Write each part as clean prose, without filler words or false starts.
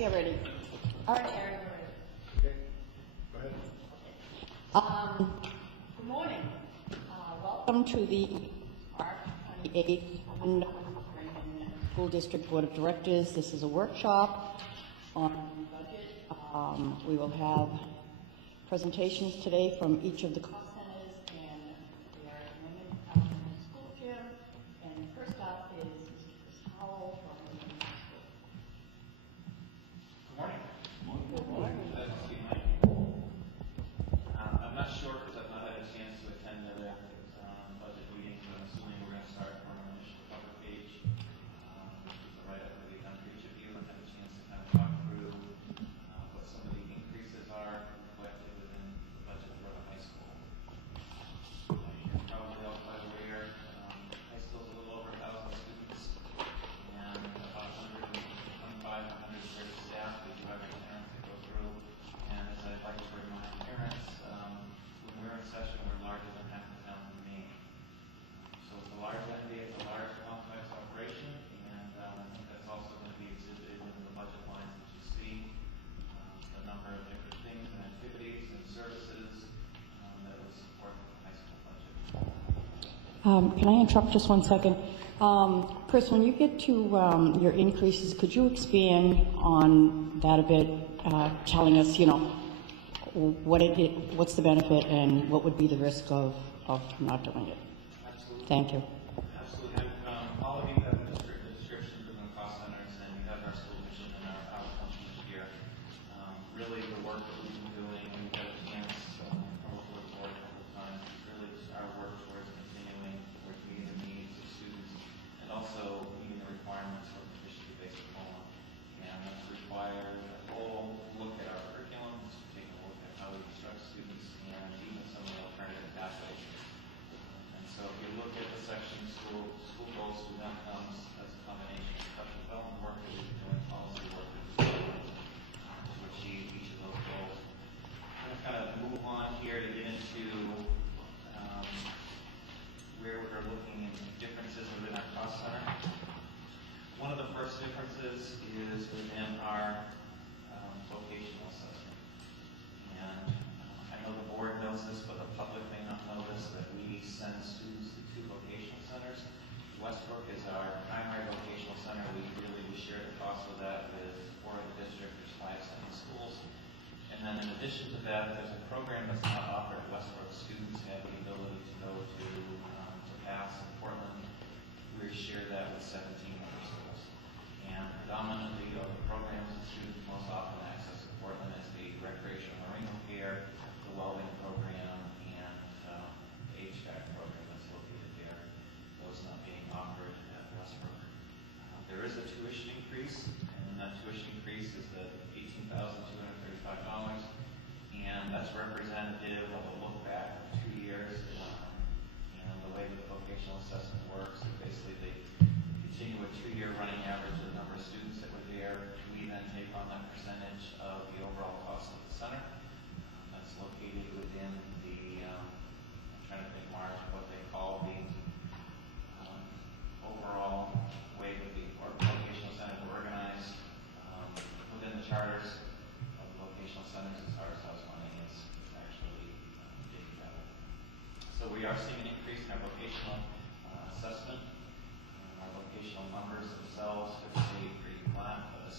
We are ready. All right, Aaron. Okay, go ahead. Good morning. Welcome to the March 28th School District Board of Directors. This is a workshop on the budget. We will have presentations today from each of the cost centers, and we are in the school gym. And first up is Mr. Chris Howell from the middle school. Good morning. I'm not sure because I've not had a chance to attend the budget meeting, but I'm assuming we're going to start from our initial cover page, which is the write-up that we've done for each of you, and have a chance to kind of talk through what some of the increases are reflected within the budget for the high school. You're probably all quite aware, high school's a little over 1,000 students and about 125, 130 staff. We do have a parents to go through, and as I'd like to remind parents, when we're in session, we're larger than half the town in Maine. So it's a large entity, it's a large complex operation, and I think that's also going to be exhibited in the budget lines that you see, the number of different things and activities and services that would support the high school budget. Can I interrupt just 1 second? Chris, when you get to your increases, could you expand on that a bit, telling us, what's the benefit and what would be the risk of not doing it? Absolutely. Thank you. Absolutely. All of you have the descriptions of the cost centers, and you have our school mission and our outcomes this year. Really, the work that we've been doing, we've had a chance from the board a couple of times, is really just our work towards continuing to meet the needs of students and also meeting the requirements for proficiency-based diploma. And that's required a whole look at our curriculums, taking a look at how we instruct students, and even some of the alternative pathways. And so if you look at the section school goals, student outcomes, as a combination of professional development work that we've been doing, policy work that we've been doing to achieve each of those goals. I'm going to kind of move on here to get into where we're looking at differences within our cost center. One of the first differences is within our vocational assessment. And I know the board knows this, but the public may not know this, that we send students to 2 vocational centers. Westbrook is our primary vocational center. We share the cost of that with 4 of the district. There's 5 sending schools. And then in addition to that, there's a program that's not offered at Westbrook. Students have the ability to go to pass in Portland. We share that with 17 other schools. And predominantly of the programs that students most often access in Portland is the recreational marine care, the welding program, and the HVAC program that's located there. Those not being offered at Westbrook. There is a tuition increase, and that tuition increase is the $18,235, and that's representative of a look back of 2 years. And the way that the vocational assessment works is basically they continue a 2-year running average of the number of students that were there. We then take on that percentage of the overall cost of the center. That's located within the, I'm trying to think, Mark, what they call the overall way that the vocational centers are organized within the charters of the vocational centers as far as house money is actually taken out. So we are seeing an increase in our vocational assessment. Our vocational numbers themselves have stayed pretty flat, but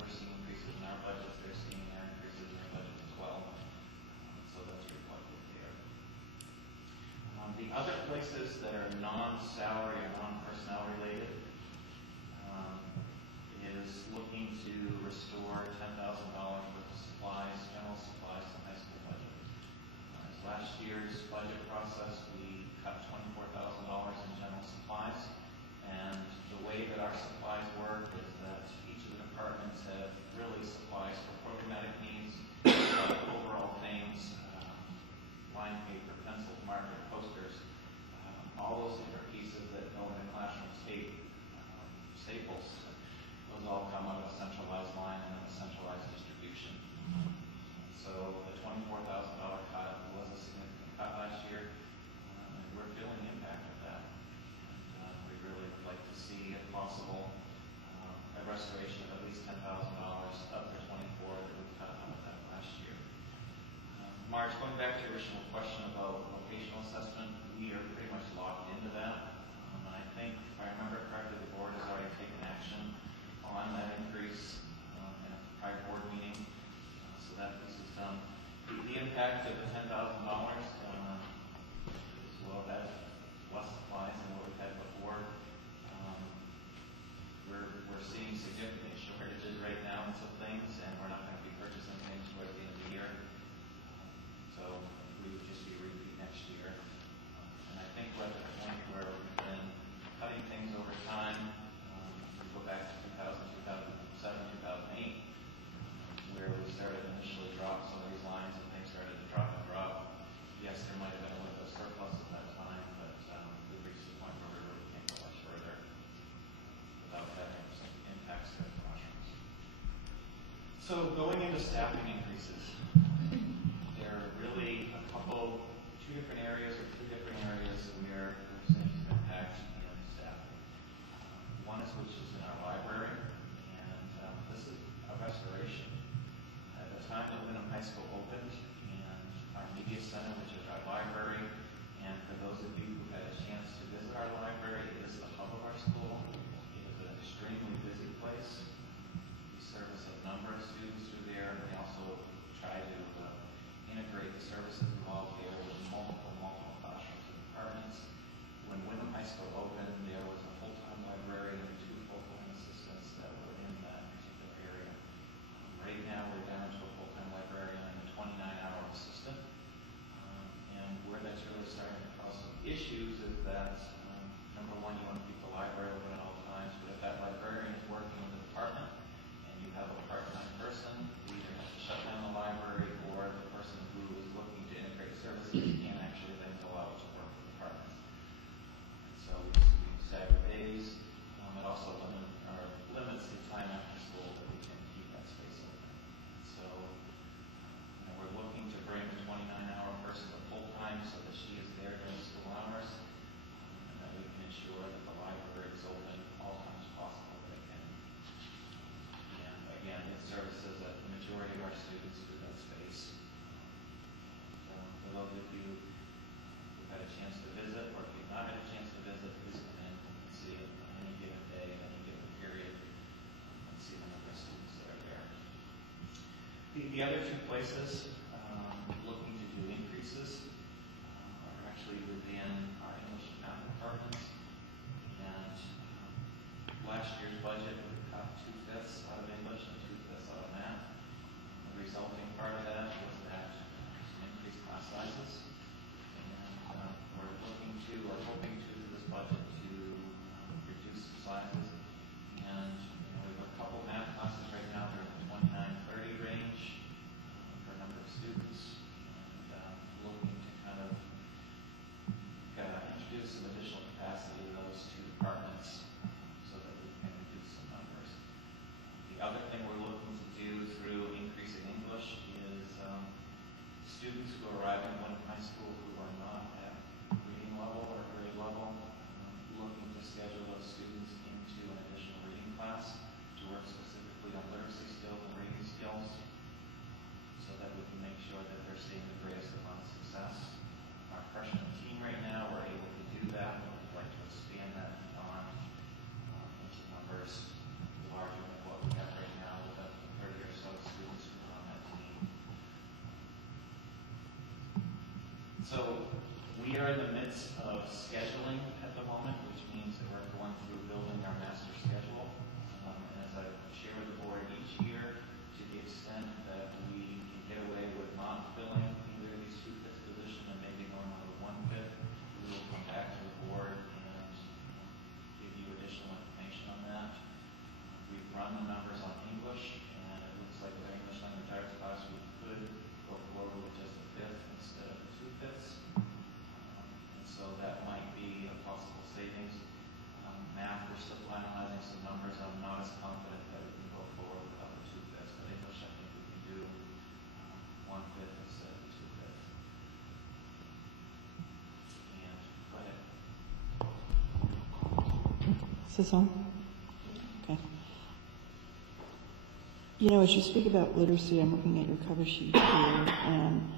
we're seeing increases in our budgets. They're seeing their increases in their budgets as well. So that's reflected there. The other places that are non-salary or non-personnel related is looking to restore $10,000 worth of supplies, general supplies to high school budget. As last year's budget process, we cut $24,000 in general supplies, and the way that our supplies work is that each of the departments have really supplies for programmatic needs, overall things, line paper, pencils, marker, posters, all those different pieces that go in the classroom state March, going back to your original question about vocational assessment, we are pretty much locked into that. And I think, if I remember correctly, the board has already taken action on that increase in a prior board meeting. So that piece is done. The impact of the $10,000 is, well, that's less supplies than what we've had before. We're seeing significant shortages right now in some things, and we're not going to be purchasing things towards the end of the year. So we would just be repeat next year. And I think we're at the point where we've been cutting things over time. We go back to 2000, 2007, 2008, where we started initially drop some of these lines and things started to drop and drop. Yes, there might have been a little bit of surplus at that time, but we reached the point where we really can't go much further without having some impacts to the mushrooms. So going into staffing increases, there are really two different areas or three different areas where we're seeing some impact in staffing. One is which is in our library, and this is a restoration. At the time that Wyndham High School opened, and our media center, which is our library, and for those of you who had a chance to visit our library, it is the hub of our school. It is an extremely busy place. We service a number of students through there, and we also try to integrate the services involved there with multiple classrooms and departments. When Wyndham High School opened, there was a full-time librarian and 2 full-time assistants that were in that particular area. Right now, we're down to a full-time librarian and a 29-hour assistant. And where that's really starting to cause some issues is that, number one, you want to keep the library open at all times, but if that librarian is working in the department and you have a part-time person, you either have to shut down the library, or the person who is looking to integrate services can't actually then go out to work in the department. So we stagger days. It also limits the time after school that we can keep that space open. So we're looking to bring the 29-hour person to full-time so that she is there during school hours, and that we can ensure that the library is open all times possible that it can. And again, it services a majority of our students through that space. For those of you who've had a chance to visit, or if you've not had a chance to visit, please come in and see it on any given day, in any given period, and see the number of students that are there. The other 2 places looking to do increases are actually within our English and math departments. And last year's budget, we cut 2/5 out of English and 2/5 out of math. The resulting part of that was that some increased class sizes. And we're hoping to, through this budget, to reduce the sizes. And we have a couple math classes right now that are in the 29-30 range for a number of students. And looking to kind of introduce some additional capacity to those 2 departments so that we can reduce some numbers. The other thing we're looking to do through increasing English is students who arrive at Wyndham High School who are not at reading level or grade level, looking to schedule those students into an additional reading class to work specifically on literacy skills and reading skills, so that we can make sure that they're seeing the greatest amount of success. Our freshman team right now are able to do that, and we'd like to expand that on into numbers larger than what we have right now with the 30 or so students who are on that team. So we are in the midst of scheduling at the moment, which means that we're going through building our master schedule. And as I share with the board each year, to the extent that we can get away with not filling either of these 2/5 positions and maybe going on to 1/5, we will come back to the board and give you additional information on that. We've run the numbers on English, and it looks like with our English language arts class, we could go forward with just a 5th instead of 2/5. And so that might be a possible savings. Math, we're still finalizing some numbers. I'm not as confident that we can go forward without the 2/5, but English I think we can do 1/5 instead of 2/5. And go ahead. Is this on? Okay. You know, as you speak about literacy, I'm looking at your cover sheet here, and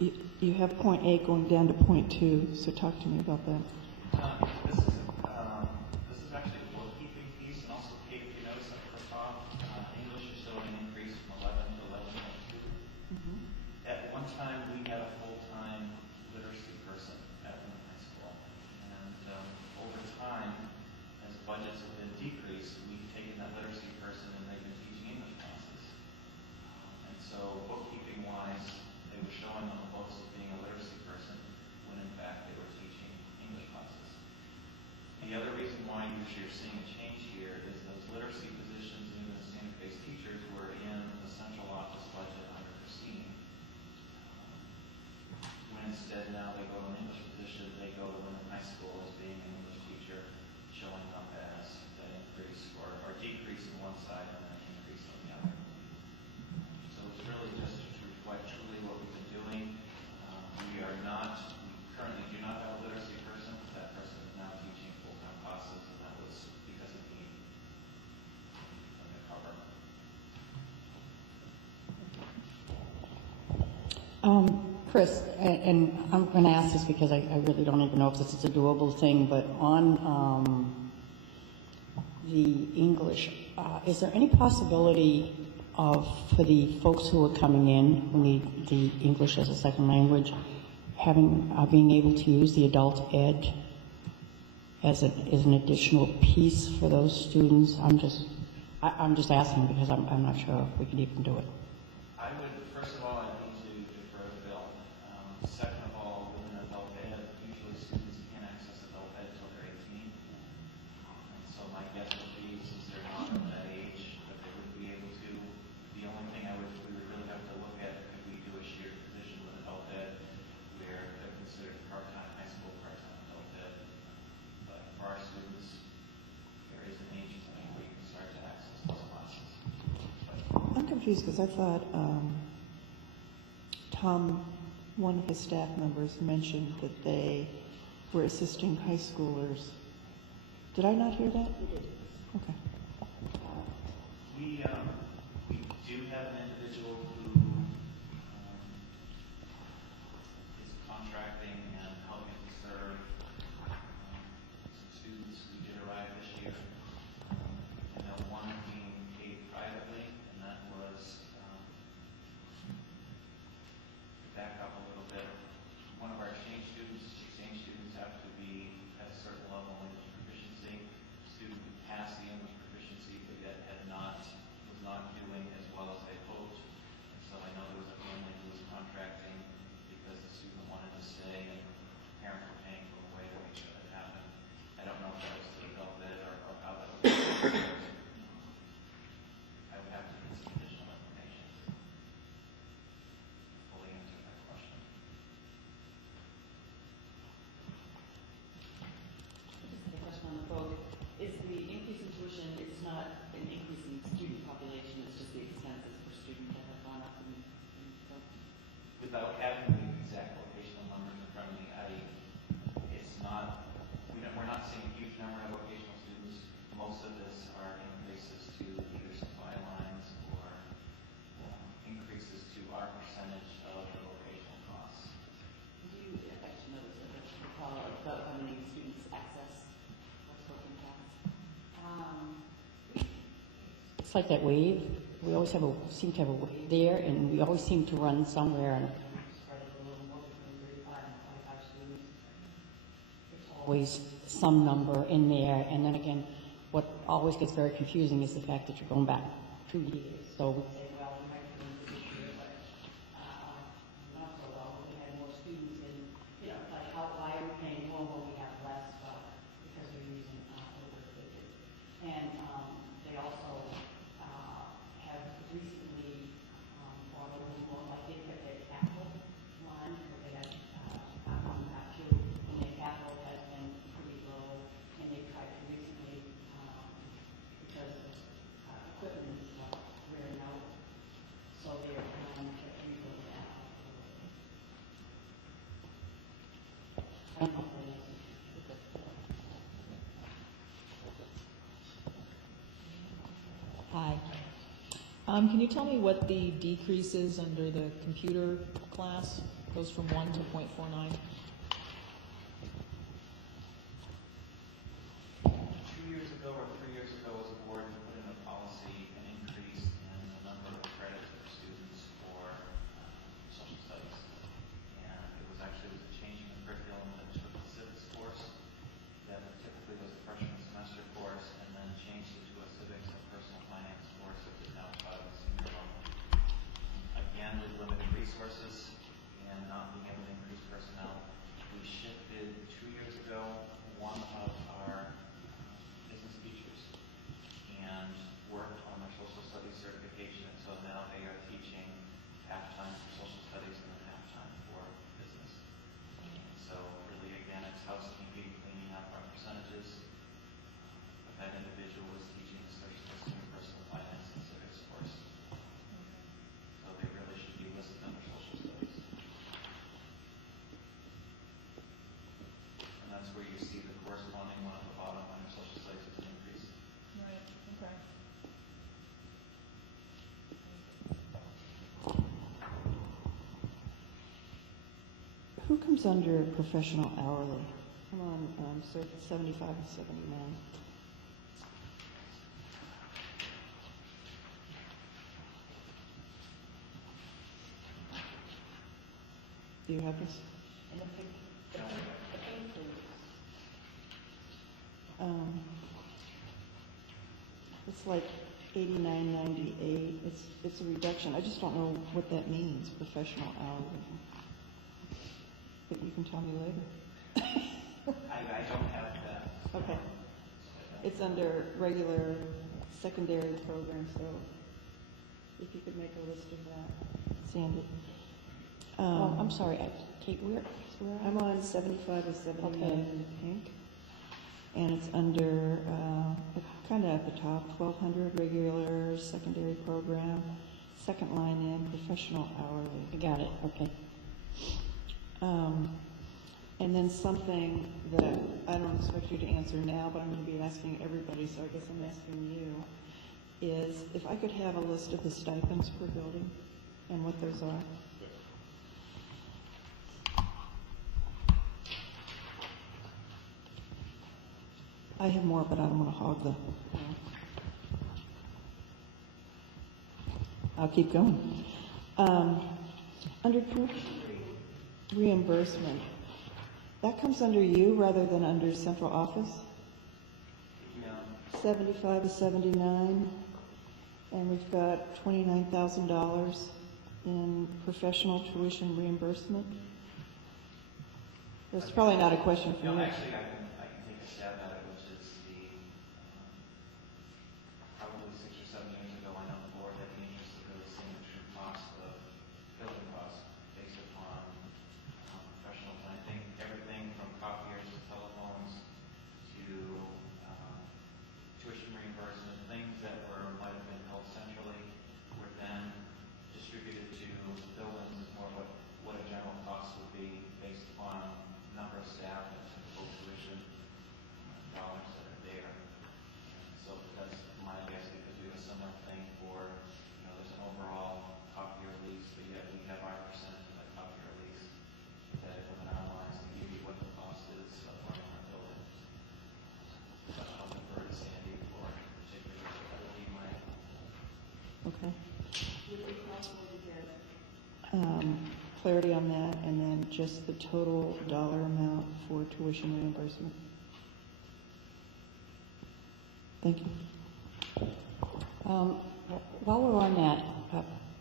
You have point A going down to point 2, so talk to me about that. This is actually a bookkeeping piece, and also Kate, if you notice at the top, English is showing an increase from 11 to 11.2. At one time, we had a full-time literacy person at the high school, and over time, as budgets have been decreased, we've taken that literacy person and they've been teaching English classes. And so, bookkeeping-wise, they were showing on the books as being a literacy person, when in fact they were teaching English classes. The other reason why you're seeing a change here is those literacy positions, even the standard-based teachers, were in the central office budget under Christine. When instead now they go to an English position, they go to Wyndham High School as being an English teacher, showing up as that increase or decrease on one side and then increase on the other. So it's really just to reflect truly what we've been doing. We currently do not have a literacy person. That person is now teaching full-time classes, and that was because of need from the cover. Chris, and I'm going to ask this because I really don't even know if this is a doable thing, but on the English, is there any possibility for the folks who are coming in who need the English as a second language, being able to use the adult ed as an additional piece for those students? I'm just asking because I'm not sure if we can even do it. I would, first of all, I need to defer to Bill. Second of all, within adult ed, usually students can't access adult ed until they're 18. And so my guess would be, since they're not of that age, that they would be able to. The only thing we would really have to look at, could we do a shared position with adult ed where they're considered part-time high school, part-time adult ed. But for our students, there is an age point where you can start to access those classes. I'm confused because I thought Tom, one of his staff members, mentioned that they were assisting high schoolers. Did I not hear that? You did. Okay. We do have an individual who is contracting and helping to serve some students who did arrive this year. I know one being paid privately, and that was, to back up a little bit, one of our exchange students have to be at a certain level of English proficiency. Student who passed the English proficiency but yet was not doing as well as they hoped. And so I know there was a family who was contracting because the student wanted to stay and parents were paying for the way to make sure that happened. I don't know if that was the adult ed or how that was. I would have to get some additional information to fully answer that question. Just a question on the book. Is the increase in tuition, it's not an increase in student population, it's just the expenses per student that have gone up in book? Without having the exact vocational numbers in front of me, it's not, we're not seeing a huge number of vocational students. Most of this are increases to either supply lines or increases to our percentage of the vocational costs. Do you actually know about how many students access what's spoken class? It's like that wave. We always seem to have a wave there, and we always seem to run somewhere. And always some number in there, and then again, what always gets very confusing is the fact that you're going back 2 years. So we say, well, we might be doing this year, but not so well. We had more students, and like why are we paying more when we have less? Well, because we're using over-fitted. And they also have recently brought over more, like they put their capital line, where they have and their capital has been pretty low, and they tried to recently, because of equipment and stuff wearing out, so they're trying to rebuild that. I don't know if that answers. Hi. Can you tell me what the decrease is under the computer class? Goes from 1 to 0.49. 2 years ago or 3 years ago, as a board, we put in a policy, an increase in the number of credits for students for social studies. And it was actually a change in the curriculum that took the civics course, that typically was a freshman semester course, and then changed it to a civics and personal finance course, which is now taught at the senior level. Again, with limited resources and not being able to increase personnel, we shifted 2 years ago one of our business teachers and worked on their social studies certification, and so now they are teaching half-time for social studies and then half-time for business. And so really, again, it's housekeeping, cleaning up our percentages. But that individual was teaching the senior personal finance and civics course. So they really should be listed under social studies. And that's where you see the corresponding one at the bottom under social studies with an increase. Right, okay. Who comes under professional hourly? I'm on 75 and 79. Do you have this? And the pink It's like 89.98. It's a reduction. I just don't know what that means, professional hourly. But you can tell me later. I don't have that. Okay. It's under regular secondary program, so if you could make a list of that, Sandy. Oh, I'm sorry, Kate, where I'm on 75 or 79 Okay. in pink. And it's under, kind of at the top, 1,200 regular secondary program, second line in, professional hourly. I got it, okay. And then something that I don't expect you to answer now, but I'm going to be asking everybody, so I guess I'm asking you, is if I could have a list of the stipends per building and what those are. I have more, but I don't want to hog the. I'll keep going. Under reimbursement, that comes under you rather than under central office? Yeah. 75 to 79, and we've got $29,000 in professional tuition reimbursement. That's probably not a question for No, you. actually, I can take a stab at it, which is probably 6 or 7 years ago, I know the board had the interest of really seeing the true cost of building costs based upon professionals. And I think everything from copiers to telephones to tuition reimbursement, things that might have been held centrally, were then distributed to buildings as more of what a general cost would be based upon number of staff and typical tuition dollars that are there. So that's my guess, because we have a similar thing for, there's an overall copier lease, but yet we have our percentage of that copier lease that it would analyze and give you what the cost is of running our building. So I'll defer to Sandy for particular, that would be my. Okay. Would it be possible to get Clarity on that, and then just the total dollar amount for tuition reimbursement. Thank you. While we're on that,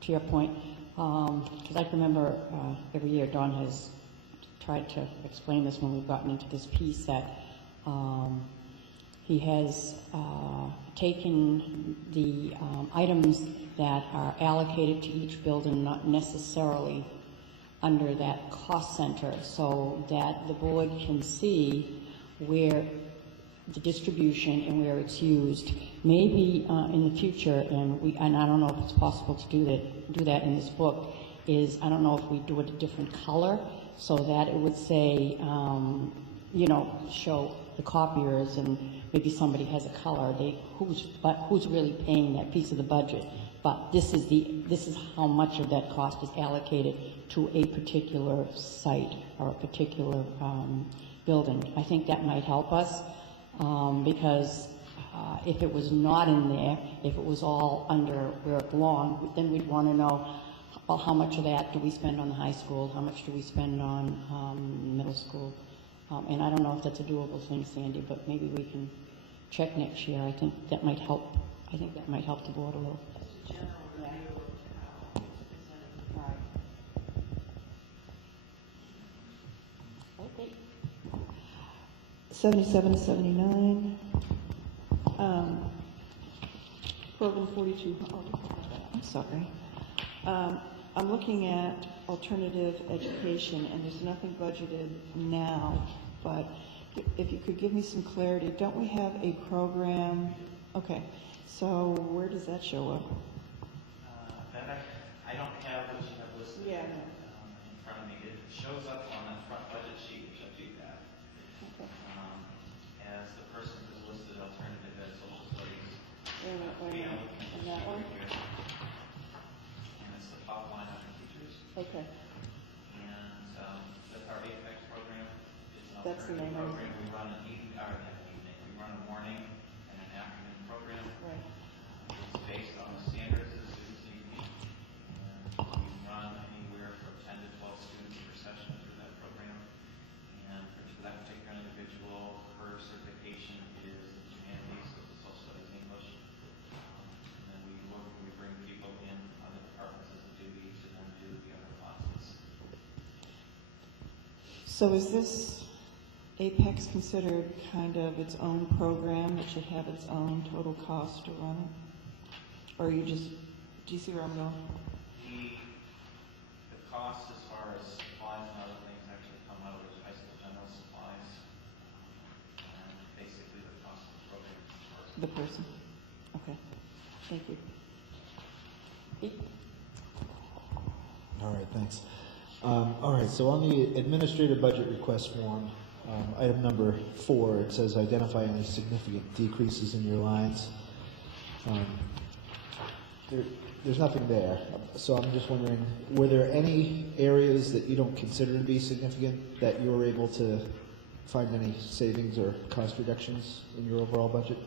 to your point, because I can remember every year Don has tried to explain this when we've gotten into this piece, that he has taken the items that are allocated to each building, not necessarily under that cost center, so that the board can see where the distribution and where it's used. Maybe in the future, and I don't know if it's possible to do that in this book, is I don't know if we do it a different color so that it would say, show the copiers, and maybe somebody has a color. Who's really paying that piece of the budget but this is how much of that cost is allocated to a particular site or a particular building. I think that might help us, because if it was not in there, if it was all under where it belonged, then we'd want to know, well, how much of that do we spend on the high school, how much do we spend on middle school? And I don't know if that's a doable thing, Sandy, but maybe we can check next year. I think that might help. I think that might help the board a little. Okay. 77 to 79. Program 42. I'm sorry. I'm looking at alternative education, and there's nothing budgeted now, but if you could give me some clarity, don't we have a program? Okay, so where does that show up? That I don't have what you have listed Yeah. in front of me. It shows up on that front budget sheet, which I do have, as the person who's listed alternative ed social studies. And that one? Here. And it's the top line on teachers. Okay, And that's our APEX program. It's an That's the alternative name of it. program. We run an evening, or not evening, we run a morning and an afternoon program. right. It's based on the standards that students need to meet. And we run anywhere from 10 to 12 students per session through that program. And for that particular individual, her certification is in humanities, so it's social studies and English. And then we bring people in on the departments as a duty to then do the other classes. So is this Apex considered kind of its own program that should have its own total cost to run it? Or are you just, do you see where I'm going? The cost as far as supplies and other things actually come out of high school general supplies. And basically the cost of the program is the person. The person? Okay, thank you. All right, thanks. All right, so on the administrative budget request form, item number 4, it says identify any significant decreases in your lines. There's nothing there, so I'm just wondering, were there any areas that you don't consider to be significant that you were able to find any savings or cost reductions in your overall budget?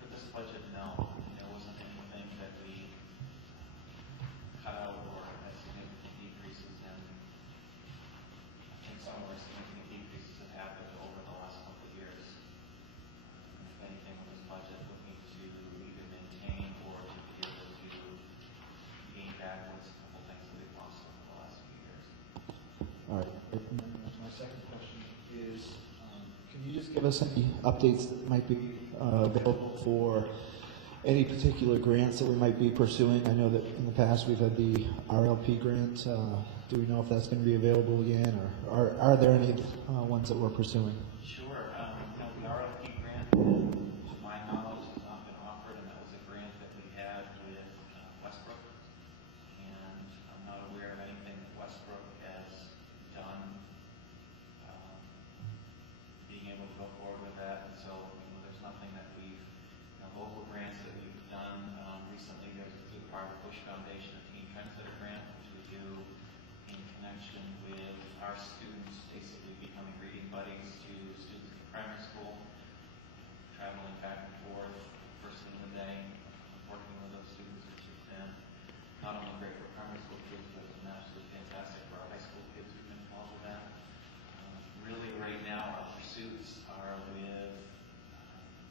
For this budget, no. There wasn't anything that we cut out or had significant decreases in. I think some of our significant decreases have happened over the last couple of years. If anything, with this budget, looking to either maintain or to be able to gain backwards a couple things that we've lost over the last few years. All right. My second question is, can you just give us any updates that might be available for any particular grants that we might be pursuing? I know that in the past we've had the RLP grant. Do we know if that's going to be available again, or are there any ones that we're pursuing? Sure. The RLP grant, to my knowledge, has not been offered, and that was a grant that we had with Westbrook. And I'm not aware of anything that Westbrook has done being able to go forward with that. And so, there's nothing that we've, local grants that we've done recently. There's through part of the Bush Foundation, a Teen Trendsetter grant, which we do in connection with our students basically becoming reading buddies to students at primary school, traveling back and forth first thing in the day, working with those students, which has been not only great for primary school kids, but it's been absolutely fantastic for our high school kids who've been involved with that. Really, right now, our pursuits are with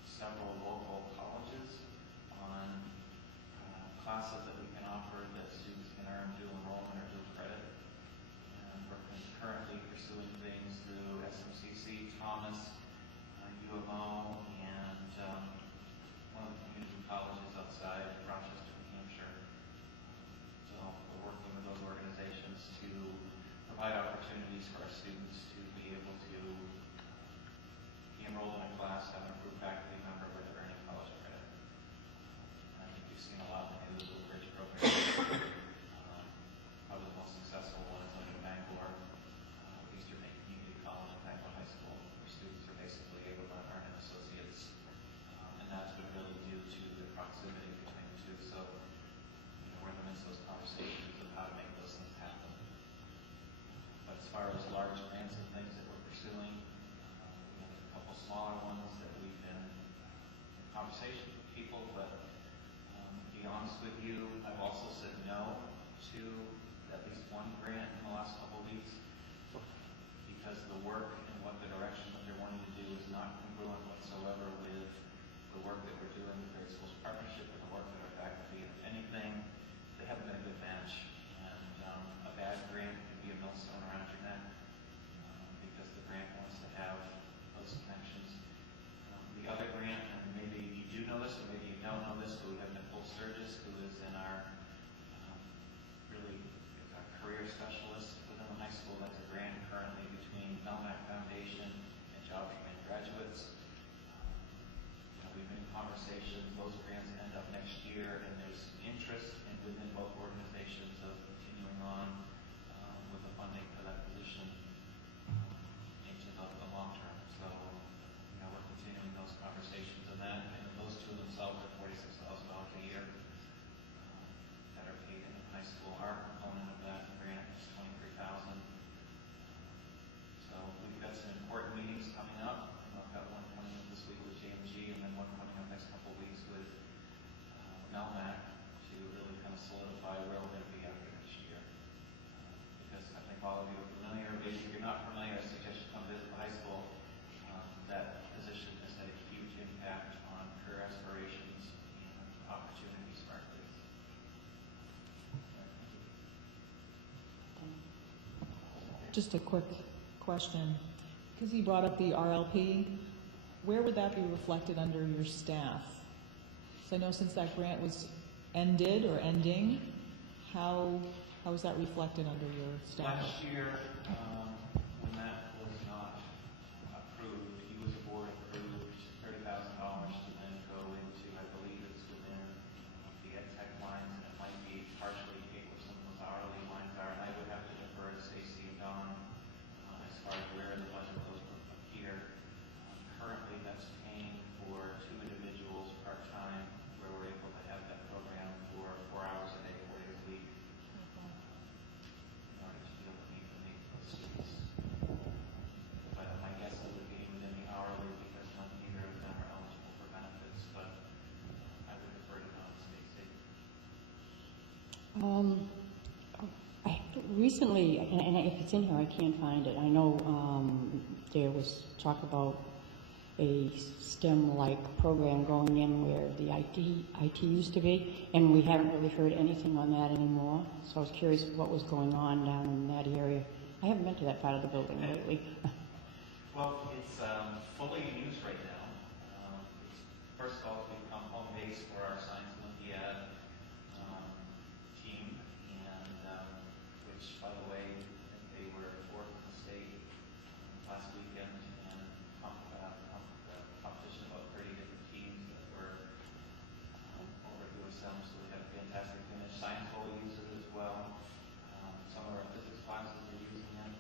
several local colleges on classes that we can offer that students can earn dual enrollment or dual credit. And we're currently pursuing things through SMCC, Thomas, U of O, and one of the community colleges outside Rochester, New Hampshire. So we're working with those organizations to provide opportunities for our students to be able to be enrolled in a class, have an approved faculty member with earning college credit. I think you've seen a lot in the news with the Bridge program. Probably the most successful one is like in Bangor, Eastern Maine Community College and Bangor High School, where students are basically able to earn an associate's. And that's been really due to the conversations with people, but to be honest with you, I've also said no to at least one grant in the last couple of weeks because the work and what the direction that they're wanting to do is not congruent whatsoever with the work that we're doing with Great Schools Partnership and the work that our faculty, if anything, they haven't been a good match. And a bad grant can be a millstone around your neck because the grant wants to have those connections. The other grant, and maybe you do know this, or maybe you don't know this, but we have Nicole Sturgis, who is in our really is our career specialist within the high school. That's a grant currently between Melmac Foundation and Jobs for Many Graduates. We've been in conversations. Those grants end up next year, and there's interest within both organizations of continuing on with the funding for that position into the long term. So, we're continuing those conversations, and those two themselves are $46,000 a year that are paid in high school. Our component of that grant is $23,000. So we've got some important meetings coming up. I've got one coming up this week with JMG, and then one coming up next couple of weeks with Melmac to really kind of solidify where we're going to be after next year. Because I think all of you are familiar, maybe if you're not familiar, I suggest you come visit the high school. That position has had a huge impact on career aspirations and opportunities for our kids. Just a quick question. Because you brought up the RLP, where would that be reflected under your staff? So I know since that grant was ended or ending, how is that reflected under your staff? Last year, when that was not approved, he was board approved $30,000 to then go into, I believe it's within the ed tech lines, and it might be partially paid with some of those hourly lines are, and I would have to defer to Stacy and Don as far as where the budget goes from here. Currently, that's paying for 2 individuals part-time, where we're able to have that program for 4 hours a day, 4 days a week, in order to be able to meet the needs of those students. But my guess is it would be within the hourly because neither of them are eligible for benefits, but I would defer to Don and Stacy. I recently, and if it's in here, I can't find it. I know there was talk about a STEM-like program going in where the IT used to be, and we haven't really heard anything on that anymore. So I was curious what was going on down in that area. I haven't been to that part of the building lately. Well, it's fully in use right now. First of all, it's become home base for our Science Olympiad team, and which, by the way, they were 4th in the state last weekend, and the competition of about 30 different teams that were over at USM, so we had a fantastic finish. Science will use it as well. Some of our physics classes are using it,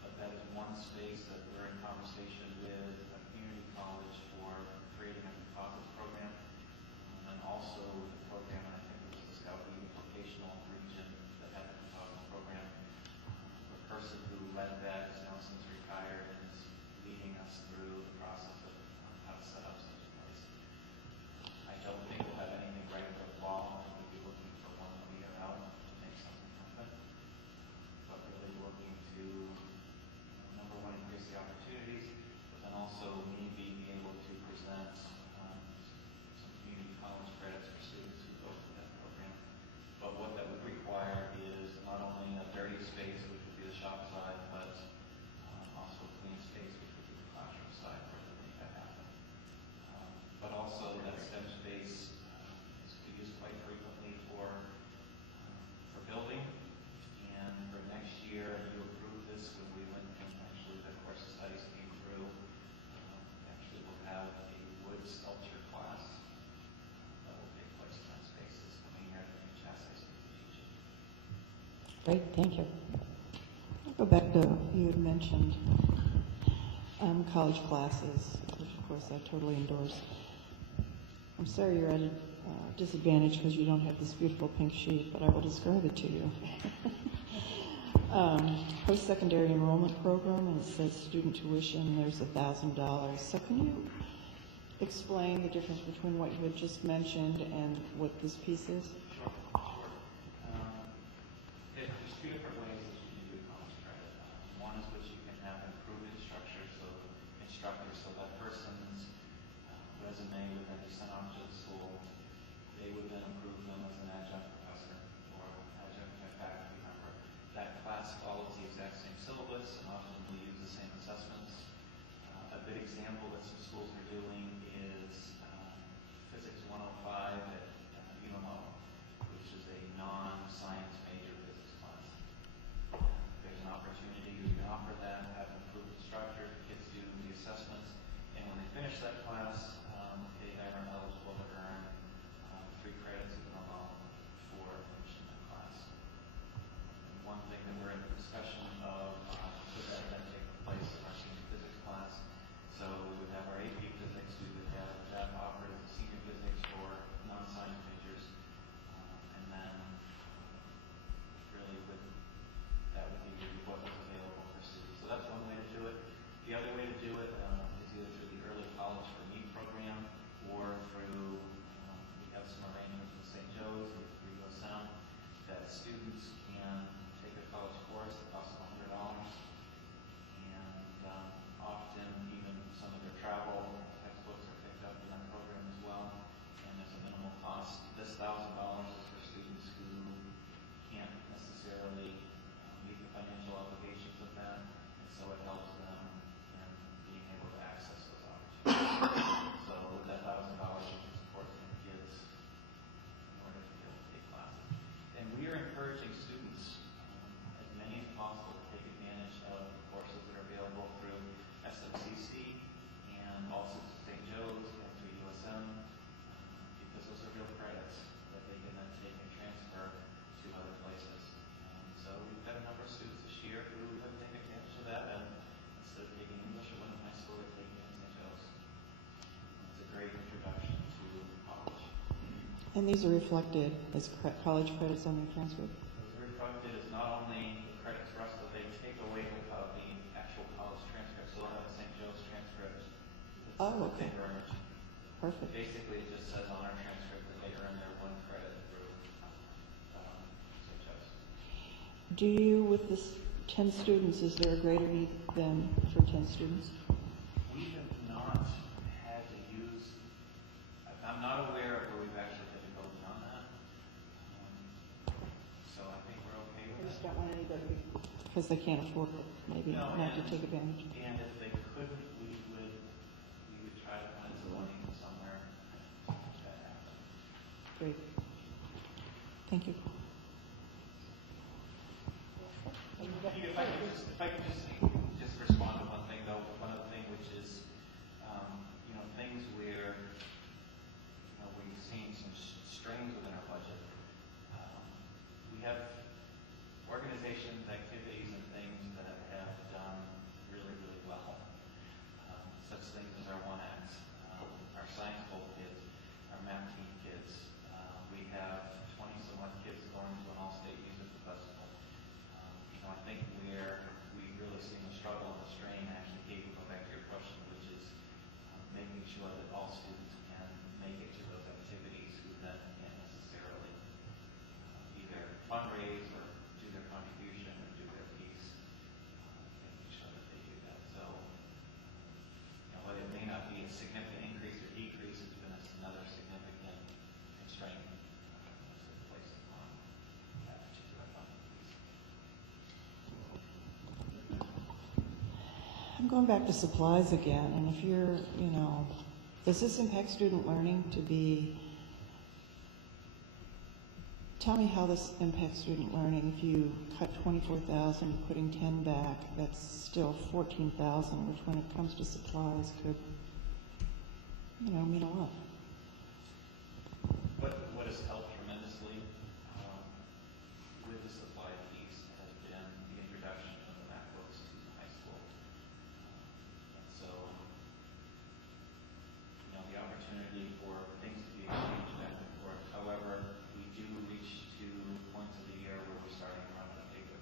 but that is one space that we're in conversation with a community college for creating a composite program, and also the program, and I think it was the Scout Youth Vocational region that had a composite program. The person who led that is now since retired and is leading us through the process of how to set up such a place. I don't think we'll have anything right for the fall. We'll be looking for one year out to make something happen. But really looking to, number one, increase the opportunities, but then also maybe be able to present some community college credits for students who go through that program. But what that would require is not only a dirty space, which would be the shop side, but also clean space, which would be the classroom side, where we make that happen. But also that STEM space is used quite frequently for building. And for next year, you approved this when we went and actually the course of studies came through. Actually, we'll have a wood sculpture class that will take place in that space this coming year to teach essays to teach it. Great, thank you. I'll go back to, you had mentioned college classes, which of course I totally endorse. I'm sorry you're at a disadvantage because you don't have this beautiful pink sheet, but I will describe it to you. Post-secondary enrollment program, and it says student tuition, there's $1,000. So can you explain the difference between what you had just mentioned and what this piece is? Sure. There's two different ways that you can do college credit. One is which you can have improved instructors, so that person's resume would then be sent off to the school. They would then approve them as an adjunct professor or adjunct faculty member. That class follows the exact same syllabus and often we use the same assessments. A good example that some schools are doing is Physics 105 at UMO, which is a non-science major physics class. There's an opportunity you can offer that, have an approved instructor, kids do the assessments, and when they finish that class, they are eligible to earn 3 credits of an alum for finishing that class. And one thing that we're in the discussion of, could that then take place in our senior physics class? So we would have our AP physics, we would have that offered as senior physics for non-science majors, and then really that would be what was available for students. So that's one way to do it. The other way to do it is either through the Early College for Me program or through, we have some arrangements with St. Joe's and through USM that students can take a college course that costs $100, and often even some of their travel textbooks are picked up in our program as well, and there's a minimal cost. This $1,000 is for students who can't necessarily meet the financial obligations of that, and so it helps them in being able to access those opportunities. So with that $1,000, you can support some kids in order to be able to take classes. And we are encouraging students, as many as possible, to take advantage of the courses that are available through SMCC and also to St. Joe's and through USM, because those are real credits that they can then take and transfer to other places. So we've got a number of students this year who have taken advantage of that, and instead of taking English at Wyndham High School, they're taking it at St. Joe's. It's a great introduction to college. And these are reflected as college credits on their transcript? Those are reflected as not only the credits for us, but they take away the actual college transcript. So they'll have a St. Joe's transcript. Oh, okay. They earned. Perfect. Basically, it just says on our transcript that they earned their 1 credit through St. Joe's. Do you, with this 10 students, is there a greater need than for 10 students? We have not had to use, I'm not aware of where we've actually had to go beyond that. So I think we're okay I with just that. don't want anybody, because they can't afford it, maybe No, not to and- take advantage. And if they couldn't, we would try to find some money somewhere to make that happen. Great. Thank you. If I could just respond to one thing though, one other thing which is, things where, we've seen some strains within our budget. We have organizations, activities, and things that have done really, really well. Such things as our 1X, our science bowl kids, our math team kids. We have 20 some odd kids going to an all-state music festival. I think where we really seen the struggle and the strain, actually, Kate, go back to your question, which is making sure that all students can make it to those activities who then can't necessarily either fundraise or do their contribution or do their piece, making sure that they do that. So, while it may not be a significant increase or decrease, it's been another significant constraint that's placed upon that particular funding piece. I'm going back to supplies again, and if you're, does this impact student learning to be, tell me how this impacts student learning. If you cut 24,000, putting 10 back, that's still 14,000, which when it comes to supplies could, mean a lot. What has helped tremendously with the supply piece has been the introduction of the MacBooks to the high school. And so, the opportunity for things to be exchanged back and forth. However, we do reach to points of the year where we're starting to run out of paper.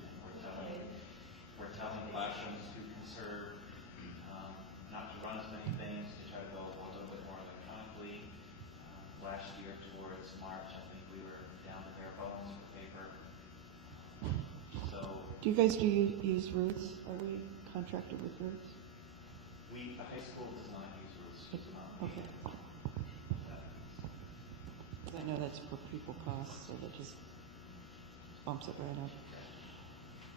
And we're telling classrooms to conserve, not to run as many things, to try to go last year towards March, I think we were down to bare bones for paper. So Do you guys use Roots? Are we contracted with Roots? the high school does not use Roots. Okay. I know that's per pupil cost, so that just bumps it right up.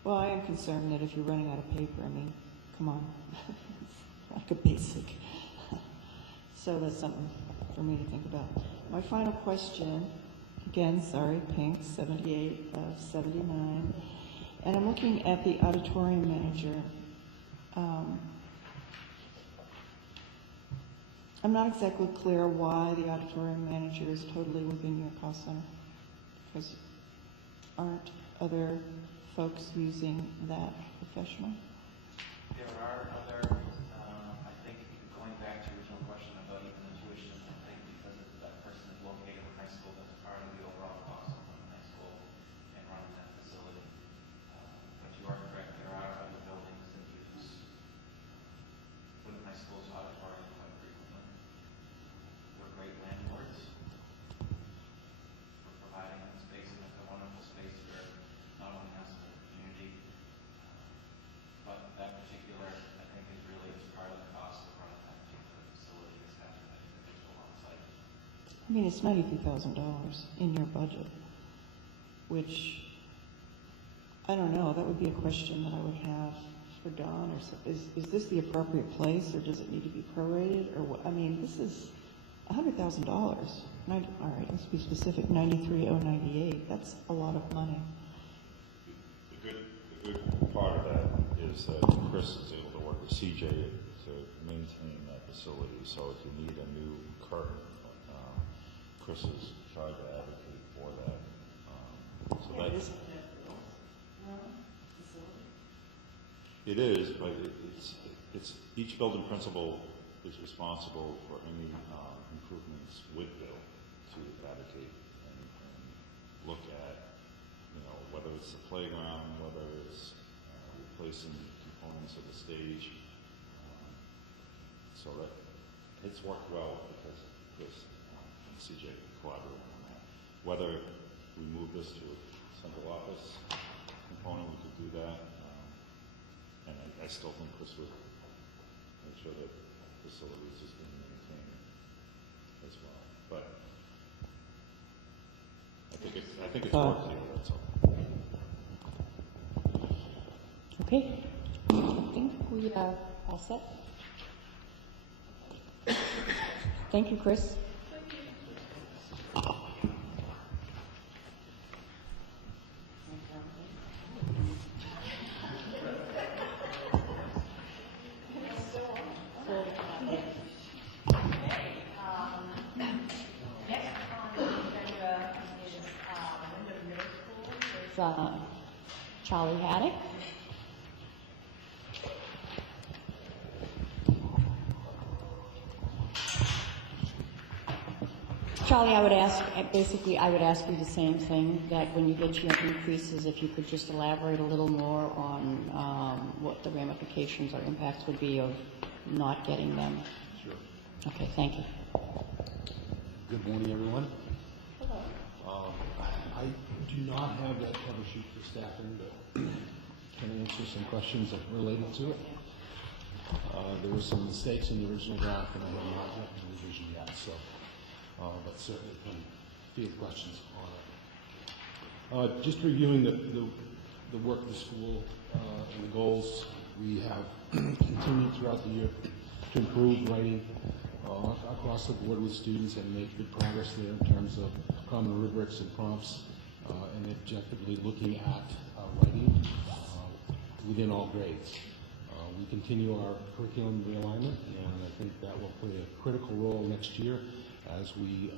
Well, I am concerned that if you're running out of paper, I mean, come on, it's like a basic. So that's something for me to think about. My final question, again, sorry, pink, 78 of 79, and I'm looking at the auditorium manager. I'm not exactly clear why the auditorium manager is totally within your cost center, because aren't other folks using that professional? There are other, I think, going back to your original question about even the tuition, I think because that person is located in high school, that's part of the overall cost of running high school and running that facility. But you are correct, there are other buildings that use with high school's auditorium quite frequently. We're great landlords for providing that space, and it's a wonderful space for not only us but the community. But that particular, I think, is really as part of the cost of running that particular facility is having that individual on site. I mean, it's $93,000 in your budget, which, I don't know, that would be a question that I would have for Dawn, or so. Is this the appropriate place, or does it need to be prorated, or what? I mean, this is $100,000. All right, let's be specific, 93,098, that's a lot of money. The good part of that is that Chris is able to work with CJ to maintain that facility. So if you need a new curtain, Chris has tried to advocate for that. It is, but it's each building principal is responsible for any improvements with Bill to advocate and look at, whether it's the playground, whether it's replacing components of the stage. So that it's worked well because Chris and CJ collaborate on that. Whether we move this to a central office component, we could do that. And I still think Chris would make sure that facilities is being maintained as well. But I think it's worked here, that's all. Okay, I think we are all set. Thank you, Chris. Charlie Haddock. Charlie, I would ask you the same thing, that when you get your increases, if you could just elaborate a little more on what the ramifications or impacts would be of not getting them. Sure. Okay, thank you. Good morning, everyone. Hello. I do not have that cover sheet for staffing, but can answer some questions that related to it. There were some mistakes in the original draft, and I have not yet the revision yet, so, but certainly can field questions on it. Just reviewing the work of the school and the goals, we have continued throughout the year to improve writing across the board with students and make good progress there in terms of common rubrics and prompts, and objectively looking at writing within all grades. We continue our curriculum realignment, and I think that will play a critical role next year as we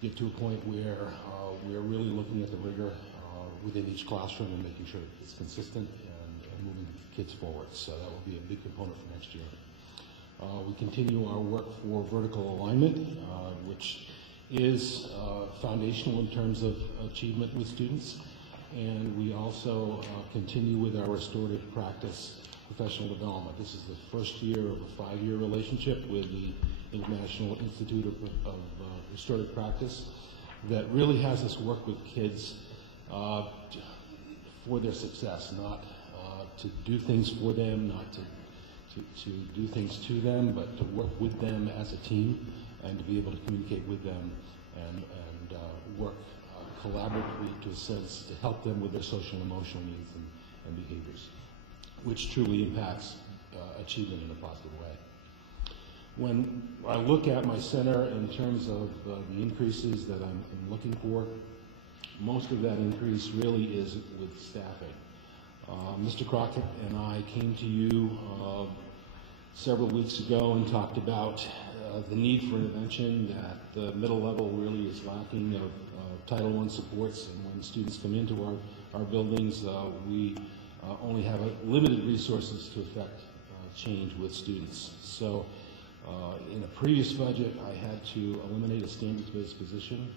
get to a point where we're really looking at the rigor within each classroom and making sure it's consistent and moving kids forward. So that will be a big component for next year. We continue our work for vertical alignment, which is foundational in terms of achievement with students. And we also continue with our restorative practice professional development. This is the first year of a 5-year relationship with the International Institute of Restorative Practice, that really has us work with kids for their success, not to do things for them, not to do things to them, but to work with them as a team and to be able to communicate with them and work collaboratively to a sense to help them with their social and emotional needs and behaviors, which truly impacts achievement in a positive way. When I look at my center in terms of the increases that I'm looking for, most of that increase really is with staffing. Mr. Crockett and I came to you several weeks ago and talked about the need for intervention, that the middle level really is lacking of Title I supports, and when students come into our buildings, we only have limited resources to affect change with students. So in a previous budget, I had to eliminate a standards-based position.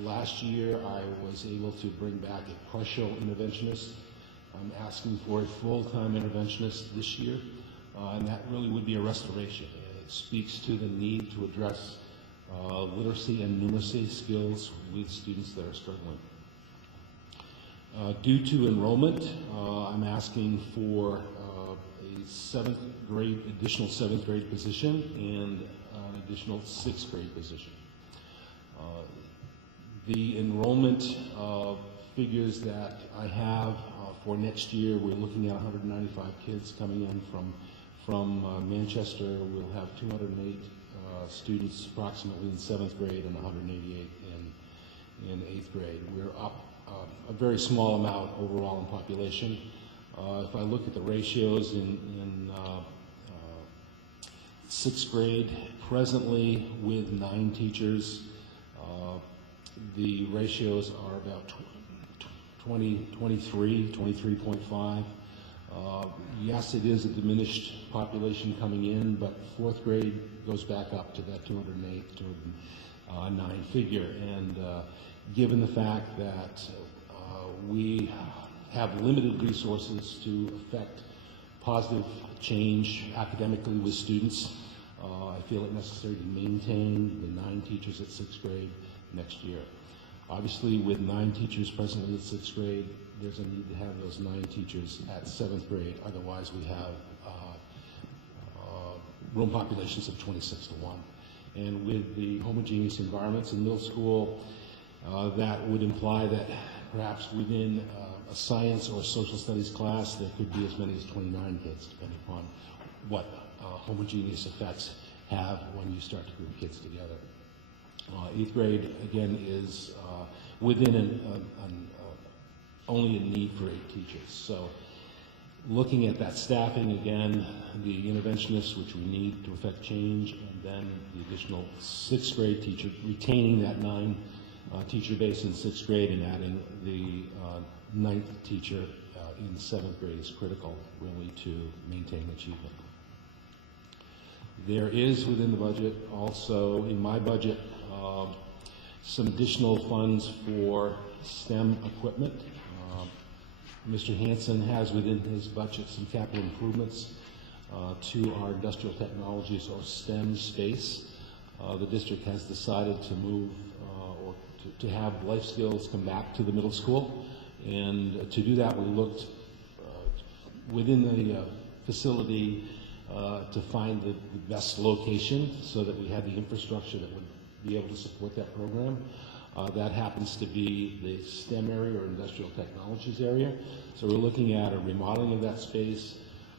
Last year, I was able to bring back a partial interventionist. I'm asking for a full-time interventionist this year, and that really would be a restoration. And it speaks to the need to address literacy and numeracy skills with students that are struggling. Due to enrollment, I'm asking for additional seventh grade position and an additional sixth grade position. The enrollment figures that I have for next year, we're looking at 195 kids coming in from Manchester. We'll have 208 students approximately in seventh grade and 188 in eighth grade. We're up a very small amount overall in population. If I look at the ratios in sixth grade, presently with 9 teachers, the ratios are about 23.5. Yes, it is a diminished population coming in, but fourth grade goes back up to that 208, 209 figure. And given the fact that we have limited resources to affect positive change academically with students, I feel it necessary to maintain the 9 teachers at sixth grade next year. Obviously, with 9 teachers presently at sixth grade, there's a need to have those 9 teachers at seventh grade. Otherwise, we have room populations of 26 to 1. And with the homogeneous environments in middle school, that would imply that perhaps within a science or social studies class, there could be as many as 29 kids, depending upon what homogeneous effects have when you start to group kids together. Eighth grade, again, is within only a need for 8 teachers. So looking at that staffing, again, the interventionists, which we need to affect change, and then the additional sixth grade teacher, retaining that 9 teacher base in sixth grade and adding the 9th teacher in seventh grade is critical, really, to maintain achievement. There is within the budget, also in my budget, some additional funds for STEM equipment. Mr. Hansen has within his budget some capital improvements to our industrial technologies or STEM space. The district has decided to move or to have life skills come back to the middle school. And to do that, we looked within the facility to find the best location so that we had the infrastructure that would be able to support that program. That happens to be the STEM area or industrial technologies area. So we're looking at a remodeling of that space,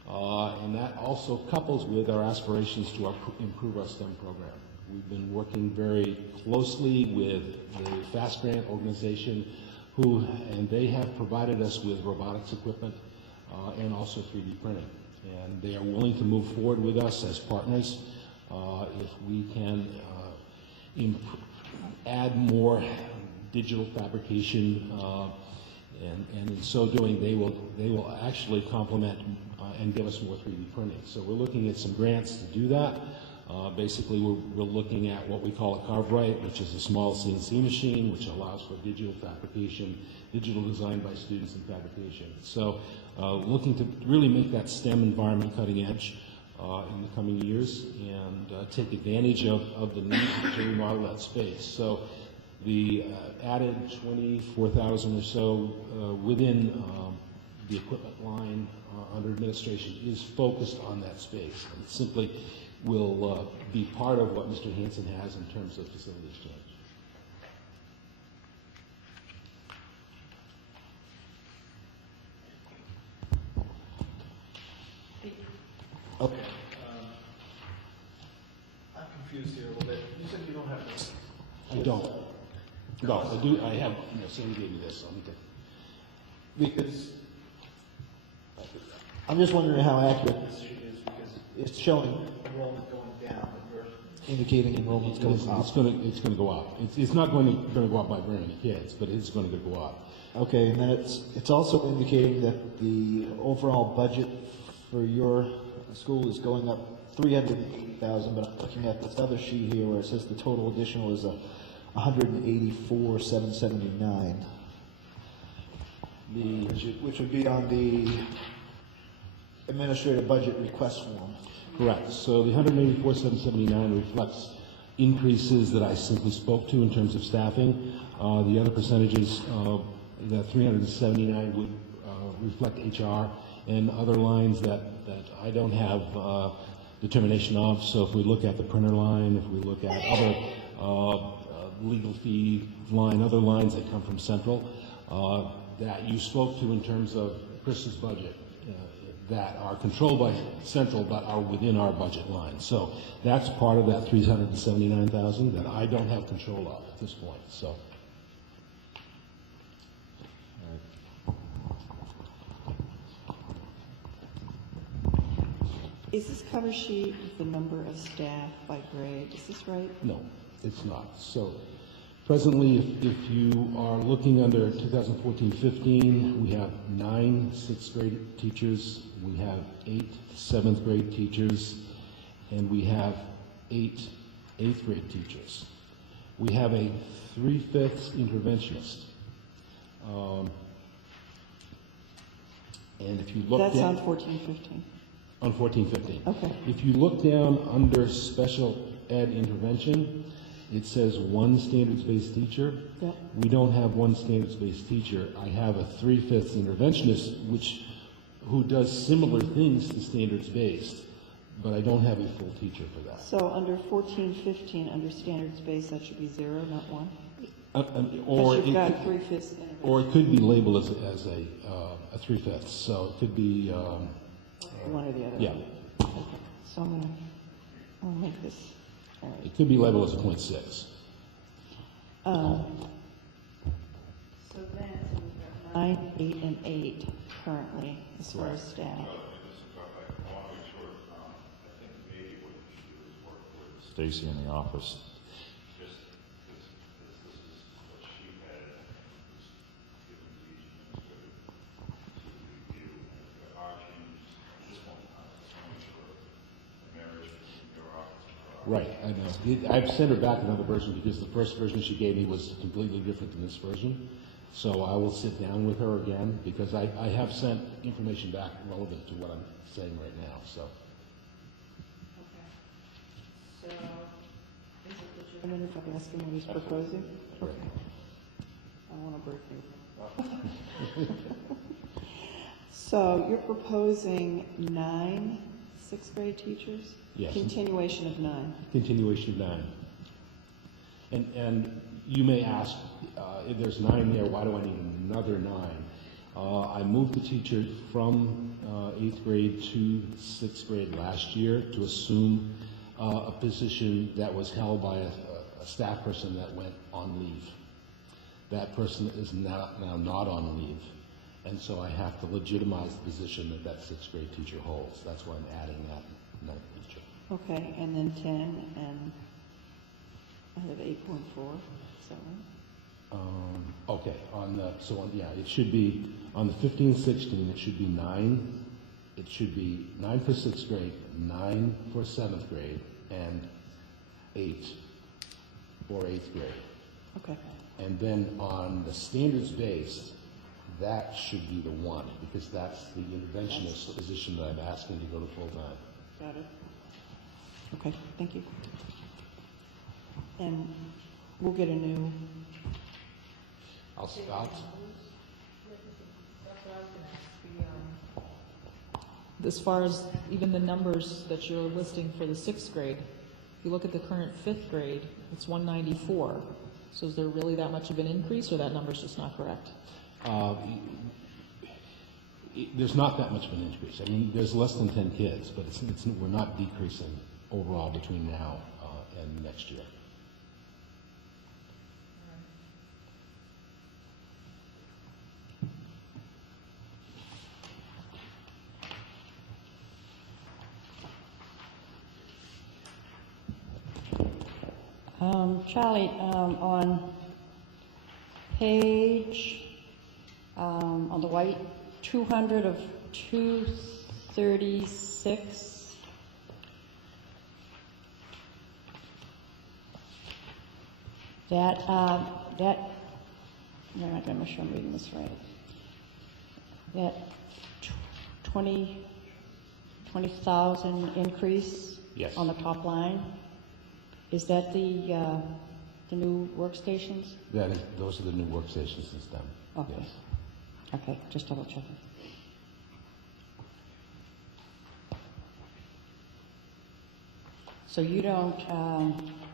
and that also couples with our aspirations to improve our STEM program. We've been working very closely with the FAST Grant organization, and they have provided us with robotics equipment and also 3D printing. And they are willing to move forward with us as partners if we can add more digital fabrication, and in so doing, they will actually complement and give us more 3D printing. So we're looking at some grants to do that. Basically, we're looking at what we call a Carve-Right, which is a small CNC machine, which allows for digital fabrication, digital design by students and fabrication. So looking to really make that STEM environment cutting edge in the coming years and take advantage of the need to remodel that space. So the added 24,000 or so within the equipment line under administration is focused on that space. And it simply will be part of what Mr. Hanson has in terms of facilities change. Okay. I'm confused here a little bit. You said you don't have this. I don't. No, I do. I have. Sandy gave me this. So I'm good. Because I'm just wondering how accurate this sheet is, because it's showing enrollment going down, but you're indicating enrollment's going up. It's going to go up. It's not going to go up by very many kids, but it's going to go up. Okay, and then it's also indicating that the overall budget for your school is going up $380,000, but I'm looking at this other sheet here where it says the total additional is $184,779. Which would be on the administrative budget request form. Correct. So the 184,779 reflects increases that I simply spoke to in terms of staffing. The other percentages, the 379 would reflect HR and other lines that I don't have determination of. So if we look at the printer line, if we look at other legal fee line, other lines that come from central, that you spoke to in terms of Chris's budget, that are controlled by central but are within our budget line. So that's part of that 379,000 that I don't have control of at this point. So. Is this cover sheet with the number of staff by grade? Is this right? No, it's not. So presently, if you are looking under 2014-15, we have 9 6th grade teachers, we have 8 7th grade teachers, and we have 8 8th grade teachers. We have a 3/5 interventionist. And if you look That's down, on 14-15. on 14-15. Okay. If you look down under special ed intervention, it says 1 standards-based teacher. Yep. We don't have 1 standards-based teacher. I have a 3/5 interventionist, who does similar things to standards-based, but I don't have a full teacher for that. So under 14-15, under standards-based, that should be 0, not 1? Or Because you've got it 3/5 intervention. or it could be labeled as a 3/5. So it could be One or the other. yeah, Okay. So I'll make this, all right. it could be labeled as a 0.6. So then, we've got 9, 8, and 8 currently, as far as staff. I want to make sure, I think maybe what you should do is work with Stacy in the office. Just, this is what she had, was given to each administrator to review. And there are changes at this point in time. I just want to make sure the marriage between your office and her office. Right, I know. I've sent her back another version because the first version she gave me was completely different than this version. So I will sit down with her again because I have sent information back relevant to what I'm saying right now. So So, is it legitimate if I ask him what he's proposing? Okay. I want to break you. So you're proposing 9 6th grade teachers? Yes. Continuation of 9. continuation of 9. And you may ask, if there's 9 there, why do I need another 9? I moved the teacher from 8th grade to 6th grade last year to assume a position that was held by a staff person that went on leave. That person is now not on leave. And so I have to legitimize the position that 6th grade teacher holds. That's why I'm adding that 9th teacher. Okay, and then 10, and I have 8.4, is that right? Okay, it should be, on the 15-16, it should be 9. It should be 9 for 6th grade, 9 for 7th grade, and 8 for 8th grade. Okay. And then on the standards based, that should be the 1, because that's the interventionist position that I'm asking to go to full-time. Got it. Okay, thank you. And we'll get a new, I'll, That's what I was gonna ask. As far as even the numbers that you're listing for the 6th grade, if you look at the current 5th grade, it's 194. So is there really that much of an increase, or that number's just not correct? there's not that much of an increase. I mean, there's less than 10 kids, but we're not decreasing overall between now and next year. Charlie, on page, on the white, 200 of 236, that, no, I'm not going to make sure I'm reading this right. That 20,000 increase Yes. on the top line, is that the new workstations? Those are the new workstations in STEM. Okay. Yes. Okay, just double checking. So you don't,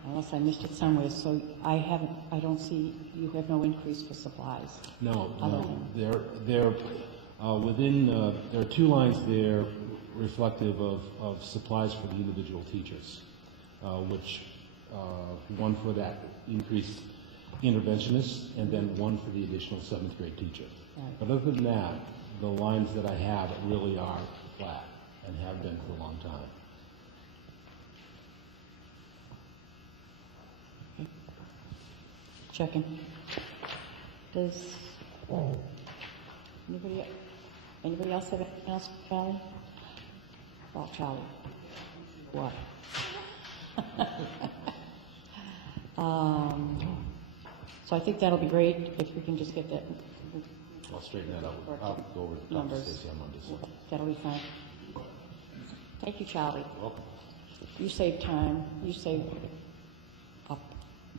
unless I missed it somewhere, so I don't see, you have no increase for supplies? No, Other no. than- They're within, there are two lines there reflective of supplies for the individual teachers, which, one for that increased interventionist, and then one for the additional 7th grade teacher. Right. But other than that, the lines that I have really are flat and have been for a long time. Checking. Does anybody else have anything else for Charlie? Oh, Charlie. What? So I think that'll be great if we can just get that. I'll straighten that out. I'll go over to Dr. Numbers. Stacy on Monday. So. That'll be fine. Thank you, Charlie. Welcome. You saved time. You saved up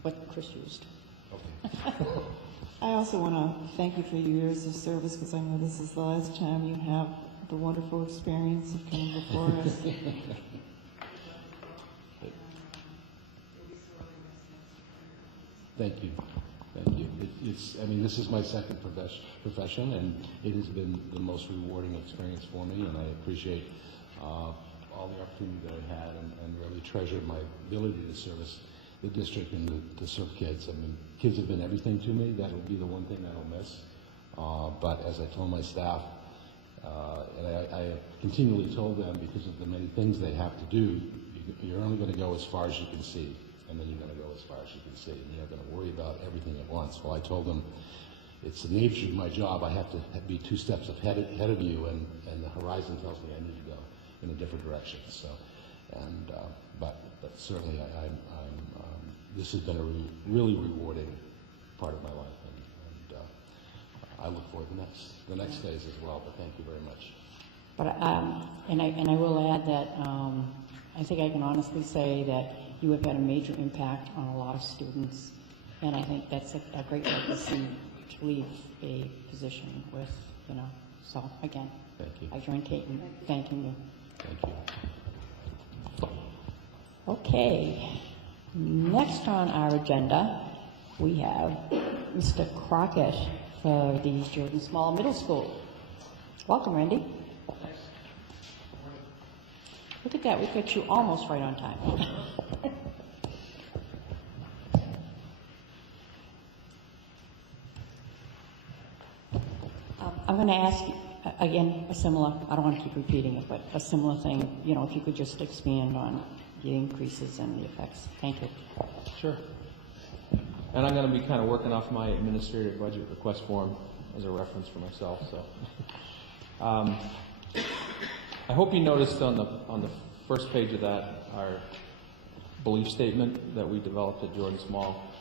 what Chris used. Okay. I also want to thank you for your years of service, because I know this is the last time you have the wonderful experience of coming before us. Thank you. Thank you. I mean, this is my second profession, and it has been the most rewarding experience for me, and I appreciate all the opportunity that I had and really treasure my ability to service the district and to serve kids. I mean, kids have been everything to me. That'll be the one thing that I'll miss. But as I told my staff, and I continually told them, because of the many things they have to do, you're only going to go as far as you can see, and then you're going to go as far as you can see, and you're not going to worry about everything at once. Well, I told them, it's the nature of my job. I have to be 2 steps ahead of you, and the horizon tells me I need to go in a different direction. So, and but certainly, this has been a really rewarding part of my life, and I look forward to the next phase as well. But thank you very much. But and I will add that I think I can honestly say that you have had a major impact on a lot of students, and I think that's a great legacy to leave a position with, you know. So again, Thank you. I join Kate in thanking you. Thank you. Okay. Next on our agenda, we have Mr. Crockett for the Jordan Small Middle School. Welcome, Randy. Look at that, we got you almost right on time. I'm going to ask, again, a similar, I don't want to keep repeating it, but a similar thing, you know, if you could just expand on the increases and the effects. Thank you. Sure. And I'm going to be kind of working off my administrative budget request form as a reference for myself. So, I hope you noticed on the first page of that our belief statement that we developed at Jordan Small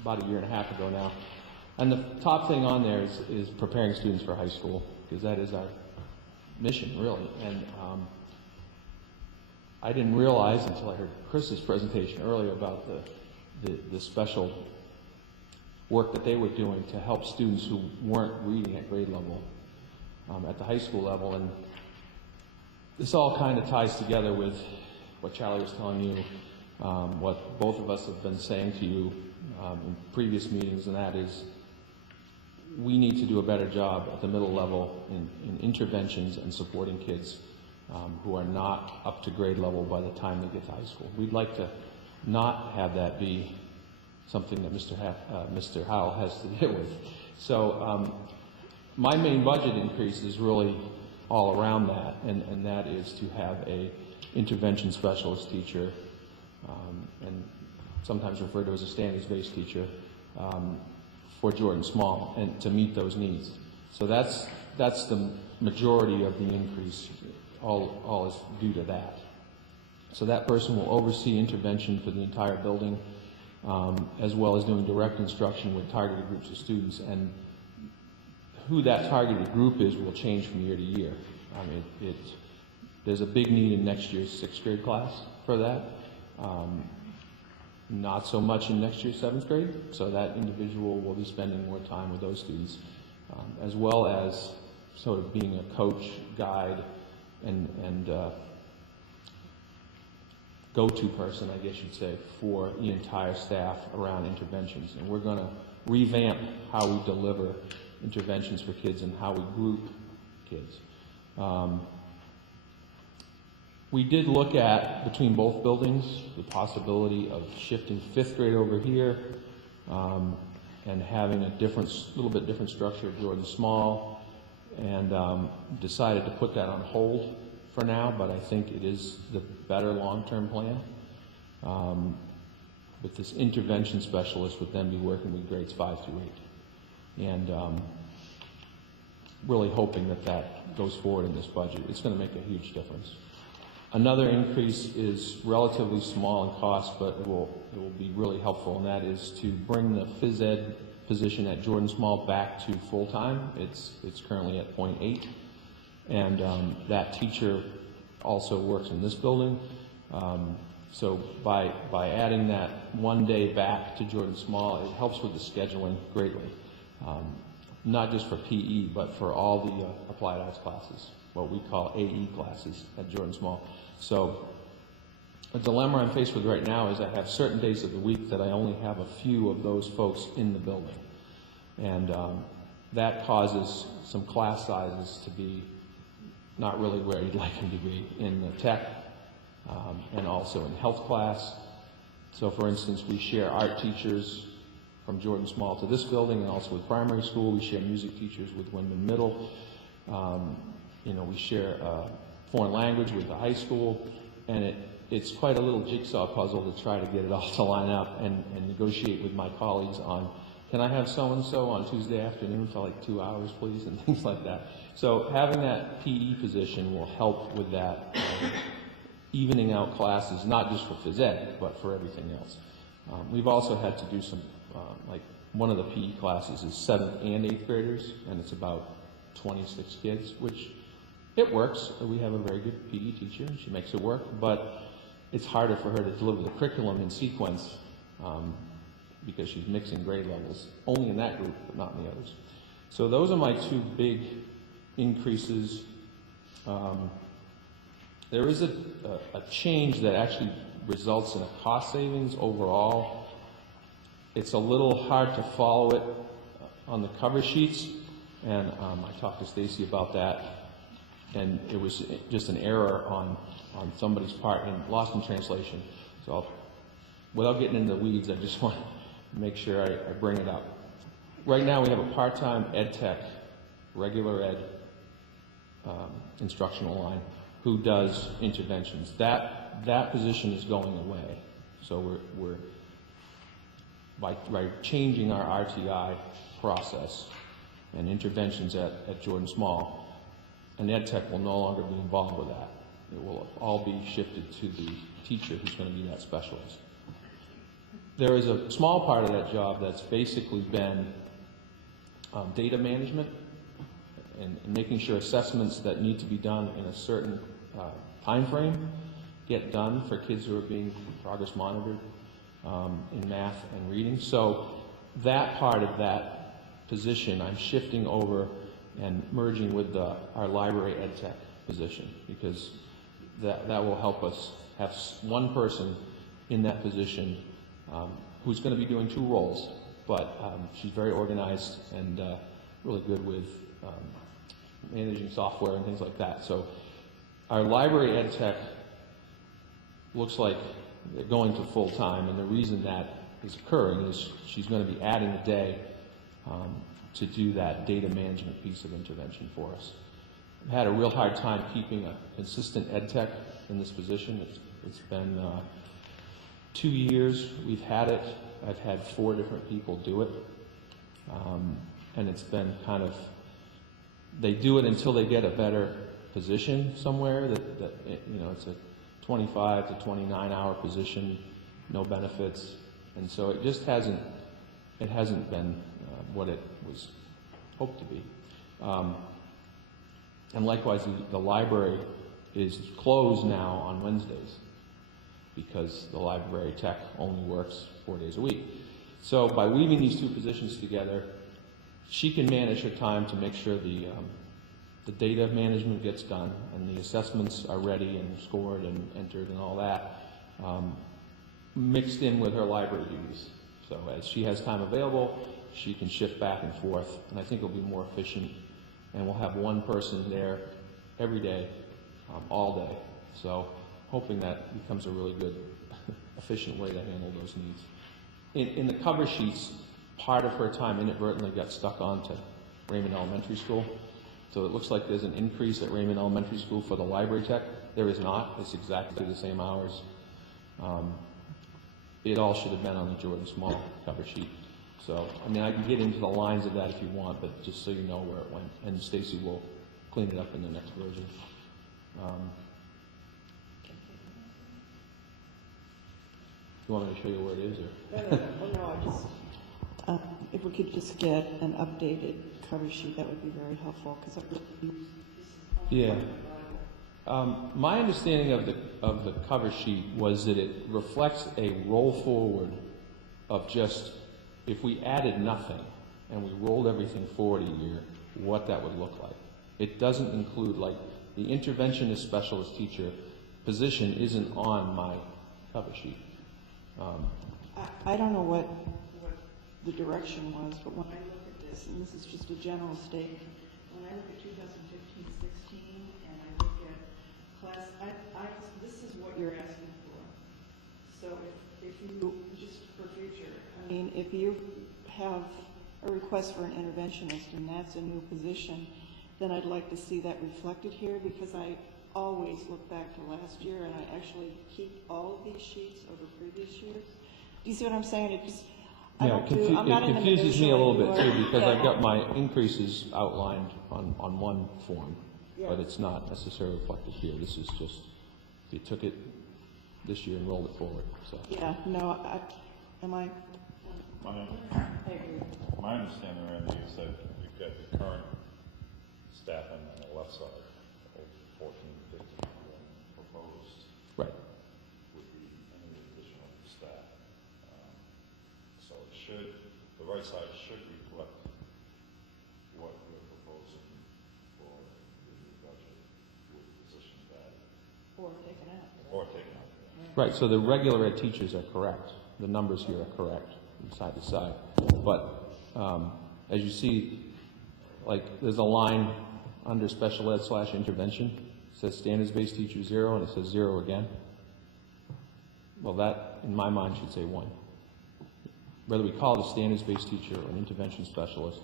about 1.5 years ago now. And the top thing on there is preparing students for high school, because that is our mission, really. And I didn't realize until I heard Chris's presentation earlier about the special work that they were doing to help students who weren't reading at grade level at the high school level. And this all kind of ties together with what Charlie was telling you, what both of us have been saying to you in previous meetings, and that is we need to do a better job at the middle level in interventions and supporting kids who are not up to grade level by the time they get to high school. We'd like to not have that be something that Mr. Howell has to deal with. So my main budget increase is really all around that, and that is to have a intervention specialist teacher, and sometimes referred to as a standards-based teacher, for Jordan Small, and to meet those needs. So that's the majority of the increase. All is due to that. So that person will oversee intervention for the entire building, as well as doing direct instruction with targeted groups of students. And who that targeted group is will change from year to year. I mean, there's a big need in next year's 6th grade class for that. Not so much in next year's 7th grade, so that individual will be spending more time with those students, as well as sort of being a coach, guide, and go-to person, I guess you'd say, for the entire staff around interventions. And we're going to revamp how we deliver interventions for kids and how we group kids. We did look at, between both buildings, the possibility of shifting 5th grade over here and having a little bit different structure of Jordan Small, and decided to put that on hold for now, but I think it is the better long-term plan. With this intervention specialist would then be working with grades 5 through 8. And really hoping that that goes forward in this budget. It's going to make a huge difference. Another increase is relatively small in cost, but it will be really helpful, and that is to bring the phys ed position at Jordan Small back to full-time. It's currently at 0.8, and that teacher also works in this building. So by adding that one day back to Jordan Small, it helps with the scheduling greatly, not just for PE, but for all the applied arts classes, what we call AE classes at Jordan Small. So a dilemma I'm faced with right now is I have certain days of the week that I only have a few of those folks in the building. And that causes some class sizes to be not really where you'd like them to be in the tech and also in health class. So for instance, we share art teachers from Jordan Small to this building, and also with primary school. We share music teachers with Windman Middle. We share foreign language with the high school, and it's quite a little jigsaw puzzle to try to get it all to line up and negotiate with my colleagues on, can I have so-and-so on Tuesday afternoon for like 2 hours, please, and things like that. So having that PE position will help with that, evening out classes, not just for phys ed, but for everything else. We've also had to do some, like one of the PE classes is 7th and 8th graders, and it's about 26 kids, which it works. We have a very good PE teacher, and she makes it work, but it's harder for her to deliver the curriculum in sequence because she's mixing grade levels, only in that group, but not in the others. So those are my two big increases. There is a change that actually results in a cost savings overall. It's a little hard to follow it on the cover sheets, and I talked to Stacy about that, and it was just an error on somebody's part and lost in translation. So without getting into the weeds, I just want to make sure I bring it up. Right now we have a part-time ed tech, regular ed instructional line who does interventions. That position is going away. So we're by changing our RTI process and interventions at Jordan Small, and ed tech will no longer be involved with that. It will all be shifted to the teacher who's going to be that specialist. There is a small part of that job that's basically been data management and making sure assessments that need to be done in a certain time frame get done for kids who are being progress monitored in math and reading. So that part of that position I'm shifting over and merging with our library ed tech position, because that will help us have one person in that position who's going to be doing two roles, but she's very organized and really good with managing software and things like that. So our library ed tech looks like they're going to full time, and the reason that is occurring is she's going to be adding a day to do that data management piece of intervention for us. I've had a real hard time keeping a consistent ed tech in this position. It's been 2 years we've had it. I've had 4 different people do it, and it's been kind of, they do it until they get a better position somewhere that you know, it's a 25 to 29 hour position, no benefits, and so it just hasn't been what it was hoped to be. And likewise, the library is closed now on Wednesdays because the library tech only works 4 days a week. So by weaving these two positions together, she can manage her time to make sure the data management gets done and the assessments are ready and scored and entered and all that, mixed in with her library duties. So as she has time available, she can shift back and forth, and I think it'll be more efficient, and we'll have one person there every day, all day. So hoping that becomes a really good, efficient way to handle those needs. In the cover sheets, part of her time inadvertently got stuck onto Raymond Elementary School. So it looks like there's an increase at Raymond Elementary School for the library tech. There is not. It's exactly the same hours. It all should have been on the Jordan Small cover sheet. So, I mean, I can get into the lines of that if you want, but just so you know where it went. And Stacy will clean it up in the next version. You want me to show you where it is? Or? No, I just, if we could just get an updated cover sheet, that would be very helpful, because Yeah. My understanding of the cover sheet was that it reflects a roll forward of just, if we added nothing and we rolled everything forward a year, what that would look like. It doesn't include, like, the interventionist specialist teacher position isn't on my cover sheet. I don't know what the direction was, but when I look at this, and this is just a general statement, when I look at 2015-16 and I look at class, this is what you're asking for. So if you, just for future, I mean, if you have a request for an interventionist and that's a new position, then I'd like to see that reflected here, because I always look back to last year and I actually keep all of these sheets over previous years. Do you see what I'm saying? It just, Yeah, it confuses me a little bit too, because I've got my increases outlined on one form, but it's not necessarily reflected here. This is just, they took it this year and rolled it forward. So. Yeah, no, am I? My understanding, Randy, is that we've got the current staffing on the left side, 14, 15 proposed. Right. Would be any additional staff. So it should, the right side should reflect what we're proposing for the new budget with positions added. Or taken out. Or taken out. Right, so the regular ed teachers are correct. The numbers here are correct from side to side. But as you see, like, there's a line under special ed / intervention. It says standards-based teacher 0, and it says 0 again. Well, that, in my mind, should say 1. Whether we call it a standards-based teacher or an intervention specialist,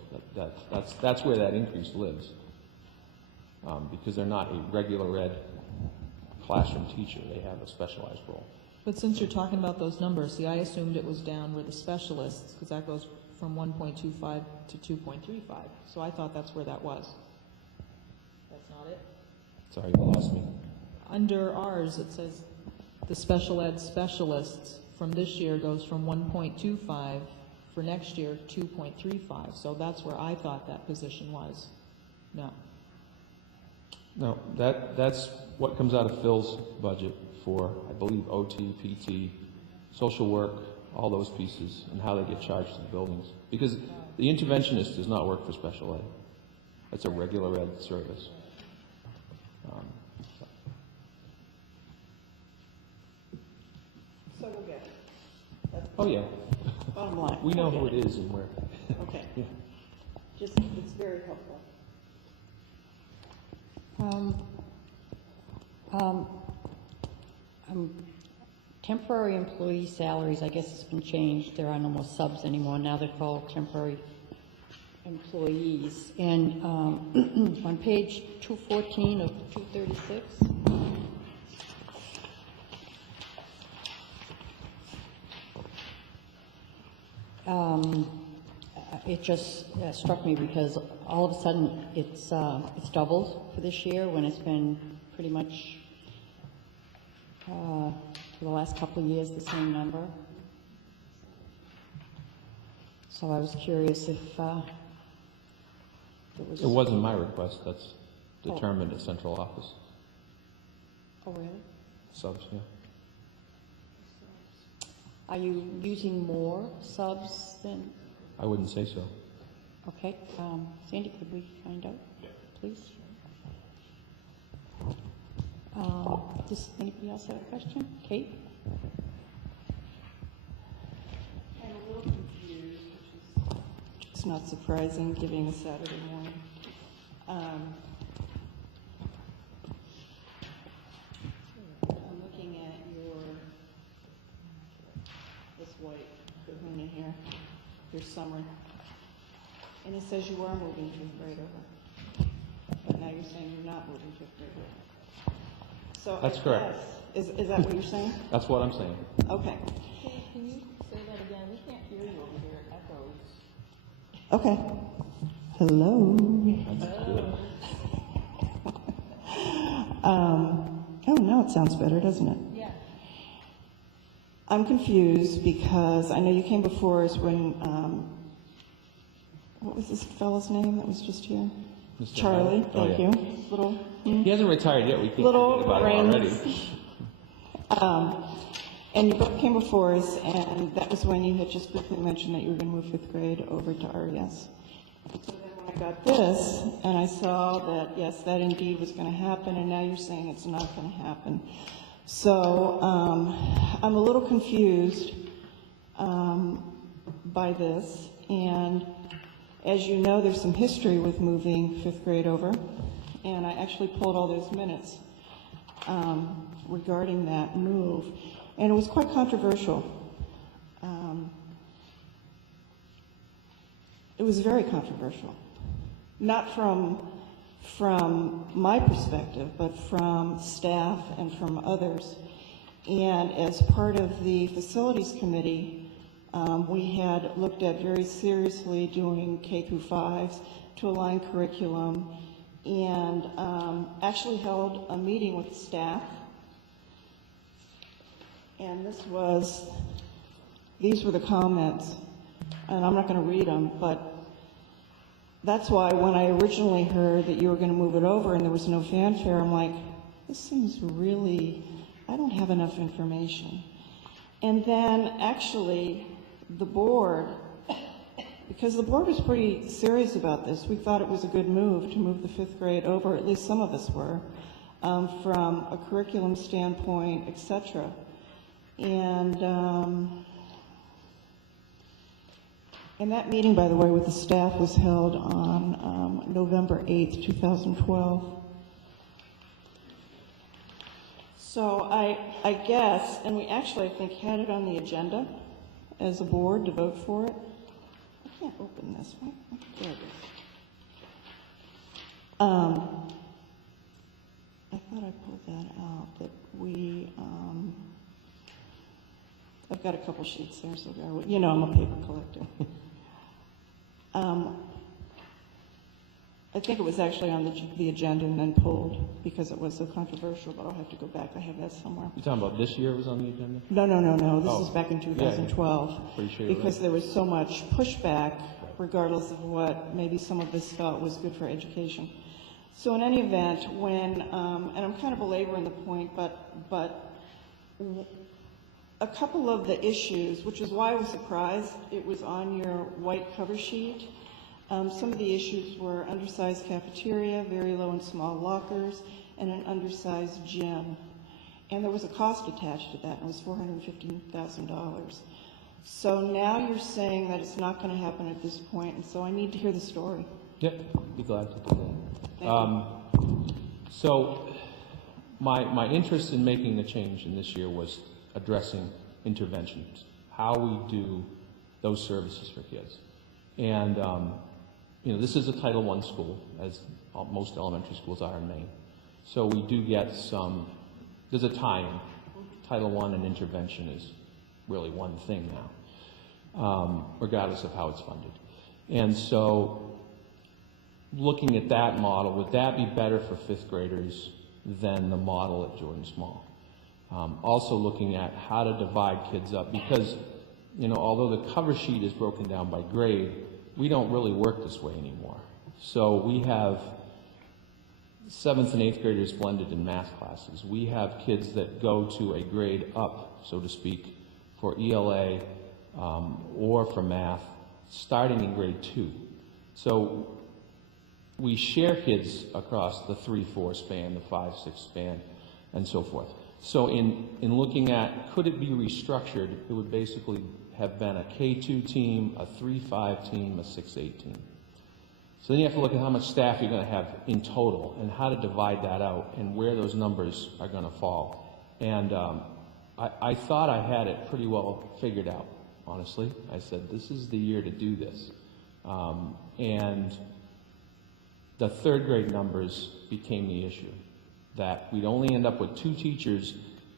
that's where that increase lives. Because they're not a regular ed classroom teacher. They have a specialized role. But since you're talking about those numbers, see, I assumed it was down where the specialists, because that goes from 1.25 to 2.35. So I thought that's where that was. That's not it? Sorry, you lost me. Under ours, it says the special ed specialists from this year goes from 1.25, for next year 2.35. So that's where I thought that position was. No. No, that's what comes out of Phil's budget for, I believe, OT, PT, social work, all those pieces, and how they get charged to the buildings. Because the interventionist does not work for special ed. It's a regular ed service. So we'll get it. Oh, yeah. Bottom line. We know we'll who get it is and where. Okay. Yeah. Just, it's very helpful. Temporary employee salaries, I guess it's been changed. There are no more subs anymore. Now they're called temporary employees. And on page 214 of 236, it just struck me because all of a sudden it's doubled for this year when it's been pretty much for the last couple of years the same number. So I was curious if it was. It wasn't my request. That's determined at central office. Oh, really? Subs, yeah. Are you using more subs than? I wouldn't say so. Okay. Sandy, could we find out, please? Does anybody else have a question? Kate? I'm a little confused, which is it's not surprising, giving a Saturday morning. I'm looking at this white kahuna here, your summer, and it says you are moving 5th grade over, but now you're saying you're not moving 5th grade over. So That's correct. Is that what you're saying? That's what I'm saying. Okay. Can you say that again? We can't hear you over here. It echoes. Okay. Hello. That's good. Oh, now it sounds better, doesn't it? Yeah. I'm confused because I know you came before us when, what was this fellow's name that was just here? Mr. Charlie, Hyde? Oh, thank yeah. you. Little, He hasn't retired yet. We can't Little forget about him rings. already. And you both came before us, and that was when you had just briefly mentioned that you were going to move 5th grade over to RES. So then when I got this, and I saw that, yes, that indeed was going to happen, and now you're saying it's not going to happen. So I'm a little confused by this, and as you know, there's some history with moving 5th grade over, and I actually pulled all those minutes regarding that move, and it was quite controversial. It was very controversial, not from my perspective, but from staff and from others. And as part of the facilities committee, we had looked at very seriously doing K through 5s to align curriculum, and actually held a meeting with staff. And these were the comments, and I'm not going to read them, but that's why when I originally heard that you were going to move it over and there was no fanfare, I'm like, this seems really, I don't have enough information. And then actually the board, because the board was pretty serious about this, we thought it was a good move to move the 5th grade over, at least some of us were, from a curriculum standpoint, etc. And that meeting, by the way, with the staff was held on November 8th, 2012. So I guess, and we actually, I think, had it on the agenda as a board to vote for it. I can't open this. There it is. I thought I pulled that out, that we, I've got a couple sheets there, so you know I'm a paper collector. I think it was actually on the agenda and then pulled because it was so controversial, but I'll have to go back. I have that somewhere. You talking about this year was on the agenda? No. This Oh. is back in 2012. Pretty sure you're Because right. there was so much pushback, regardless of what maybe some of us felt was good for education. So in any event, when, and I'm kind of belaboring the point, but A couple of the issues, which is why I was surprised it was on your white cover sheet. Some of the issues were undersized cafeteria, very low and small lockers, and an undersized gym. And there was a cost attached to that, and it was $415,000. So now you're saying that it's not going to happen at this point, and so I need to hear the story. Yep, be glad to do that. Thank you. So my interest in making the change in this year was addressing interventions, how we do those services for kids. And, you know, this is a Title I school, as most elementary schools are in Maine. So we do get there's a tie-in. Title I and intervention is really one thing now, regardless of how it's funded. And so looking at that model, would that be better for fifth graders than the model at Jordan Small? Also looking at how to divide kids up, because, you know, although the cover sheet is broken down by grade, we don't really work this way anymore. So we have 7th and 8th graders blended in math classes. We have kids that go to a grade up, so to speak, for ELA or for math, starting in grade 2. So we share kids across the 3-4 span, the 5-6 span, and so forth. So in looking at, could it be restructured, it would basically have been a K2 team, a 3-5 team, a 6-8 team. So then you have to look at how much staff you're going to have in total and how to divide that out and where those numbers are going to fall. And I thought I had it pretty well figured out, honestly. I said, this is the year to do this. And the third grade numbers became the issue, that we'd only end up with 2 teachers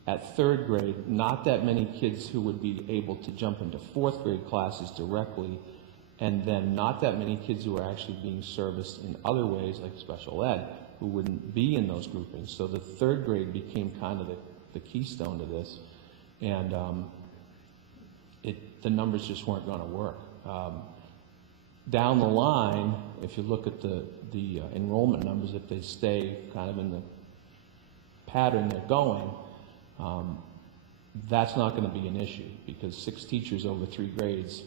at third grade, not that many kids who would be able to jump into fourth grade classes directly, and then not that many kids who are actually being serviced in other ways, like special ed, who wouldn't be in those groupings. So the third grade became kind of the keystone to this, and the numbers just weren't going to work. Down the line, if you look at the enrollment numbers, if they stay kind of in the pattern they're going, that's not going to be an issue, because 6 teachers over 3 grades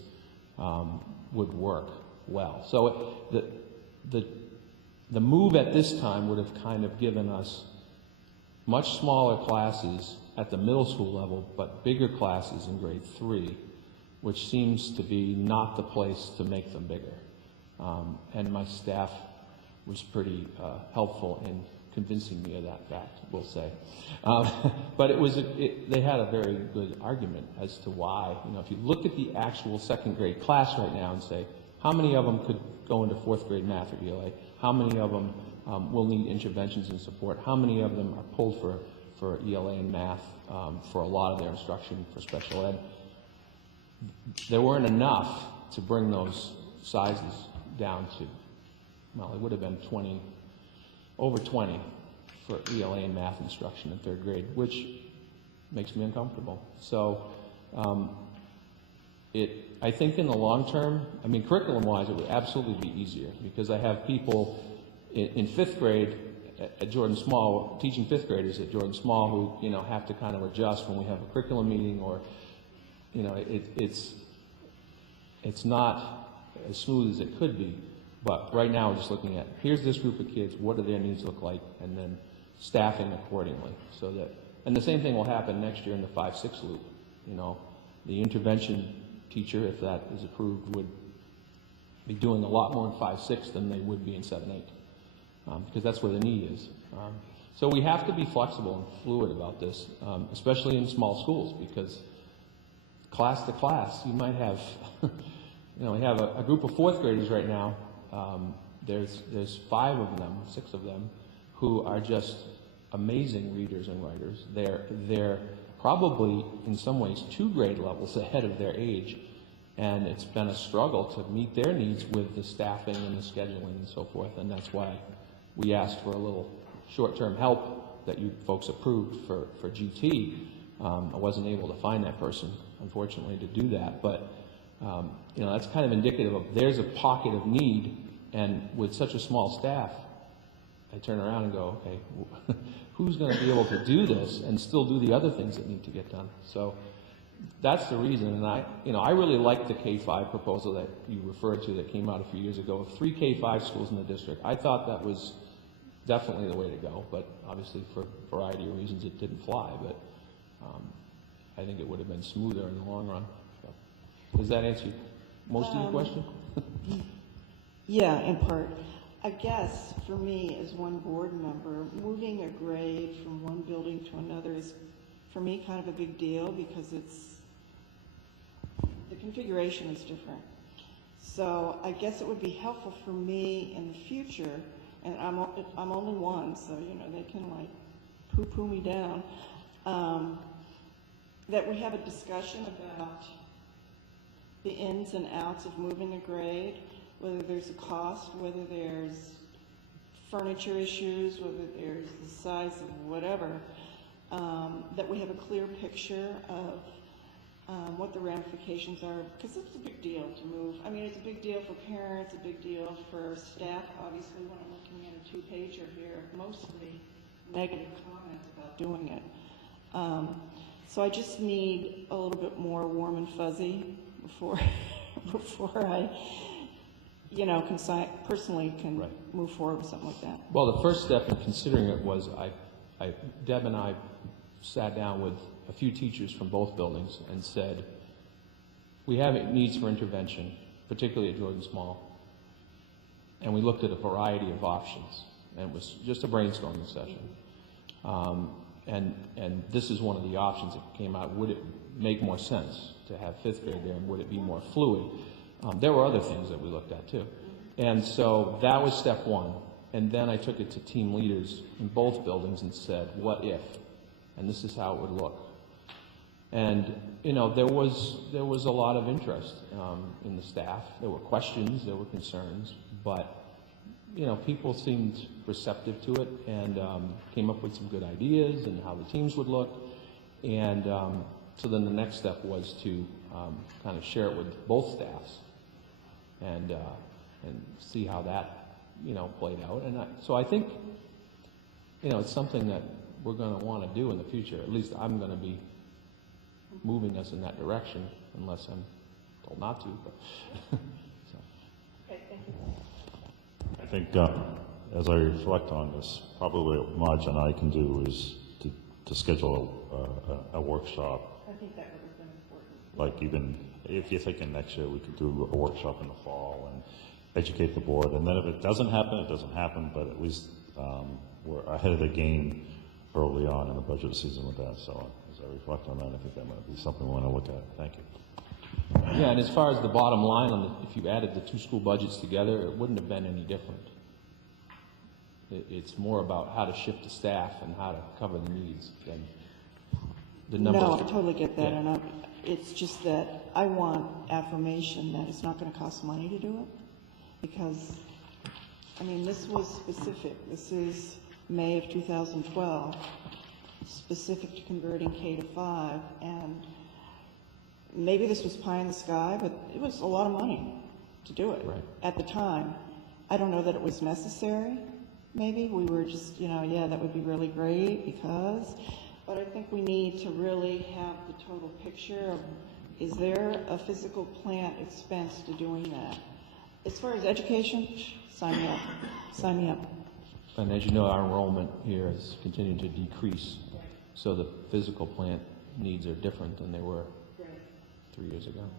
would work well. So the move at this time would have kind of given us much smaller classes at the middle school level, but bigger classes in grade 3, which seems to be not the place to make them bigger. And my staff was pretty helpful in convincing me of that fact, we'll say. But they had a very good argument as to why. You know, if you look at the actual second grade class right now and say, how many of them could go into fourth grade math or ELA? How many of them will need interventions and support? How many of them are pulled for ELA and math for a lot of their instruction for special ed? There weren't enough to bring those sizes down to, well, it would have been over 20 for ELA and math instruction in third grade, which makes me uncomfortable. So I think in the long term, I mean, curriculum-wise, it would absolutely be easier, because I have people in 5th grade at Jordan Small, teaching 5th graders at Jordan Small, who, you know, have to kind of adjust when we have a curriculum meeting, or, you know, it's not as smooth as it could be. But right now, we're just looking at, here's this group of kids, what do their needs look like, and then staffing accordingly. So that, and the same thing will happen next year in the 5-6 loop. You know, the intervention teacher, if that is approved, would be doing a lot more in 5-6 than they would be in 7-8, because that's where the need is. So we have to be flexible and fluid about this, especially in small schools, because class to class, you might have, you know, we have a group of 4th graders right now. There's 5 of them, 6 of them, who are just amazing readers and writers. They're probably in some ways 2 grade levels ahead of their age, and it's been a struggle to meet their needs with the staffing and the scheduling and so forth, and that's why we asked for a little short-term help that you folks approved for GT. I wasn't able to find that person, unfortunately, to do that, but you know, that's kind of indicative of there's a pocket of need, and with such a small staff, I turn around and go, okay, who's going to be able to do this and still do the other things that need to get done? So that's the reason, and I really like the K-5 proposal that you referred to that came out a few years ago of 3 K-5 schools in the district. I thought that was definitely the way to go, but obviously for a variety of reasons it didn't fly, but I think it would have been smoother in the long run. So, does that answer most of your question? Yeah, in part. I guess for me as one board member, moving a grade from one building to another is for me kind of a big deal because the configuration is different. So I guess it would be helpful for me in the future, and I'm only one, so they can like poo-poo me down, that we have a discussion about the ins and outs of moving a grade, whether there's a cost, whether there's furniture issues, whether there's the size of whatever, that we have a clear picture of what the ramifications are, because it's a big deal to move. I mean, it's a big deal for parents, a big deal for staff. Obviously, when I'm looking at a 2-pager here, mostly negative comments about doing it. So I just need a little bit more warm and fuzzy before I, personally can move forward with something like that. Well, the first step in considering it was Deb and I sat down with a few teachers from both buildings and said, we have needs for intervention, particularly at Jordan Small. And we looked at a variety of options, and it was just a brainstorming session. And this is one of the options that came out. Would it make more sense to have 5th grade there, and would it be more fluid? There were other things that we looked at too. And so that was step one. And then I took it to team leaders in both buildings and said, what if? And this is how it would look. And, there was a lot of interest in the staff. There were questions, there were concerns, but, people seemed receptive to it and came up with some good ideas and how the teams would look. And so then the next step was to kind of share it with both staffs and see how that, played out. And so I think, it's something that we're going to want to do in the future. At least I'm going to be moving us in that direction, unless I'm told not to. But so. Okay, thank you. I think as I reflect on this, probably what Marge and I can do is to schedule a workshop. I think that would have been important. Like even if you're thinking next year, we could do a workshop in the fall and educate the board. And then if it doesn't happen, it doesn't happen, but at least we're ahead of the game early on in the budget season with that. So as I reflect on that, I think that might be something we want to look at. Thank you. Yeah, and as far as the bottom line, if you added the 2 school budgets together, it wouldn't have been any different. It's more about how to shift the staff and how to cover the needs than the number. No, I totally get that, Yeah. and it's just that I want affirmation that it's not going to cost money to do it, because, this was specific. This is May of 2012, specific to converting K to 5, and maybe this was pie in the sky, but it was a lot of money to do it at the time. I don't know that it was necessary. Maybe we were just, yeah, that would be really great because, but I think we need to really have the total picture of, is there a physical plant expense to doing that? As far as education, sign me up. Sign me up. And as you know, our enrollment here has continued to decrease. So the physical plant needs are different than they were 3 years ago.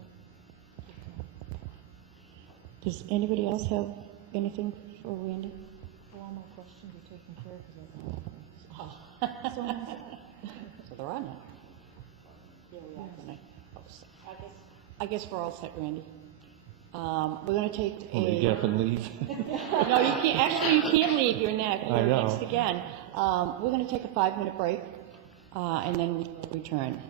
Does anybody else have anything for Randy? All my questions are taken care of because So there are none. Yeah, we are tonight. I guess we're all set, Randy. We're going to take Will they get up and leave? No, you can't. Actually, you can't leave. You're next. I You're know. next again. We're going to take a 5-minute break, and then we'll return.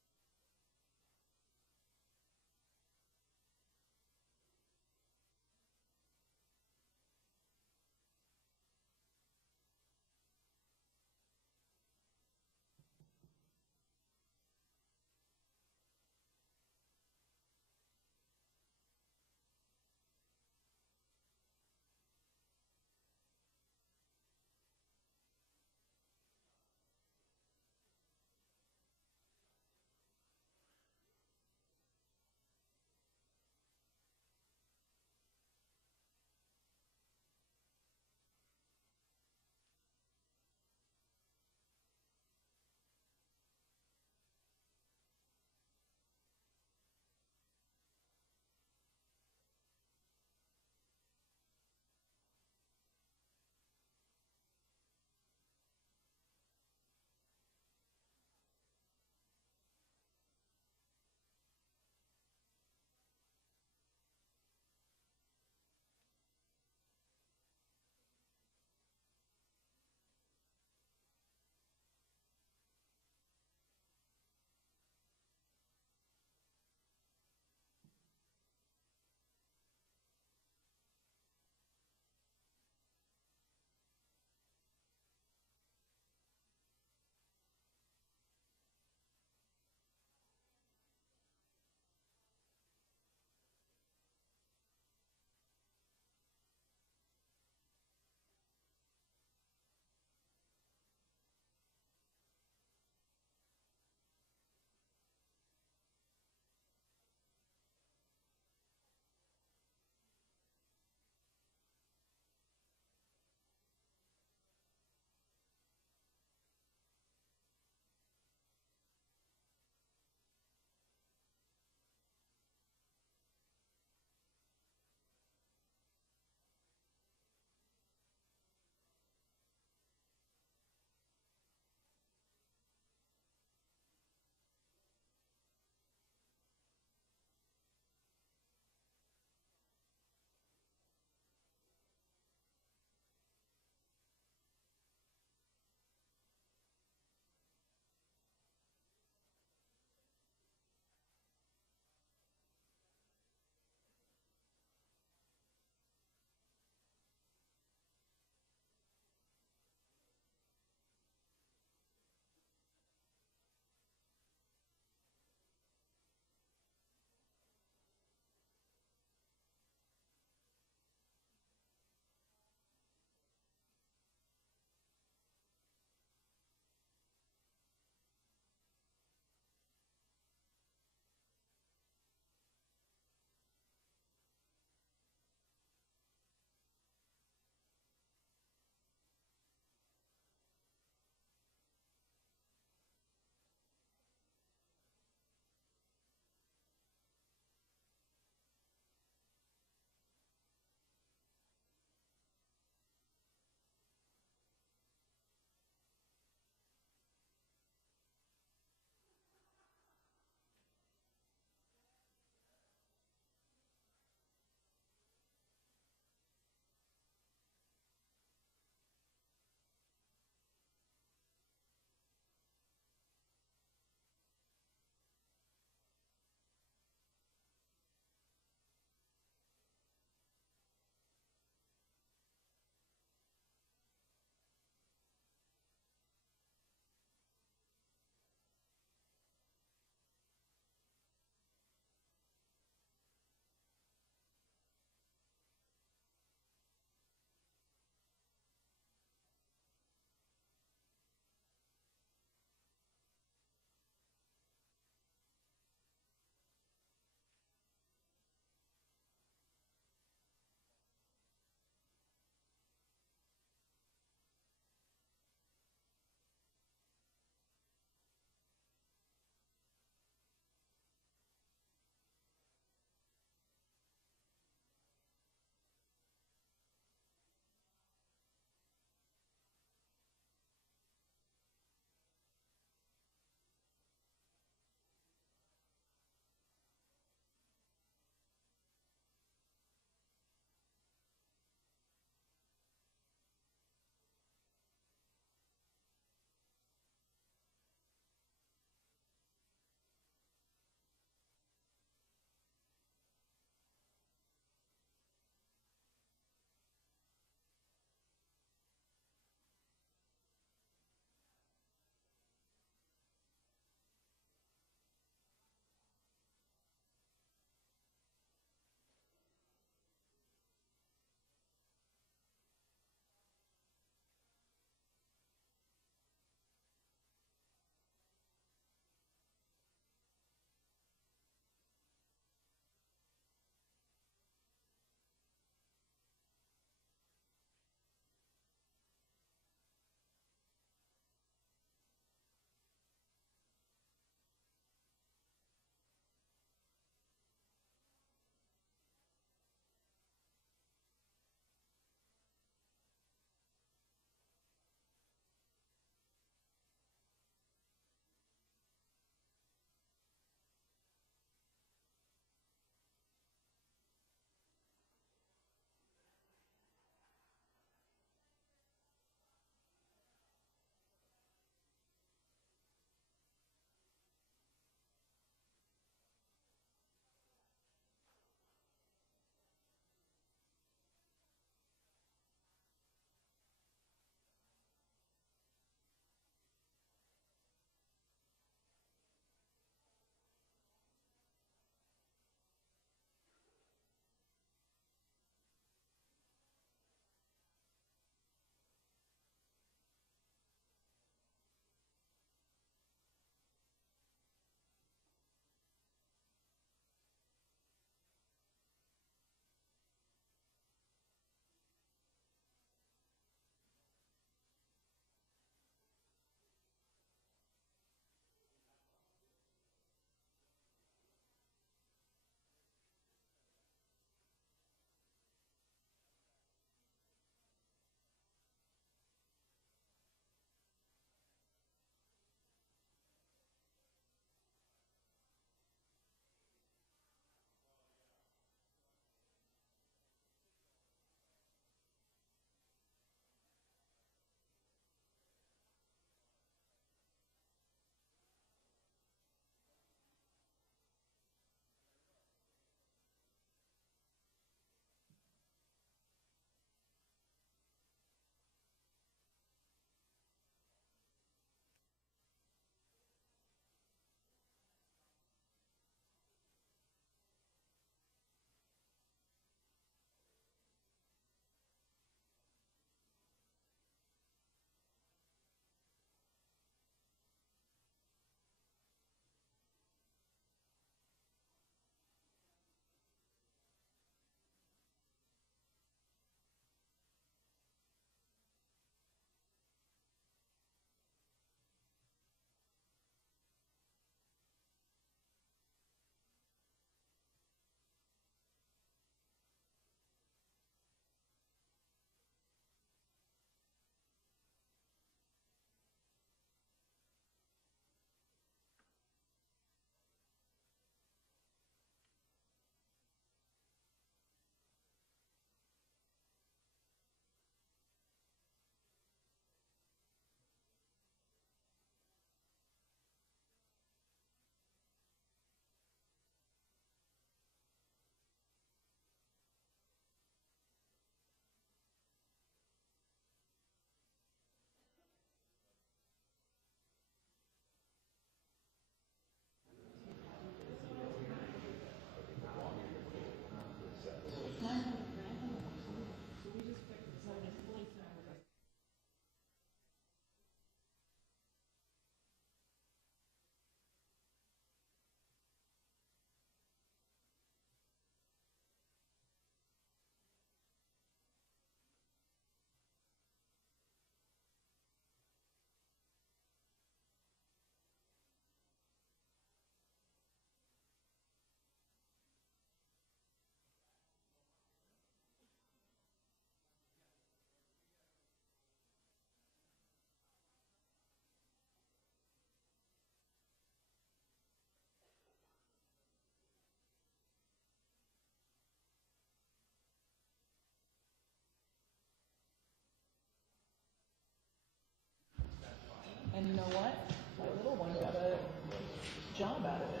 job out of it.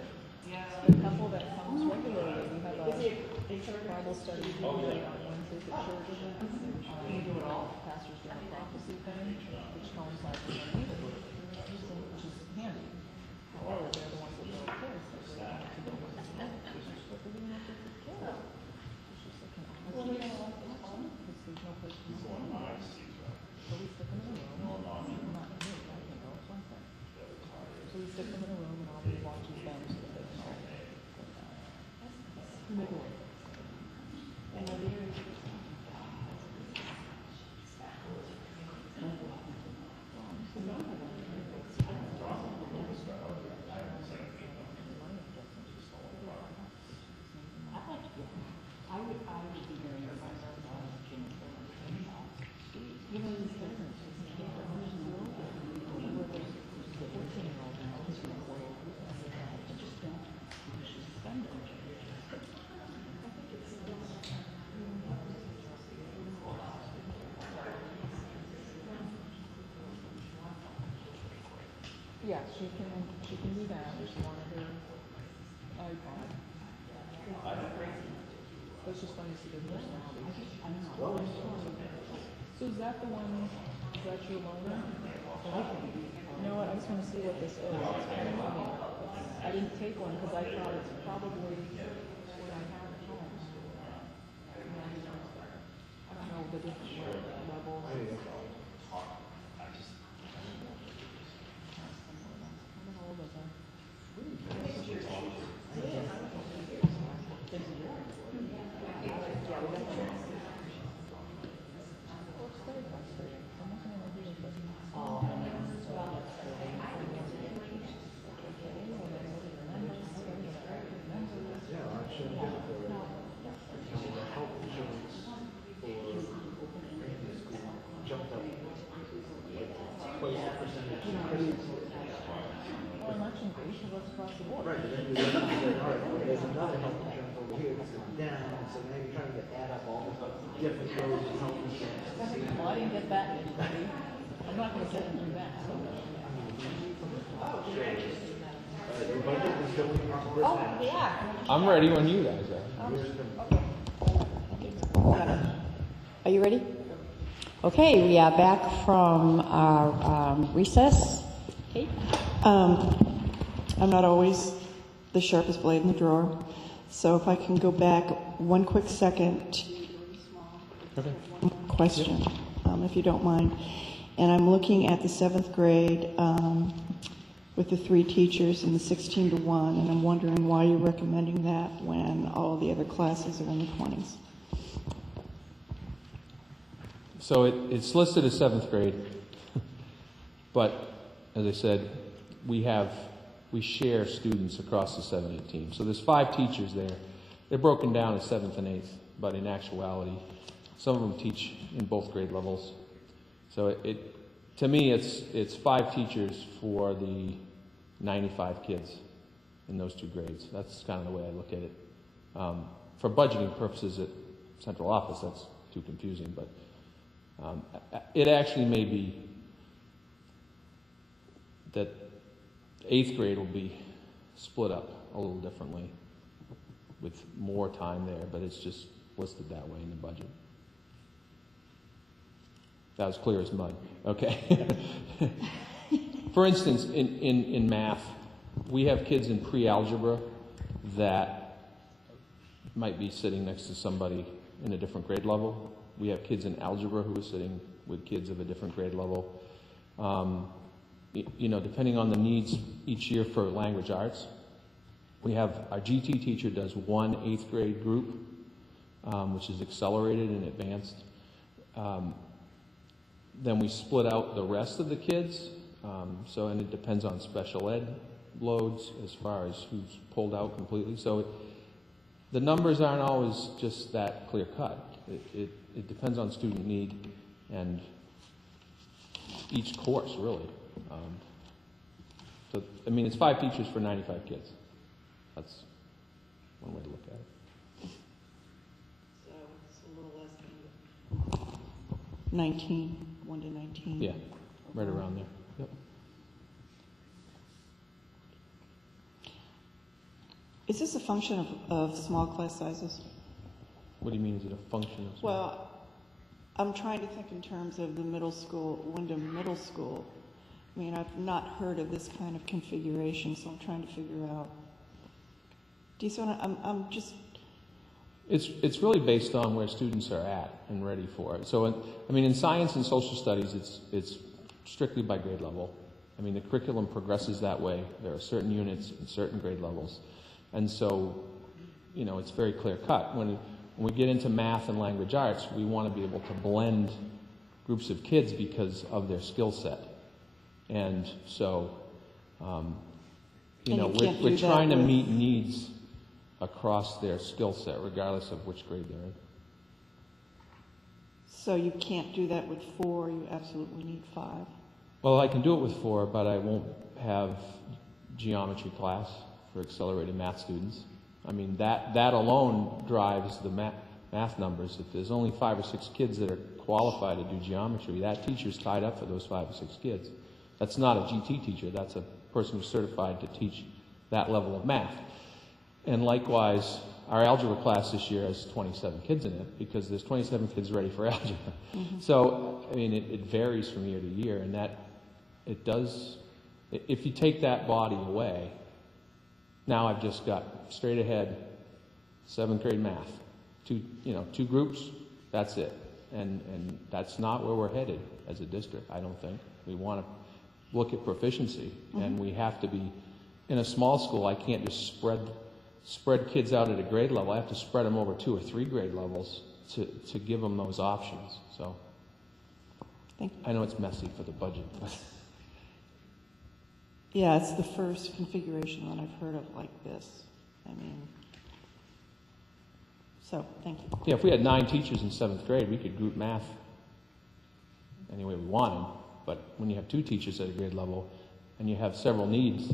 The couple that comes regularly, we have a Bible study on Wednesdays at church. We do it all. Pastor's doing a prophecy thing, which coincides with our neighborhood, which is handy. However, they're the ones that go, okay, so we're going to go with this. But they're doing it with the kids. It's just like, because there's no place to go. So we stick them in a room. Not me, I can go, it's one thing. So we stick them in a room and I'll be watching them so that they can all make it work. Yeah, she can do that if she wanted her iPod. But it's just funny to see their personality. So is that the one, is that your logo? You know what, I just want to see what this is. It's kind of funny. I didn't take one because I thought it's probably what I have at home. I don't know the different levels. How old is that? Right, but then you look and say, all right, well, there's another health insurance over here that's going down, so now you're trying to add up all the different rows of health insurance. Well, I didn't get that yet, buddy. I'm not gonna sit and do that. Your budget is going up. Oh, yeah. I'm ready when you guys are. Are you ready? Okay, we are back from our recess. Kate? I'm not always the sharpest blade in the drawer, so if I can go back one quick second to question, if you don't mind. And I'm looking at the 7th grade with the 3 teachers and the 16 to 1, and I'm wondering why you're recommending that when all the other classes are in the 20s. So it's listed as 7th grade, but as I said, we share students across the 7-8 team. So there's 5 teachers there. They're broken down as 7th and 8th, but in actuality, some of them teach in both grade levels. So to me, it's 5 teachers for the 95 kids in those 2 grades. That's kind of the way I look at it. For budgeting purposes at central office, that's too confusing, but it actually may be that 8th grade will be split up a little differently with more time there, but it's just listed that way in the budget. That was clear as mud. Okay. For instance, in math, we have kids in pre-algebra that might be sitting next to somebody in a different grade level. We have kids in algebra who are sitting with kids of a different grade level. Depending on the needs each year for language arts, we have our GT teacher does 1 8th grade group, which is accelerated and advanced. Then we split out the rest of the kids, and it depends on special ed loads as far as who's pulled out completely. So the numbers aren't always just that clear cut. It depends on student need and each course, really. It's 5 teachers for 95 kids. That's one way to look at it. So it's a little less than 19, 1 to 19. Yeah, right around there. Yep. Is this a function of small class sizes? What do you mean, is it a function of? Well, I'm trying to think in terms of the middle school, Wyndham Middle School. I mean, I've not heard of this kind of configuration, so I'm trying to figure out. Do you see what I'm just... It's really based on where students are at and ready for it. So, I mean, in science and social studies, it's strictly by grade level. I mean, the curriculum progresses that way. There are certain units and certain grade levels. And so, you know, it's very clear cut. When we get into math and language arts, we want to be able to blend groups of kids because of their skill set. And so, you know, we're trying to meet needs across their skill set, regardless of which grade they're in. So you can't do that with 4, you absolutely need 5. Well, I can do it with 4, but I won't have geometry class for accelerated math students. I mean, that alone drives the math numbers. If there's only 5 or 6 kids that are qualified to do geometry, that teacher's tied up for those 5 or 6 kids. That's not a GT teacher, that's a person who's certified to teach that level of math. And likewise, our algebra class this year has 27 kids in it because there's 27 kids ready for algebra. Mm-hmm. So, I mean, it varies from year to year, and that it does, if you take that body away, now I've just got straight ahead 7th grade math. 2 groups, that's it. And that's not where we're headed as a district, I don't think. We want to look at proficiency, mm-hmm. and we have to be, in a small school, I can't just spread kids out at a grade level. I have to spread them over 2 or 3 grade levels to give them those options. So thank you. I know it's messy for the budget. But yeah, it's the first configuration that I've heard of like this. I mean, so thank you. Yeah, if we had 9 teachers in 7th grade, we could group math any way we wanted. But when you have 2 teachers at a grade level and you have several needs,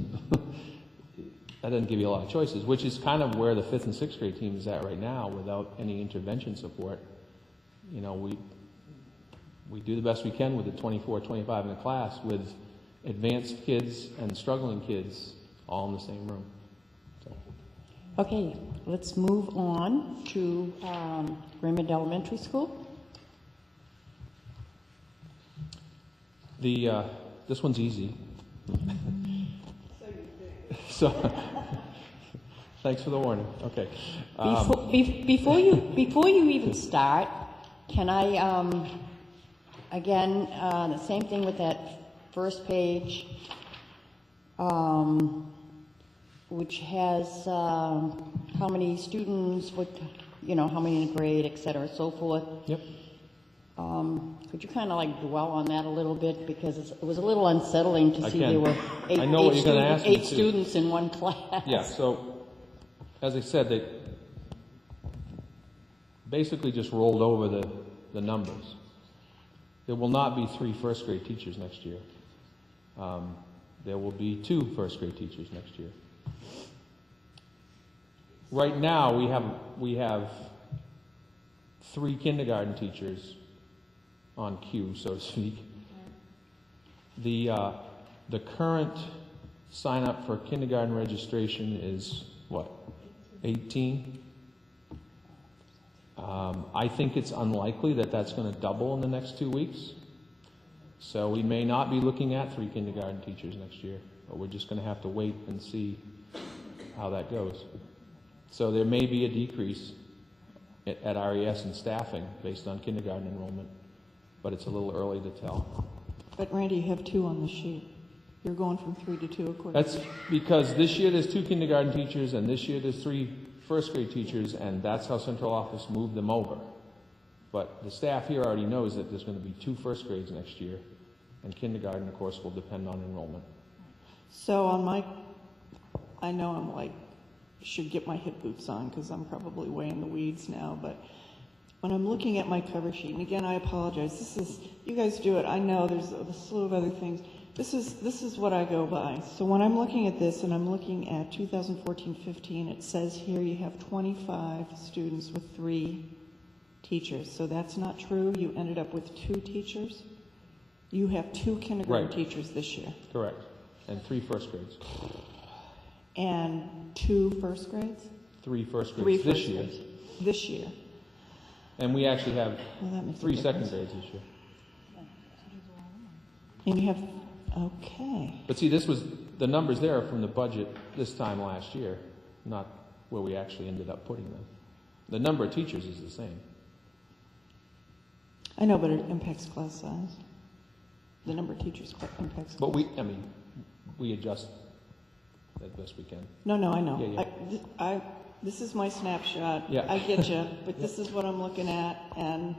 that doesn't give you a lot of choices, which is kind of where the 5th and 6th grade team is at right now without any intervention support. You know, we do the best we can with the 24, 25 in the class with advanced kids and struggling kids all in the same room. So. Okay, let's move on to Raymond Elementary School. This one's easy. So, thanks for the warning. Okay. Before you even start, can I again the same thing with that first page, which has how many students, what how many in a grade, et cetera, so forth. Yep. Could you kind of like dwell on that a little bit, because it was a little unsettling to see there were eight students in one class. Yeah, so as I said, they basically just rolled over the numbers. There will not be 3 first grade teachers next year. There will be 2 first grade teachers next year. Right now, we have 3 kindergarten teachers on cue, so to speak. The current sign up for kindergarten registration is what, 18? I think it's unlikely that that's going to double in the next 2 weeks. So we may not be looking at 3 kindergarten teachers next year, but we're just going to have to wait and see how that goes. So there may be a decrease at RES in staffing based on kindergarten enrollment, but it's a little early to tell. But Randy, you have 2 on the sheet. You're going from 3 to 2 according That's because this year there's 2 kindergarten teachers and this year there's 3 first grade teachers, and that's how central office moved them over. But the staff here already knows that there's going to be 2 first grades next year, and kindergarten, of course, will depend on enrollment. So I know I'm like, should get my hip boots on because I'm probably way in the weeds now, but when I'm looking at my cover sheet, and again, I apologize, you guys do it, I know there's a slew of other things. This is what I go by. So when I'm looking at this and I'm looking at 2014-15, it says here you have 25 students with 3 teachers. So that's not true. You ended up with 2 teachers. You have 2 kindergarten teachers this year. Correct. And 3 first grades. And 2 first grades? 3 first 3 grades this first year. grades. This year. And we actually have Well, that makes a 3 second difference. grades this year. And you have, okay. But see, the numbers there are from the budget this time last year, not where we actually ended up putting them. The number of teachers is the same. I know, but it impacts class size. The number of teachers impacts. But we adjust as best we can. No, I know. Yeah. This is my snapshot. Yeah. I get you, but this is what I'm looking at, and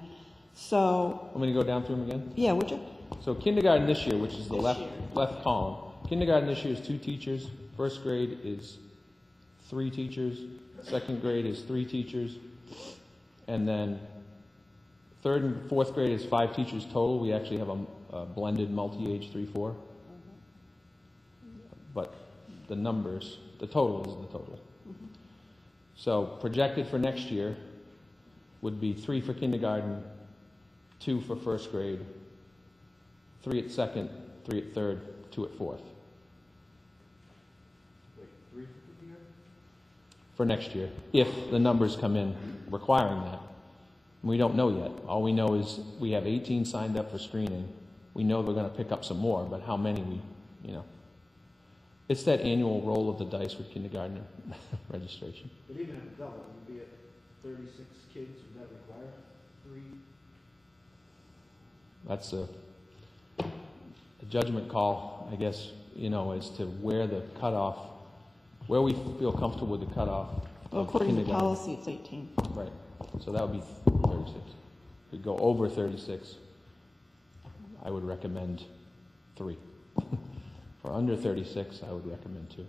so, Want me to go down through them again? yeah, would you? So kindergarten this year, which is the This left year. left column, kindergarten this year is 2 teachers, first grade is 3 teachers, second grade is 3 teachers, and then third and fourth grade is 5 teachers total. We actually have a blended multi-age 3-4. But the numbers, the total is the total. So projected for next year would be 3 for kindergarten, 2 for first grade, 3 at second, 3 at third, 2 at fourth. Wait, 3 for here? For next year, if the numbers come in requiring that. We don't know yet. All we know is we have 18 signed up for screening. We know they're going to pick up some more, but how many it's that annual roll of the dice with kindergarten registration. But even if double, you'd be at 36 kids, would that require 3? That's a judgment call, I guess, as to where the cutoff, where we feel comfortable with the cutoff. Well, of according to kindergarten. policy, it's 18. Right. So that would be 36. If we go over 36, I would recommend 3. For under 36, I would recommend 2.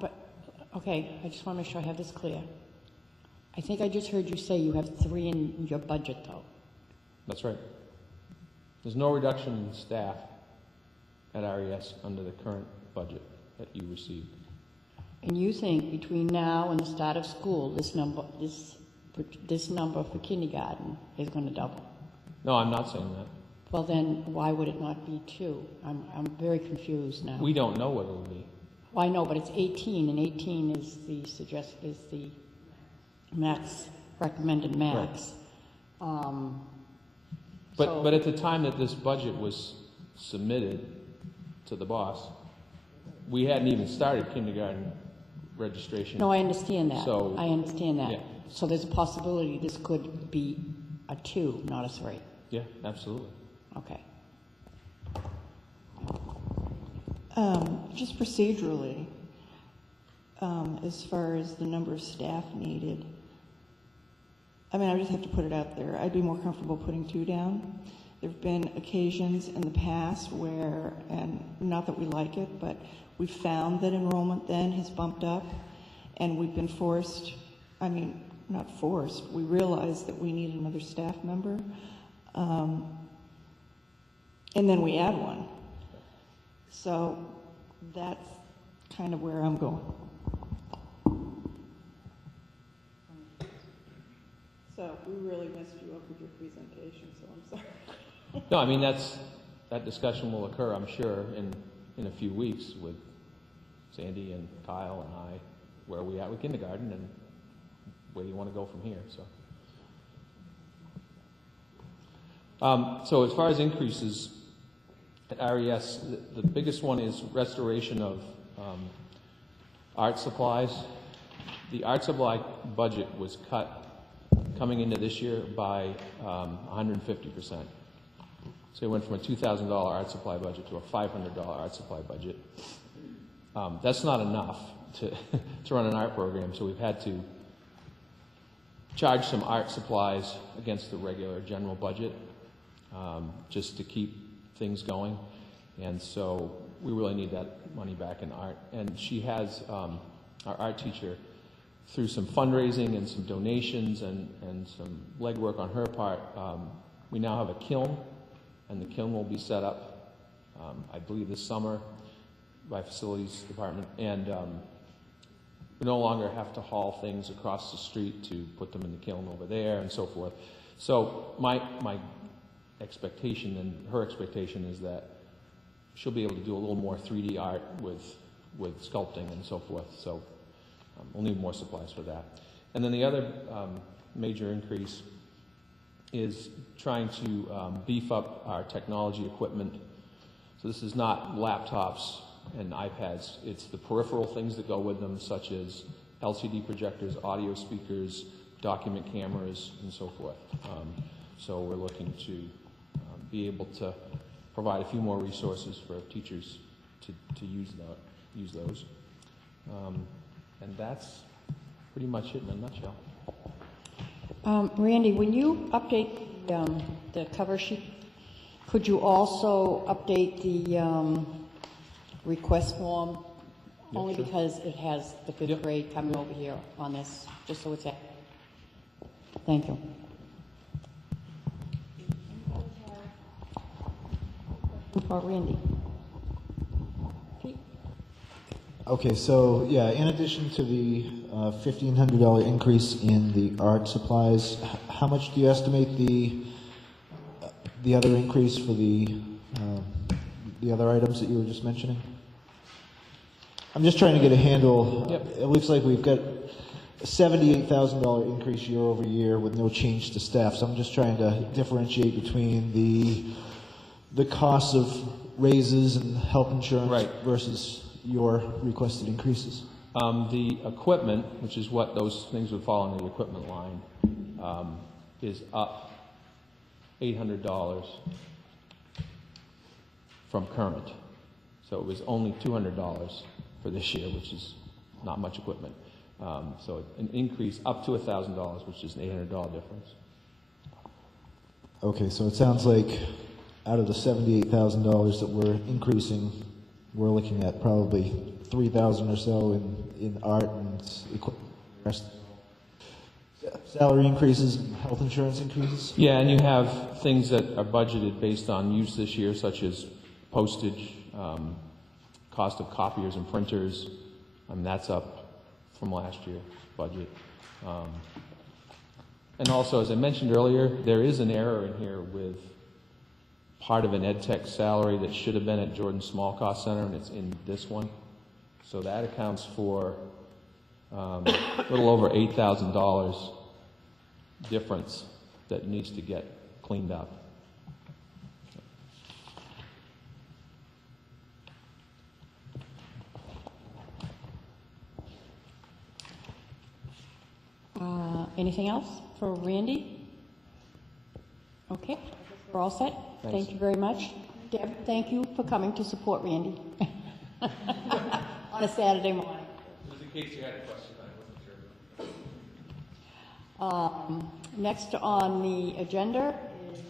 But, okay, I just want to make sure I have this clear. I think I just heard you say you have 3 in your budget, though. That's right. There's no reduction in staff at RES under the current budget that you received. And you think between now and the start of school, this number for kindergarten is going to double? No, I'm not saying that. Well, then why would it not be 2? I'm very confused now. We don't know what it'll be. Well, I know, but it's 18, and 18 is the max, recommended max. But at the time that this budget was submitted to the boss, we hadn't even started kindergarten registration. No, I understand that. So- I understand that. Yeah. So there's a possibility this could be a 2, not a 3. Yeah, absolutely. Okay. Just procedurally, as far as the number of staff needed, I mean, I just have to put it out there. I'd be more comfortable putting 2 down. There have been occasions in the past where, and not that we like it, but we found that enrollment then has bumped up, and we've been forced, not forced, we realized that we need another staff member, and then we add one. So that's kind of where I'm going. So we really messed you up with your presentation, so I'm sorry. No, that discussion will occur, I'm sure, in a few weeks with Sandy and Kyle and I, where are we at with kindergarten and where do you want to go from here, so as far as increases at RES, the biggest one is restoration of art supplies. The art supply budget was cut coming into this year by 150%. So it went from a $2,000 art supply budget to a $500 art supply budget. That's not enough to run an art program, so we've had to charge some art supplies against the regular general budget just to keep things going. And so we really need that money back in art. And she has, our art teacher, through some fundraising and some donations and some legwork on her part, we now have a kiln, and the kiln will be set up, I believe, this summer by Facilities Department. And we no longer have to haul things across the street to put them in the kiln over there and so forth. So my expectation and her expectation is that she'll be able to do a little more 3D art with with sculpting and so forth. So we'll need more supplies for that. And then the other major increase is trying to beef up our technology equipment. So this is not laptops and iPads, it's the peripheral things that go with them, such as LCD projectors, audio speakers, document cameras, and so forth. So we're looking to be able to provide a few more resources for teachers to use those. And that's pretty much it in a nutshell. Randy, when you update the cover sheet, could you also update the request form? Yeah, Only sure. because it has the fifth Yep. grade coming over here on this, just so it's accurate. Thank you. For Randy. Pete? Okay, so, yeah, in addition to the $1,500 increase in the art supplies, how much do you estimate the other increase for the other items that you were just mentioning? I'm just trying to get a handle. Yep. It looks like we've got a $78,000 increase year over year with no change to staff, so I'm just trying to differentiate between the costs of raises and health insurance Right. versus your requested increases. The equipment, which is what those things would fall under the equipment line, is up $800 from current. So it was only $200 for this year, which is not much equipment. So an increase up to $1,000, which is an $800 difference. Okay, so it sounds like out of the $78,000 that we're increasing, we're looking at probably $3,000 or so in art and equipment. Rest salary increases and health insurance increases. Yeah, and you have things that are budgeted based on use this year, such as postage, cost of copiers and printers. That's up from last year's budget. And also, as I mentioned earlier, there is an error in here with part of an ed tech salary that should have been at Jordan Small Cost Center, and it's in this one. So that accounts for a little over $8,000 difference that needs to get cleaned up. Anything else for Randy? Okay, we're all set. Thanks. Thank you very much. Deb, thank you for coming to support Randy on a Saturday morning. Just in case you had a question, I wasn't sure. Next on the agenda is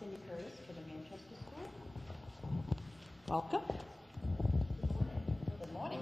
Cindy Curtis for the Manchester School. Welcome. Good morning.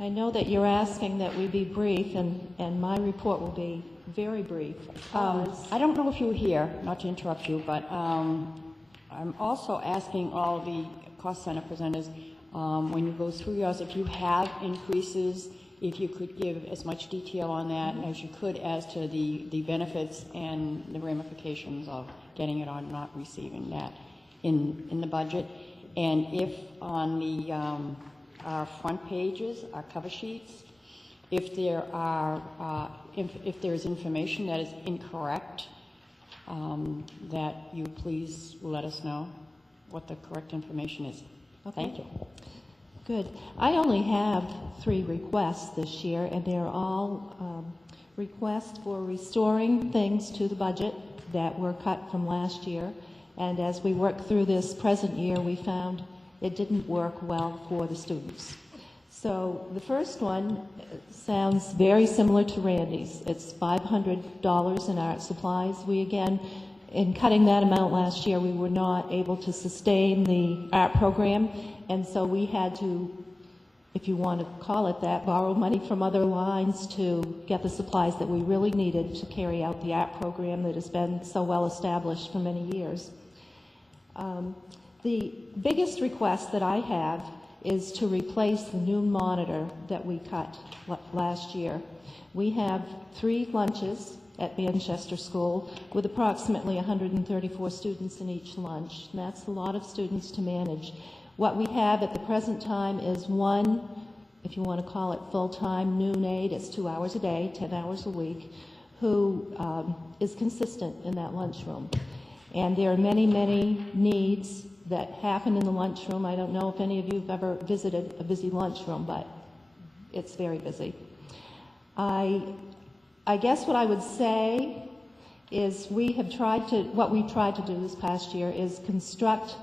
I know that you're asking that we be brief, and my report will be very brief. I don't know if you were here, not to interrupt you, but I'm also asking all the cost center presenters, when you go through yours, if you have increases, if you could give as much detail on that as you could as to the benefits and the ramifications of getting it or not receiving that in the budget. And if on the our front pages, our cover sheets, if there are if there is information that is incorrect, that you please let us know what the correct information is. Okay. Thank you. Good. I only have 3 requests this year, and they're all requests for restoring things to the budget that were cut from last year. And as we worked through this present year, we found it didn't work well for the students. So the first one sounds very similar to Randy's. It's $500 in art supplies. We again, in cutting that amount last year, we were not able to sustain the art program, and so we had to, if you want to call it that, borrow money from other lines to get the supplies that we really needed to carry out the art program that has been so well established for many years. The biggest request that I have is to replace the noon monitor that we cut last year. We have 3 lunches at Manchester School with approximately 134 students in each lunch. And that's a lot of students to manage. What we have at the present time is one, if you want to call it full-time noon aide, it's 2 hours a day, 10 hours a week, who is consistent in that lunchroom. And there are many, many needs that happen in the lunchroom. I don't know if any of you have ever visited a busy lunchroom, but it's very busy. I guess what I would say is what we tried to do this past year is construct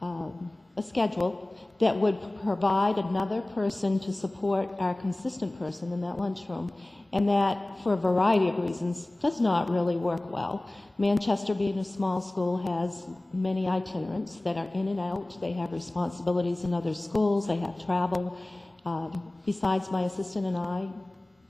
a schedule that would provide another person to support our consistent person in that lunchroom, and that, for a variety of reasons, does not really work well. Manchester, being a small school, has many itinerants that are in and out. They have responsibilities in other schools. They have travel. Besides my assistant and I,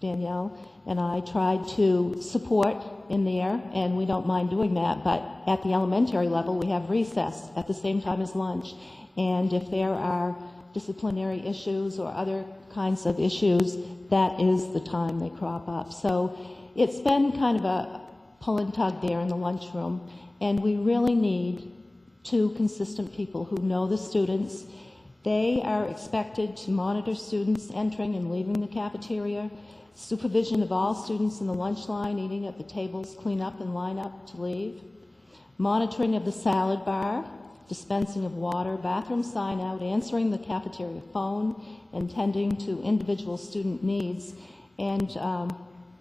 Danielle, and I tried to support in there, and we don't mind doing that, but at the elementary level, we have recess at the same time as lunch. And if there are disciplinary issues or other kinds of issues, that is the time they crop up. So it's been kind of a pull and tug there in the lunchroom, and we really need two consistent people who know the students. They are expected to monitor students entering and leaving the cafeteria, supervision of all students in the lunch line, eating at the tables, clean up and line up to leave, monitoring of the salad bar, dispensing of water, bathroom sign out, answering the cafeteria phone, and tending to individual student needs. And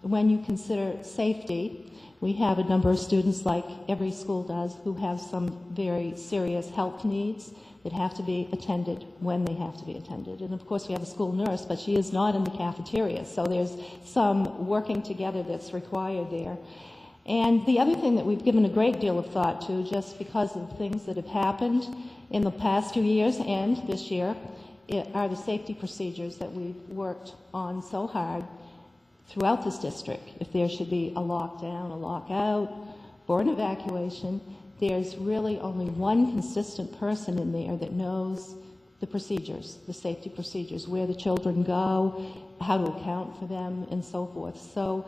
when you consider safety, we have a number of students, like every school does, who have some very serious health needs that have to be attended when they have to be attended. And of course we have a school nurse, but she is not in the cafeteria, so there's some working together that's required there. And the other thing that we've given a great deal of thought to, just because of things that have happened in the past few years and this year, are the safety procedures that we've worked on so hard throughout this district. If there should be a lockdown, a lockout, or an evacuation, there's really only one consistent person in there that knows the procedures, the safety procedures, where the children go, how to account for them, and so forth. So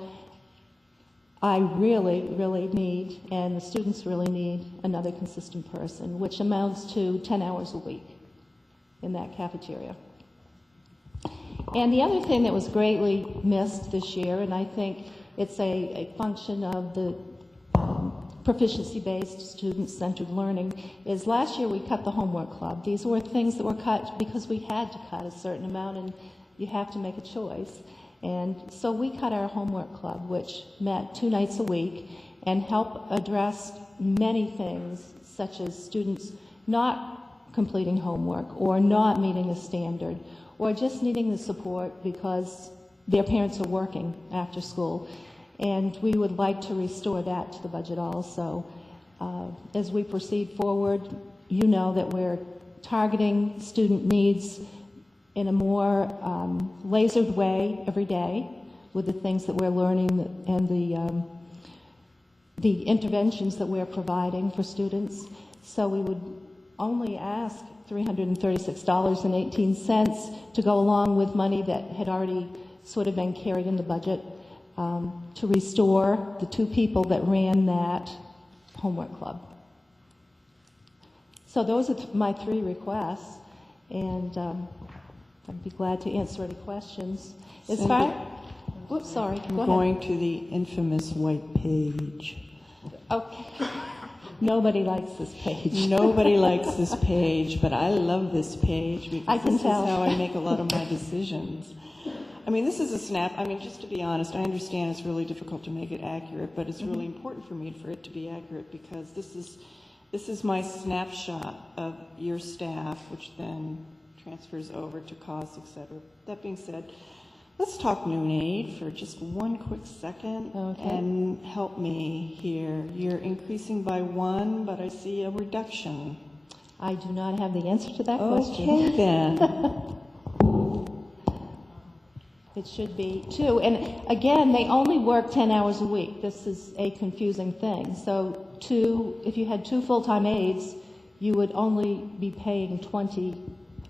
I really, really need, and the students really need, another consistent person, which amounts to 10 hours a week in that cafeteria. And the other thing that was greatly missed this year, and I think it's a function of the proficiency-based, student-centered learning, is last year we cut the homework club. These were things that were cut because we had to cut a certain amount, and you have to make a choice. And so we cut our homework club, which met 2 nights a week, and helped address many things, such as students not completing homework or not meeting a standard, or just needing the support because their parents are working after school. And we would like to restore that to the budget also. As we proceed forward, you know that we're targeting student needs in a more lasered way every day with the things that we're learning and the interventions that we're providing for students. So we would only ask $336.18 to go along with money that had already sort of been carried in the budget to restore the 2 people that ran that homework club. So those are my 3 requests, and I'd be glad to answer any questions. As far, whoops, sorry, go ahead. Going to the infamous white page. Okay. Nobody likes this page. Nobody likes this page, but I love this page because I can tell. This is how I make a lot of my decisions. I mean, this is a snap. I mean, just to be honest, I understand it's really difficult to make it accurate, but it's really important for me for it to be accurate because this is my snapshot of your staff, which then transfers over to costs, etc. That being said, let's talk noon aid for just one quick second. Okay. And help me here. You're increasing by 1, but I see a reduction. I do not have the answer to that question. Okay, then. It should be 2. And again, they only work 10 hours a week. This is a confusing thing. So if you had 2 full-time aides, you would only be paying 20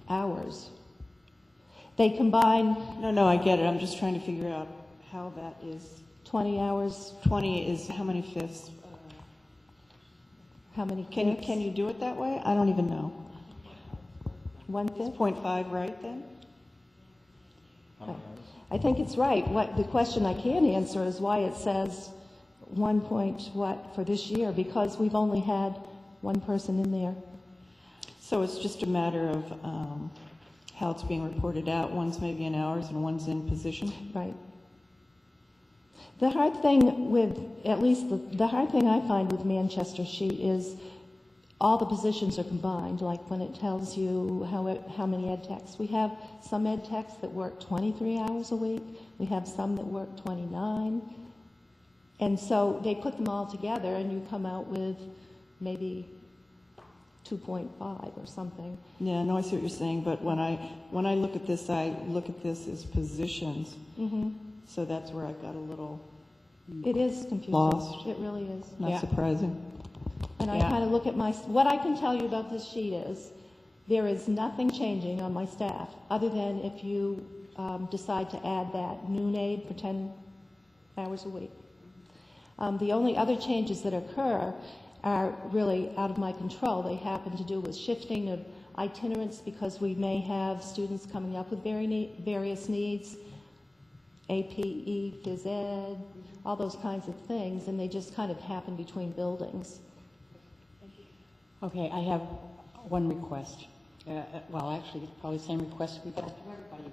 hours. They combine... No, I get it. I'm just trying to figure out how that is 20 hours, 20 is how many fifths? how many Can fifths? you do it that way? I don't even know. 1/5? Is 0.5 right then? I think it's right. What the question I can't answer is why it says 1 point what for this year, because we've only had one person in there. So it's just a matter of how it's being reported out. One's maybe in hours and one's in position. Right. The hard thing with, at least the hard thing I find with Manchester sheet is all the positions are combined, like when it tells you how many ed techs. We have some ed techs that work 23 hours a week. We have some that work 29. And so they put them all together and you come out with maybe 2.5 or something. Yeah, no, I see what you're saying, but when I look at this, I look at this as positions. Mm-hmm. So that's where I got a little It is confusing. Lost. It really is. not surprising. And I Yeah. kind of look at what I can tell you about this sheet is, there is nothing changing on my staff, other than if you decide to add that noon aid for 10 hours a week. The only other changes that occur are really out of my control. They happen to do with shifting of itinerants because we may have students coming up with various needs, APE, phys ed, all those kinds of things, and they just kind of happen between buildings. Okay, I have one request. Well, actually, it's probably the same request we got to everybody.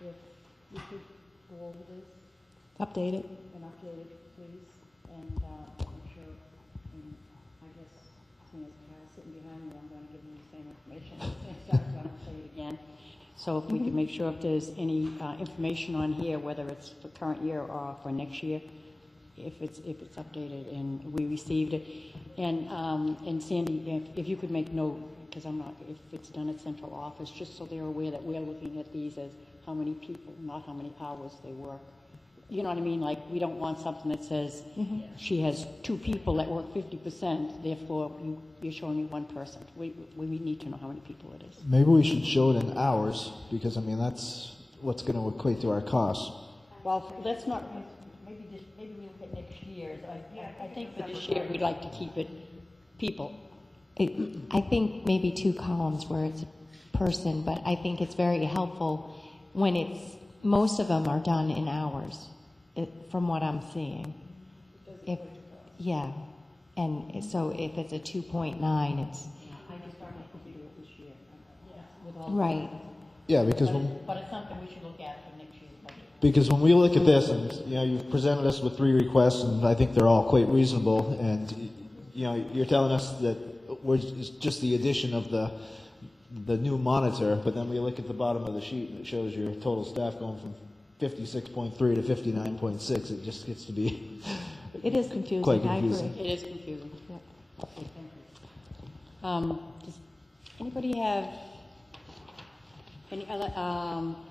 If you could go over this Update it. and update it, please, and I'm sure, I guess, seeing as Carol's sitting behind me, I'm going to give them the same information. So I don't say it again. So if we could make sure if there's any information on here, whether it's for current year or for next year, if it's updated and we received it. And Sandy, if you could make note, because I'm not, if it's done at central office, just so they're aware that we're looking at these as how many people, not how many hours they work. You know what I mean? Like, we don't want something that says she has 2 people that work 50%, therefore you're showing me 1 person. We need to know how many people it is. Maybe we should show it in hours, because, I mean, that's what's going to equate to our costs. Well, let's not, maybe we look at next year's. I think for this year, we'd like to keep it people. I think maybe 2 columns where it's a person, but I think it's very helpful when most of them are done in hours, from what I'm seeing. And so if it's a 2.9, it's... I just don't think we do it this year. With all Right. Yeah, because But it's something we should look at for next year's budget. Because when we look at this, and you've presented us with 3 requests, and I think they're all quite reasonable, and you're telling us that it's just the addition of the new monitor, but then we look at the bottom of the sheet and it shows your total staff going from 56.3 to 59.6. It just gets to be It is confusing. quite I agree. confusing. It is confusing. Yep. Okay, thank you. Does anybody have any other,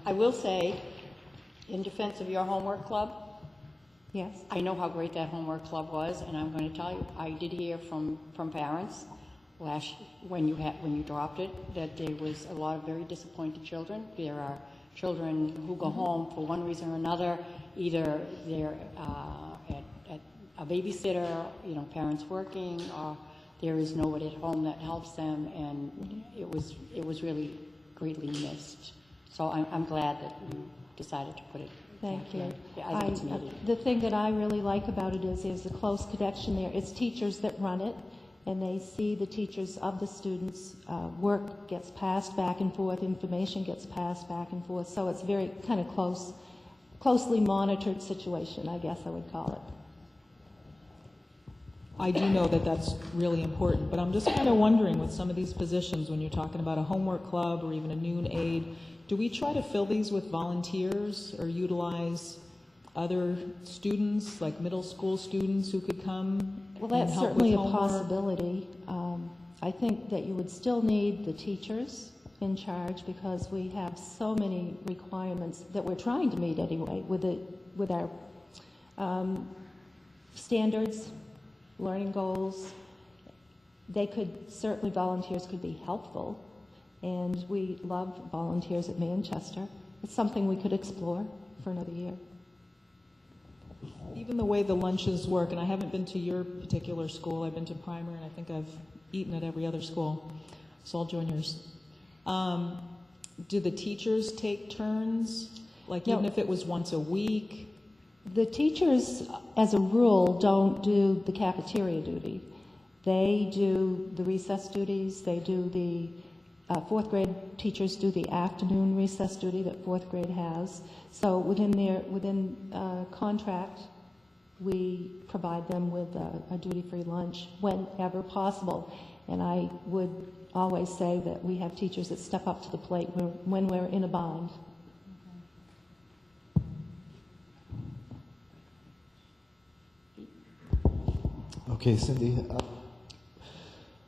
I will say, in defense of your homework club, Yes. I know how great that homework club was, and I'm going to tell you, I did hear from parents when you dropped it, that there was a lot of very disappointed children. There are children who go home for one reason or another, either they're at a babysitter, parents working, or there is nobody at home that helps them, and it was really greatly missed. So I'm glad that you decided to put it. Thank you. Yeah, I think it's needed. The thing that I really like about it is there's a close connection there. It's teachers that run it, and they see the teachers of the students' work gets passed back and forth, information gets passed back and forth. So it's very kind of closely monitored situation, I guess I would call it. I do know that that's really important, but I'm just kind of wondering with some of these positions, when you're talking about a homework club or even a noon aid, do we try to fill these with volunteers or utilize other students, like middle school students who could come Well, and that's help certainly with a homework? possibility. I think that you would still need the teachers in charge because we have so many requirements that we're trying to meet anyway with our standards, learning goals. Volunteers could be helpful, and we love volunteers at Manchester. It's something we could explore. for another year. Even the way the lunches work, and I haven't been to your particular school, I've been to primary, and I think I've eaten at every other school, so I'll join yours. Do the teachers take turns? Like, even No. if it was once a week? The teachers, as a rule, don't do the cafeteria duty. They do the recess duties. They do the fourth grade teachers do the afternoon recess duty that fourth grade has. So within contract, we provide them with a duty-free lunch whenever possible. And I would always say that we have teachers that step up to the plate when we're in a bind. Okay, Cindy.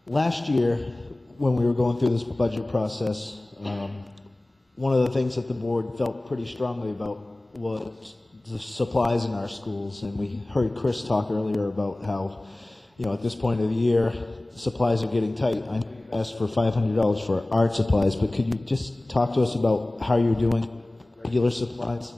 Last year, when we were going through this budget process, one of the things that the board felt pretty strongly about was the supplies in our schools. And we heard Chris talk earlier about how, at this point of the year, supplies are getting tight. I asked for $500 for art supplies, but could you just talk to us about how you're doing regular supplies?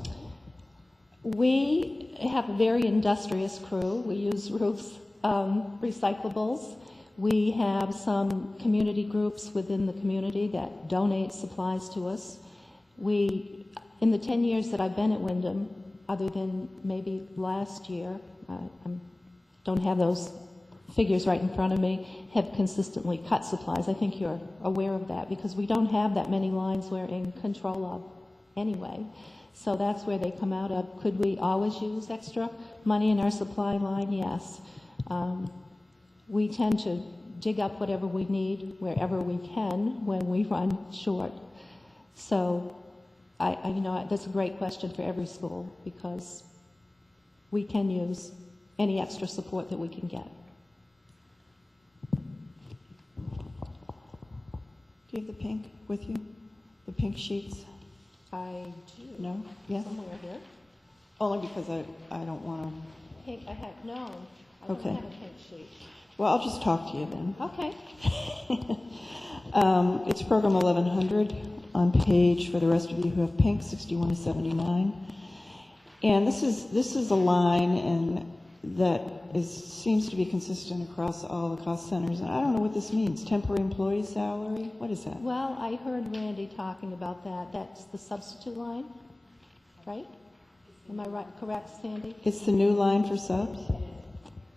We have a very industrious crew. We use roofs, recyclables. We have some community groups within the community that donate supplies to us. In the 10 years that I've been at Wyndham, other than maybe last year, I don't have those figures right in front of me, have consistently cut supplies. I think you're aware of that because we don't have that many lines we're in control of anyway. So that's where they come out of. Could we always use extra money in our supply line? Yes. We tend to dig up whatever we need wherever we can when we run short. So, that's a great question for every school because we can use any extra support that we can get. Do you have the pink with you? The pink sheets? I do. No? Yes? Somewhere here. Only because I don't want to. Pink, I don't Okay. have a pink sheet. Well, I'll just talk to you then. Okay. It's program 1100 on page, for the rest of you who have pink, 61 to 79. And this is a line and that seems to be consistent across all the cost centers. And I don't know what this means. Temporary employee salary? What is that? Well, I heard Randy talking about that. That's the substitute line, right? Am I right? Correct, Sandy? It's the new line for subs?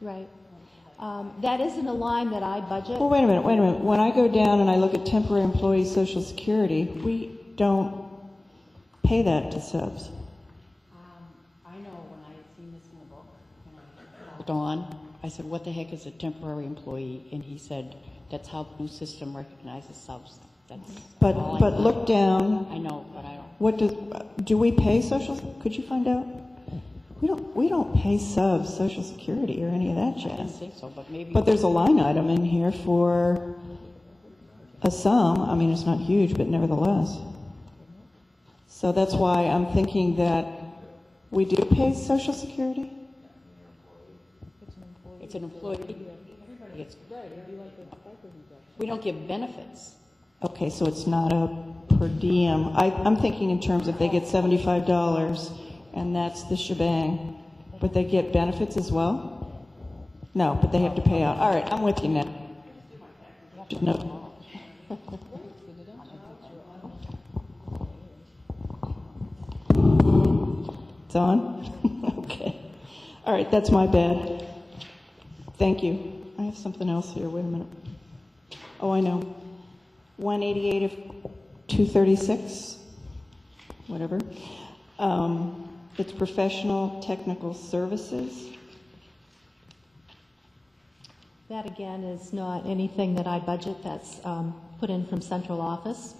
Right. That isn't a line that I budget. Well, wait a minute. When I go down and I look at temporary employee Social Security, we don't pay that to subs. I know when I had seen this in the book, when I Dawn, I said, what the heck is a temporary employee? And he said, that's how the new system recognizes subs. That's all I But know. look down. I know, but I don't. What do we pay social? Could you find out? We don't pay subs Social Security or any of that I didn't jazz. think so, but maybe. But there's a line item in here for a sum. I mean, it's not huge, but nevertheless. So that's why I'm thinking that we do pay Social Security. It's an employee. We don't give benefits. Okay, so it's not a per diem. I'm thinking in terms of they get $75 and that's the shebang. But they get benefits as well? No, but they have to pay out. All right, I'm with you now. No. It's on? Okay. All right, that's my bad. Thank you. I have something else here. Wait a minute. Oh, I know. 188 of 236, whatever. It's professional technical services. That again is not anything that I budget. That's put in from central office.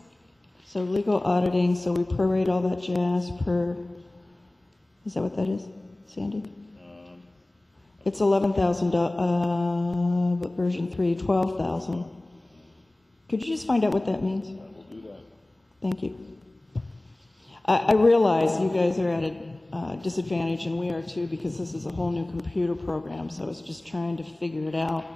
So legal auditing, so we prorate all that jazz per, is that what that is, Sandy? It's $11,000, version 3, 12,000. Could you just find out what that means? We'll do that. Thank you. I realize you guys are at a disadvantage, and we are too, because this is a whole new computer program, so I was just trying to figure it out.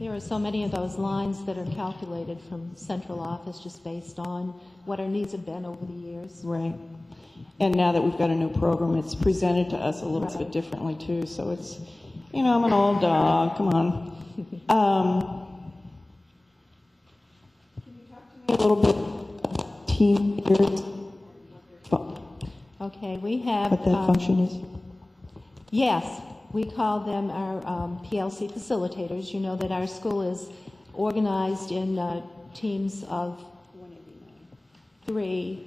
There are so many of those lines that are calculated from central office just based on what our needs have been over the years. Right. And now that we've got a new program, it's presented to us a little bit differently too. So it's, you know, I'm an old dog. Come on. Can you talk to me a little bit about team leaders? Okay, we have... What that function is? Yes, we call them our PLC facilitators. You know that our school is organized in teams of 3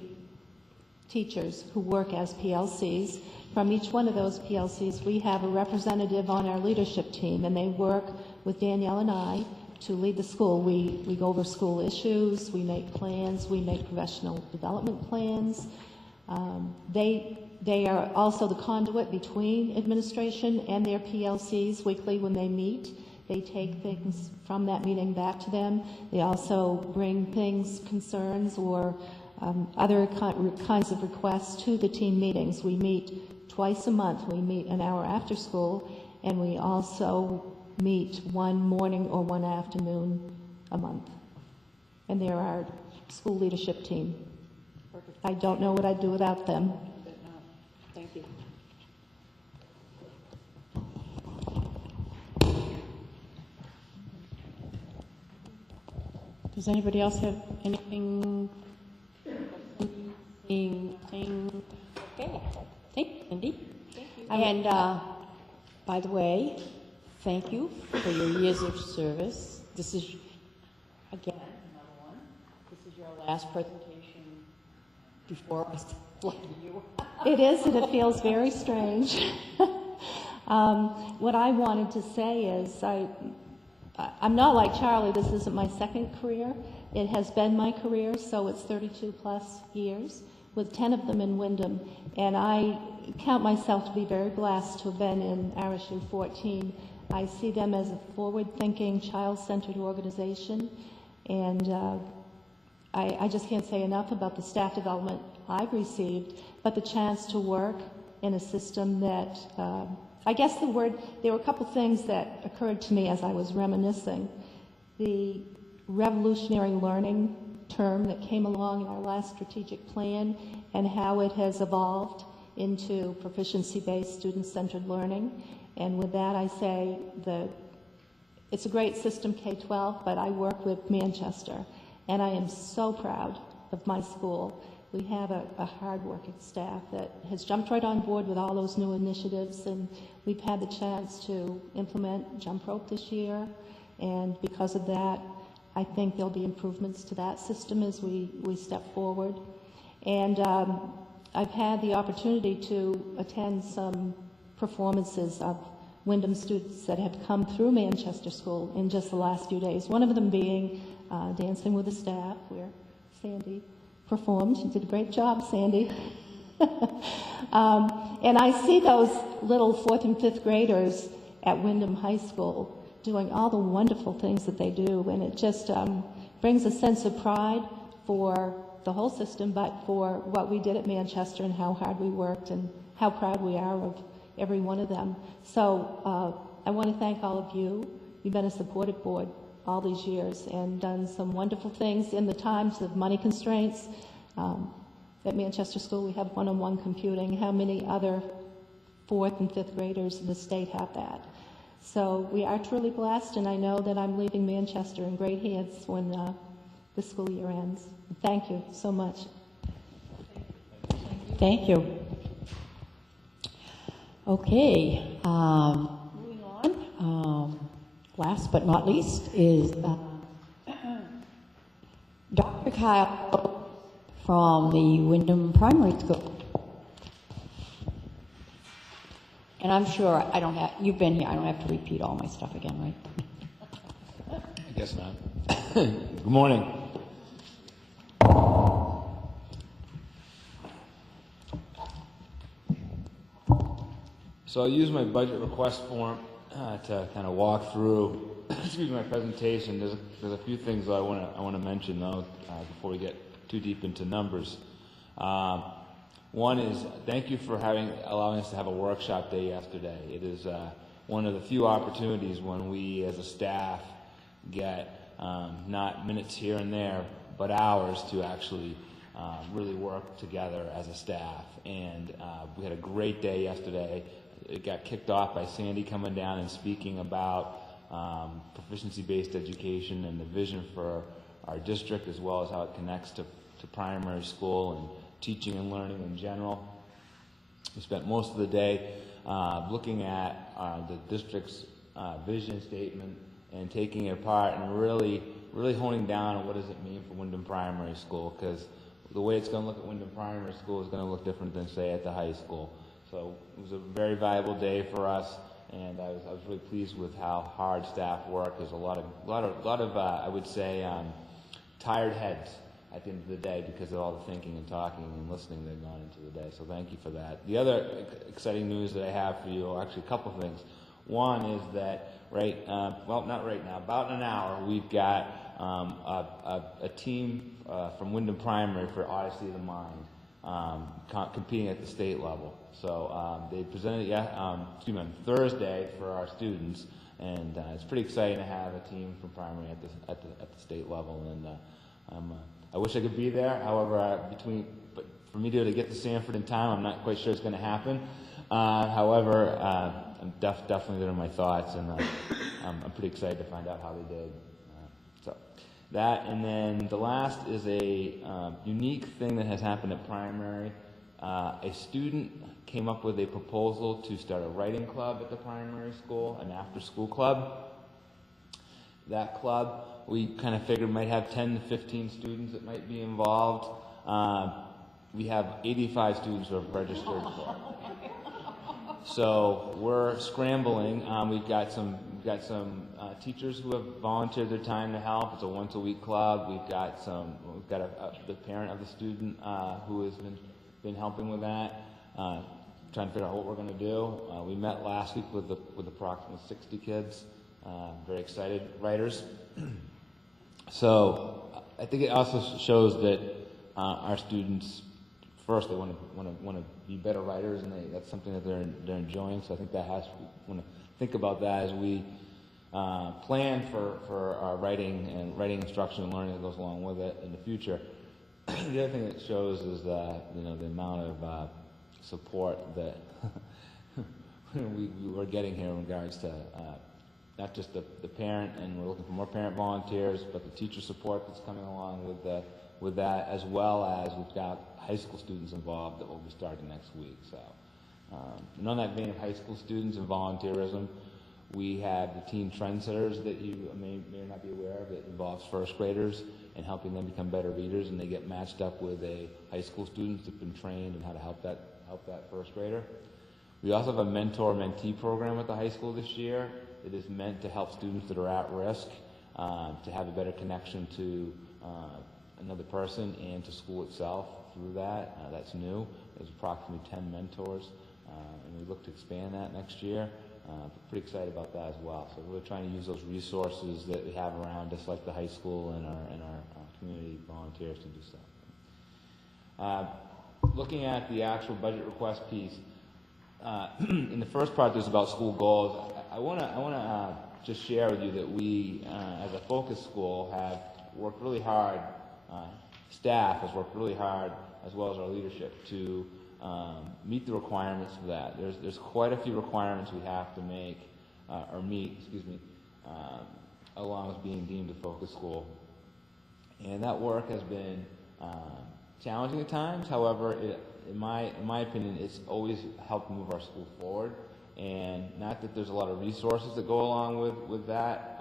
teachers who work as PLCs. From each one of those PLCs, we have a representative on our leadership team, and they work with Danielle and I to lead the school. We go over school issues, we make plans, we make professional development plans. They are also the conduit between administration and their PLCs weekly when they meet. They take things from that meeting back to them. They also bring things, concerns, or other kinds of requests to the team meetings. We meet twice a month. We meet an hour after school, and we also meet one morning or one afternoon a month. And they're our school leadership team. I don't know what I'd do without them. Thank you. Does anybody else have anything? Okay. Thank you, Cindy. Thank you. And by the way, thank you for your years of service. This is, again, another one. This is your last presentation before I select you. It is, and it feels very strange. What I wanted to say is I'm not like Charlie. This isn't my second career. It has been my career, so it's 32 plus years, with 10 of them in Wyndham. And I count myself to be very blessed to have been in RSU14. I see them as a forward-thinking, child-centered organization, and I just can't say enough about the staff development I've received, but the chance to work in a system that, I guess there were a couple things that occurred to me as I was reminiscing. The revolutionary learning term that came along in our last strategic plan and how it has evolved into proficiency-based, student-centered learning. And with that, I say that it's a great system, K-12, but I work with Manchester, and I am so proud of my school. We have a hard-working staff that has jumped right on board with all those new initiatives, and we've had the chance to implement Jump Rope this year, and because of that, I think there'll be improvements to that system as we step forward. And I've had the opportunity to attend some performances of Wyndham students that have come through Manchester School in just the last few days. One of them being Dancing with the Staff, where Sandy performed. She did a great job, Sandy. And I see those little 4th and 5th graders at Wyndham High School doing all the wonderful things that they do, and it just brings a sense of pride for the whole system, but for what we did at Manchester and how hard we worked and how proud we are of every one of them. So I want to thank all of you. You've been a supportive board all these years and done some wonderful things in the times of money constraints. At Manchester School, we have one-on-one computing. How many other 4th and 5th graders in the state have that? So we are truly blessed, and I know that I'm leaving Manchester in great hands when the school year ends. Thank you so much. Thank you. Okay, moving on. Last but not least is Dr. Kyle from the Wyndham Primary School. And I'm sure you've been here, I don't have to repeat all my stuff again, right? I guess not. Good morning. So I'll use my budget request form to kind of walk through my presentation. There's a few things that I want to mention though before we get too deep into numbers. One is thank you for allowing us to have a workshop day yesterday. It is one of the few opportunities when we as a staff get not minutes here and there, but hours to actually really work together as a staff. And we had a great day yesterday. It got kicked off by Sandy coming down and speaking about proficiency-based education and the vision for our district, as well as how it connects to primary school and teaching and learning in general. We spent most of the day looking at the district's vision statement and taking it apart and really honing down on what does it mean for Wyndham Primary School, because the way it's going to look at Wyndham Primary School is going to look different than, say, at the high school. So it was a very valuable day for us, and I was really pleased with how hard staff worked. There's a lot of I would say tired heads at the end of the day because of all the thinking and talking and listening that had gone into the day. So thank you for that. The other exciting news that I have for you, or actually a couple of things. One is that not right now, about in an hour, we've got a team from Wyndham Primary for Odyssey of the Mind competing at the state level. So they presented on Thursday for our students, and it's pretty exciting to have a team from primary at the state level. And I wish I could be there. However, but for me to get to Sanford in time, I'm not quite sure it's going to happen. However, I'm definitely there in my thoughts, and I'm pretty excited to find out how they did. So that, and then the last is a unique thing that has happened at primary. A student came up with a proposal to start a writing club at the primary school, an after-school club. That club, we kind of figured might have 10 to 15 students that might be involved. We have 85 students who have registered for it. So we're scrambling. We've got some teachers who have volunteered their time to help. It's a once-a-week club. We've got the parent of the student who has been helping with that, trying to figure out what we're going to do. We met last week with approximately 60 kids. Very excited writers. So I think it also shows that our students, first, they want to be better writers, and that's something that they're enjoying. So I think that want to think about that as we plan for our writing instruction and learning that goes along with it in the future. The other thing that shows is the amount of support that we're getting here in regards to not just the parent, and we're looking for more parent volunteers, but the teacher support that's coming along with that, as well as we've got high school students involved that will be starting next week. So, and on that vein of high school students and volunteerism, we have the teen trendsetters that you may or not be aware of, that involves first graders and helping them become better readers, and they get matched up with a high school student that's been trained in how to help that first grader. We also have a mentor-mentee program at the high school this year. It is meant to help students that are at risk to have a better connection to another person and to school itself through that. That's new. There's approximately 10 mentors, and we look to expand that next year. Pretty excited about that as well. So we're trying to use those resources that we have around us, like the high school and our community volunteers, to do stuff. Looking at the actual budget request piece, in the first part, there's about school goals. I want to just share with you that we, as a focus school, have worked really hard. Staff has worked really hard, as well as our leadership, to meet the requirements for that. There's quite a few requirements we have to meet, along with being deemed a focus school. And that work has been challenging at times. However, in my opinion, it's always helped move our school forward. And not that there's a lot of resources that go along with that.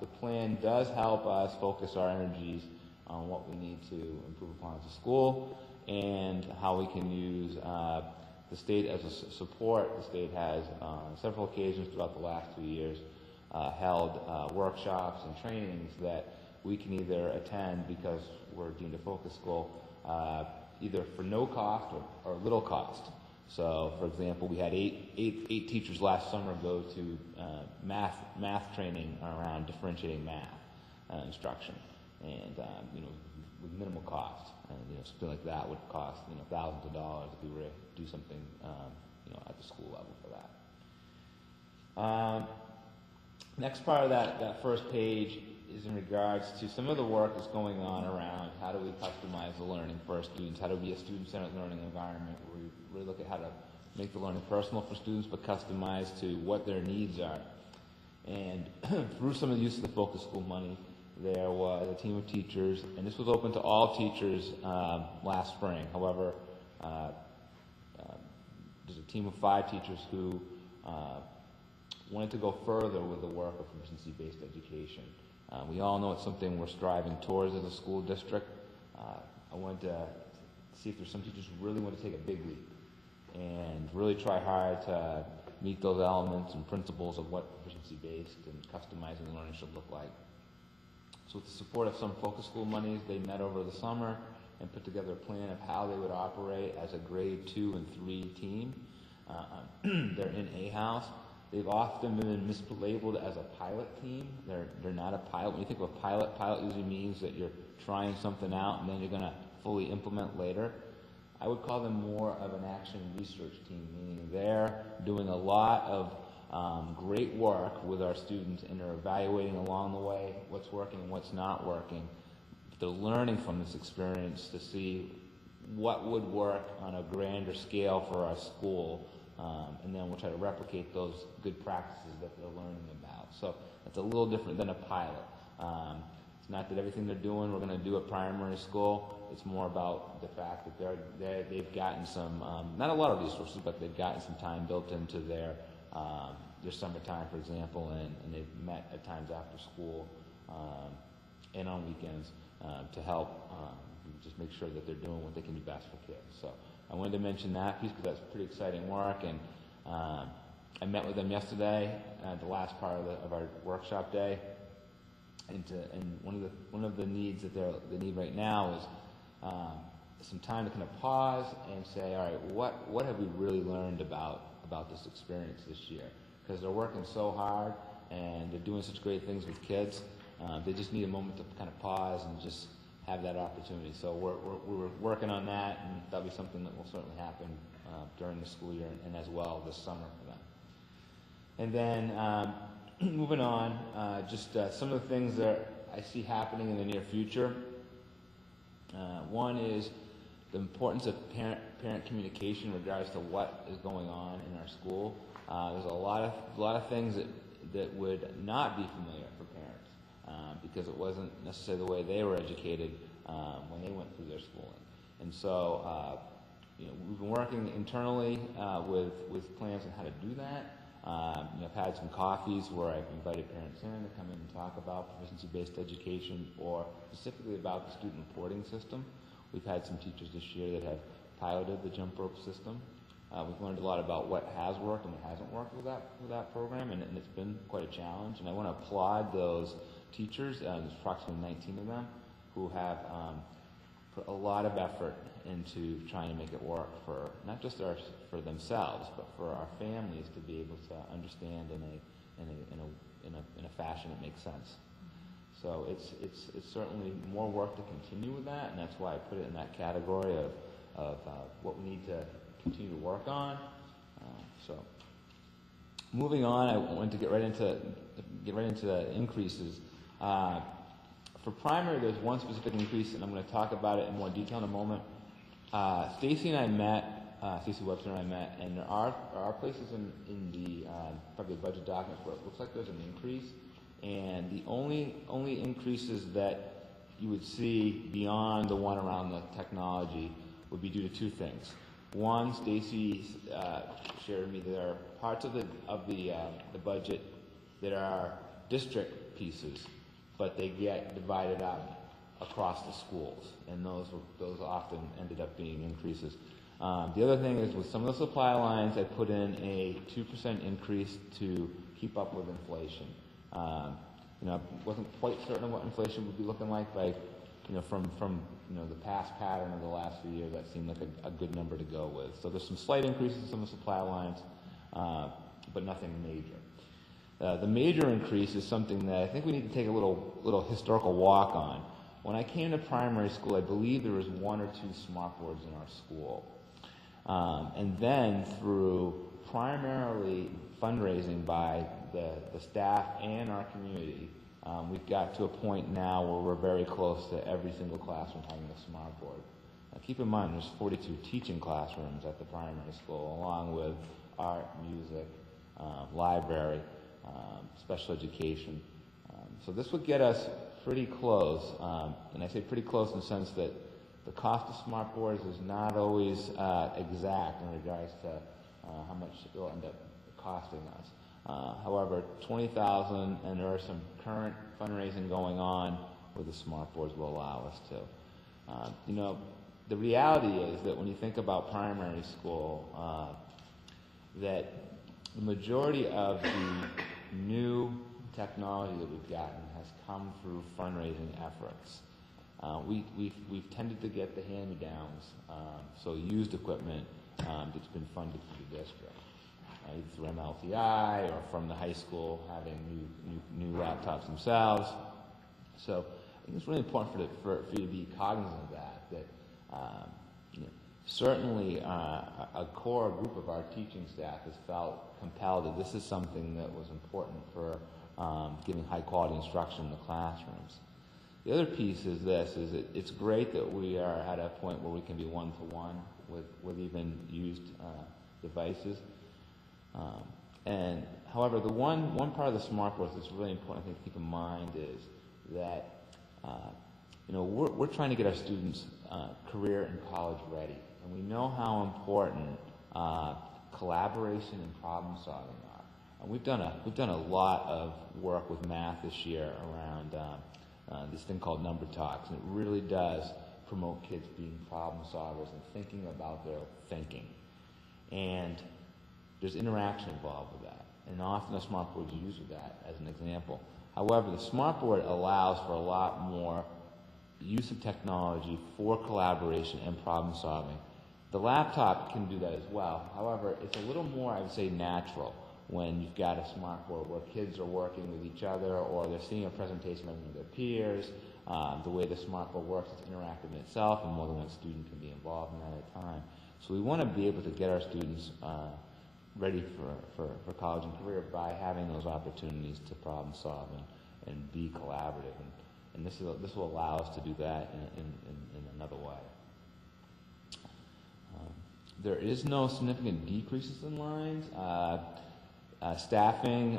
The plan does help us focus our energies on what we need to improve upon as a school, and how we can use the state as a support. The state has, on several occasions throughout the last 2 years, held workshops and trainings that we can either attend because we're deemed a focus school, either for no cost or little cost. So, for example, we had eight teachers last summer go to math training around differentiating math instruction, and with minimal cost. And something like that would cost thousands of dollars if we were to do something at the school level for that. Next part of that first page is in regards to some of the work that's going on around how do we customize the learning for our students, how do we be a student-centered learning environment where we really look at how to make the learning personal for students but customized to what their needs are. And through some of the use of the focus school money, there was a team of teachers, and this was open to all teachers last spring. However, there's a team of 5 teachers who wanted to go further with the work of proficiency-based education. We all know it's something we're striving towards as a school district. I wanted to see if there's some teachers who really want to take a big leap and really try hard to meet those elements and principles of what proficiency-based and customizing the learning should look like. So with the support of some focus school monies, they met over the summer and put together a plan of how they would operate as a grade 2 and 3 team. They're in a house. They've often been mislabeled as a pilot team. They're not a pilot. When you think of a pilot usually means that you're trying something out and then you're going to fully implement later. I would call them more of an action research team, meaning they're doing a lot of great work with our students, and they're evaluating along the way what's working and what's not working. They're learning from this experience to see what would work on a grander scale for our school, and then we'll try to replicate those good practices that they're learning about. So it's a little different than a pilot. It's not that everything they're doing we're going to do at primary school. It's more about the fact that they've gotten some, not a lot of resources, but they've gotten some time built into their summertime, for example, and they've met at times after school and on weekends to help just make sure that they're doing what they can do best for kids. So I wanted to mention that piece because that's pretty exciting work, and I met with them yesterday at the last part of our workshop day, and one of the needs that they need right now is some time to kind of pause and say, all right, what have we really learned about this experience this year? Because they're working so hard and they're doing such great things with kids. They just need a moment to kind of pause and just have that opportunity. So we're working on that, and that'll be something that will certainly happen during the school year and as well this summer for them. And then moving on, just some of the things that I see happening in the near future. One is the importance of parent communication in regards to what is going on in our school. There's a lot of things that would not be familiar for parents because it wasn't necessarily the way they were educated when they went through their schooling. And so, we've been working internally with plans on how to do that. I've had some coffees where I've invited parents in to come in and talk about proficiency-based education, or specifically about the student reporting system. We've had some teachers this year that have piloted the jump rope system. We've learned a lot about what has worked and what hasn't worked with that program, and it's been quite a challenge. And I want to applaud those teachers. There's approximately 19 of them who have put a lot of effort into trying to make it work for not just for themselves, but for our families to be able to understand in a fashion that makes sense. So it's certainly more work to continue with that, and that's why I put it in that category of what we need to continue to work on. So moving on, I want to get right into the increases. For primary, there's one specific increase, and I'm going to talk about it in more detail in a moment. Stacy and I met, Stacy Webster and I met, and there are places in the probably the budget document where it looks like there's an increase, and the only increases that you would see beyond the one around the technology would be due to two things. One, Stacy shared with me that there are parts of the budget that are district pieces, but they get divided up across the schools, and those often ended up being increases. The other thing is with some of the supply lines, I put in a 2% increase to keep up with inflation. I wasn't quite certain of what inflation would be looking like, but from the past pattern of the last few years, that seemed like a good number to go with. So there's some slight increases in some of the supply lines, but nothing major. The major increase is something that I think we need to take a little historical walk on. When I came to primary school, I believe there was 1 or 2 smart boards in our school. And then through primarily fundraising by the staff and our community, We've got to a point now where we're very close to every single classroom having a smart board. Now, keep in mind, there's 42 teaching classrooms at the primary school, along with art, music, library, special education. So this would get us pretty close, and I say pretty close in the sense that the cost of smart boards is not always exact in regards to how much it will end up costing us. However, $20,000, and there are some current fundraising going on with the smart boards will allow us to. You know, the reality is that when you think about primary school, that the majority of the new technology that we've gotten has come through fundraising efforts. We've tended to get the hand-me-downs, so used equipment that's been funded through the district, either through MLTI or from the high school having new laptops themselves. So I think it's really important for you to be cognizant of that you know, certainly a core group of our teaching staff has felt compelled that this is something that was important for giving high-quality instruction in the classrooms. The other piece is this, is that it's great that we are at a point where we can be one-to-one with even used devices. And however, the one part of the smart boards that's really important, I think, to keep in mind is that you know, we're trying to get our students career and college ready, and we know how important collaboration and problem solving are. And we've done a lot of work with math this year around this thing called number talks, and it really does promote kids being problem solvers and thinking about their thinking. And there's interaction involved with that, and often the smart board is used with that as an example. However, the smart board allows for a lot more use of technology for collaboration and problem solving. The laptop can do that as well. However, it's a little more, I would say, natural when you've got a smart board where kids are working with each other or they're seeing a presentation of their peers. The way the smart board works, it's interactive in itself, and more than one student can be involved in that at a time. So we want to be able to get our students ready for college and career by having those opportunities to problem solve and be collaborative. And this will allow us to do that in another way. There is no significant decreases in lines. Staffing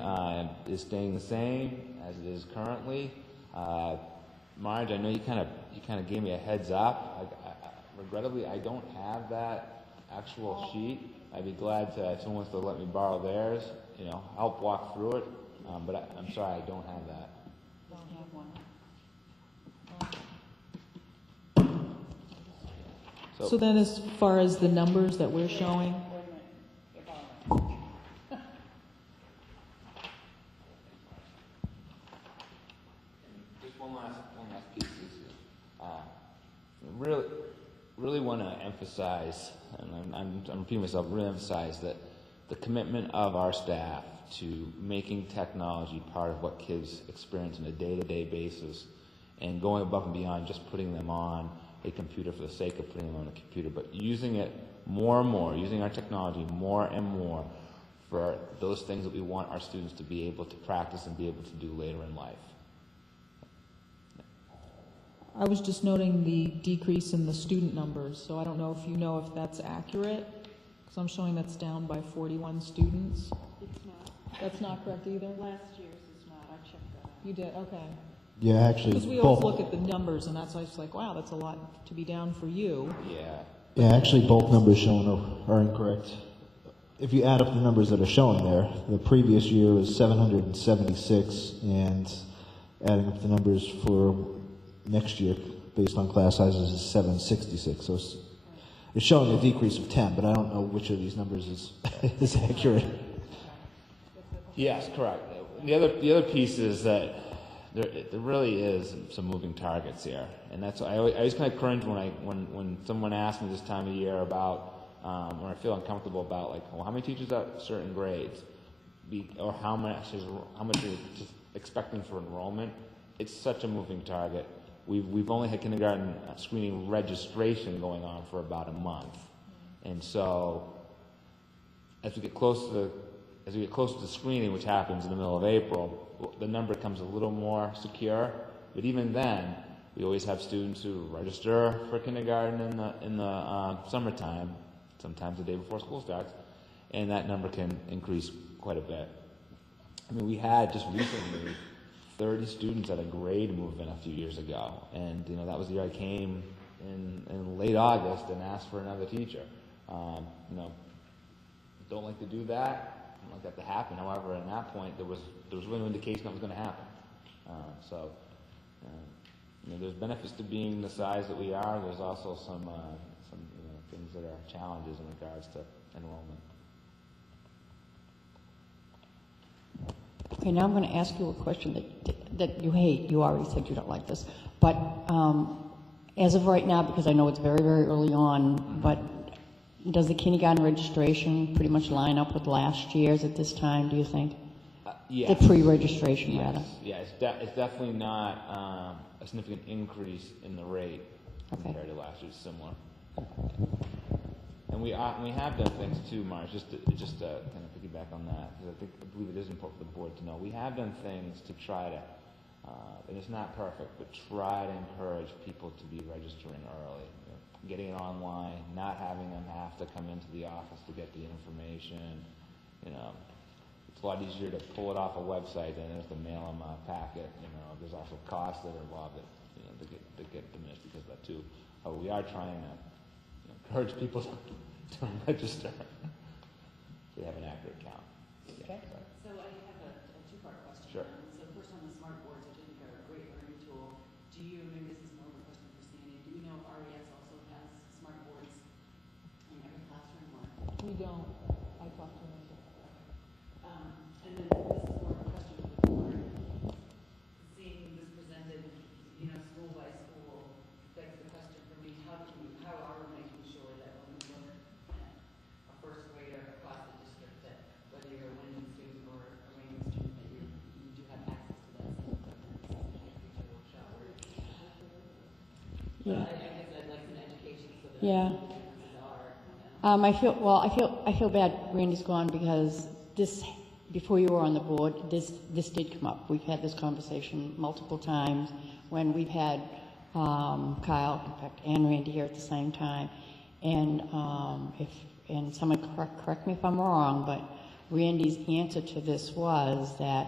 is staying the same as it is currently. Marge, I know you kind of gave me a heads up. Regrettably, I don't have that actual sheet. I'd be glad to, if someone wants to let me borrow theirs, you know, help walk through it. But I'm sorry, I don't have that. So then as far as the numbers that we're showing, just one last piece is really want to emphasize, and I'm repeating myself, really emphasize that the commitment of our staff to making technology part of what kids experience on a day-to-day basis and going above and beyond just putting them on a computer for the sake of putting them on a computer, but using it more and more, using our technology more and more for those things that we want our students to be able to practice and be able to do later in life. I was just noting the decrease in the student numbers, so I don't know if that's accurate, because I'm showing that's down by 41 students. It's not. That's not correct either? Last year's is not. I checked that out. You did, okay. Yeah, actually, Because we always look at the numbers, and that's why it's like, wow, that's a lot to be down for you. Yeah, actually, both numbers shown are incorrect. If you add up the numbers that are shown there, the previous year was 776, and adding up the numbers for next year, based on class sizes, is 766. So it's showing a decrease of 10, but I don't know which of these numbers is accurate. Yes, correct. The other piece is that there really is some moving targets here, and that's I always kind of cringe when someone asks me this time of year about, or I feel uncomfortable about, like, well, how many teachers at certain grades, or how much you're just expecting for enrollment. It's such a moving target. We've only had kindergarten screening registration going on for about a month, and so as we get close to the screening, which happens in the middle of April, the number becomes a little more secure. But even then, we always have students who register for kindergarten in the summertime, sometimes the day before school starts, and that number can increase quite a bit. I mean, we had just recently 30 students at a grade move in a few years ago, and that was the year I came in late August and asked for another teacher. Don't like to do that. Don't like that to happen. However, at that point, there was really no indication that was going to happen. There's benefits to being the size that we are. There's also some things that are challenges in regards to enrollment. Okay, now I'm going to ask you a question that you hate. You already said you don't like this. But as of right now, because I know it's very, very early on, but does the kindergarten registration pretty much line up with last year's at this time, do you think? Yes. The pre-registration, rather. Yeah, it's definitely not a significant increase in the rate compared to last year. It's similar. And we have done things too, Marge, just to kind of piggyback on that, because I believe it is important for the board to know. We have done things to try to, and it's not perfect, but try to encourage people to be registering early. Getting it online, not having them have to come into the office to get the information. It's a lot easier to pull it off a website than it is to mail them a packet. There's also costs that are involved that get diminished because of that too. We are trying to encourage people to register. They have an accurate count. Okay. So I have a two-part question. Sure. So first on the smart boards, which I think are a great learning tool. Do you, maybe this is more of a question for Sandy, do we know if RES also has smart boards in every classroom? Or? We don't. I talked to him. And then this is more of a question for the board. Seeing this presented, school by school, begs the question for me, how are we making sure that when we look at a first grader across the district, that whether you're a winning student or a reigning student, that you do have access to that same equipment? Workshop. Yeah. I guess I'd like some education so that Yeah. I feel bad Randy's gone because before you were on the board, this did come up. We've had this conversation multiple times when we've had Kyle, in fact, and Randy here at the same time. And and someone correct me if I'm wrong, but Randy's answer to this was that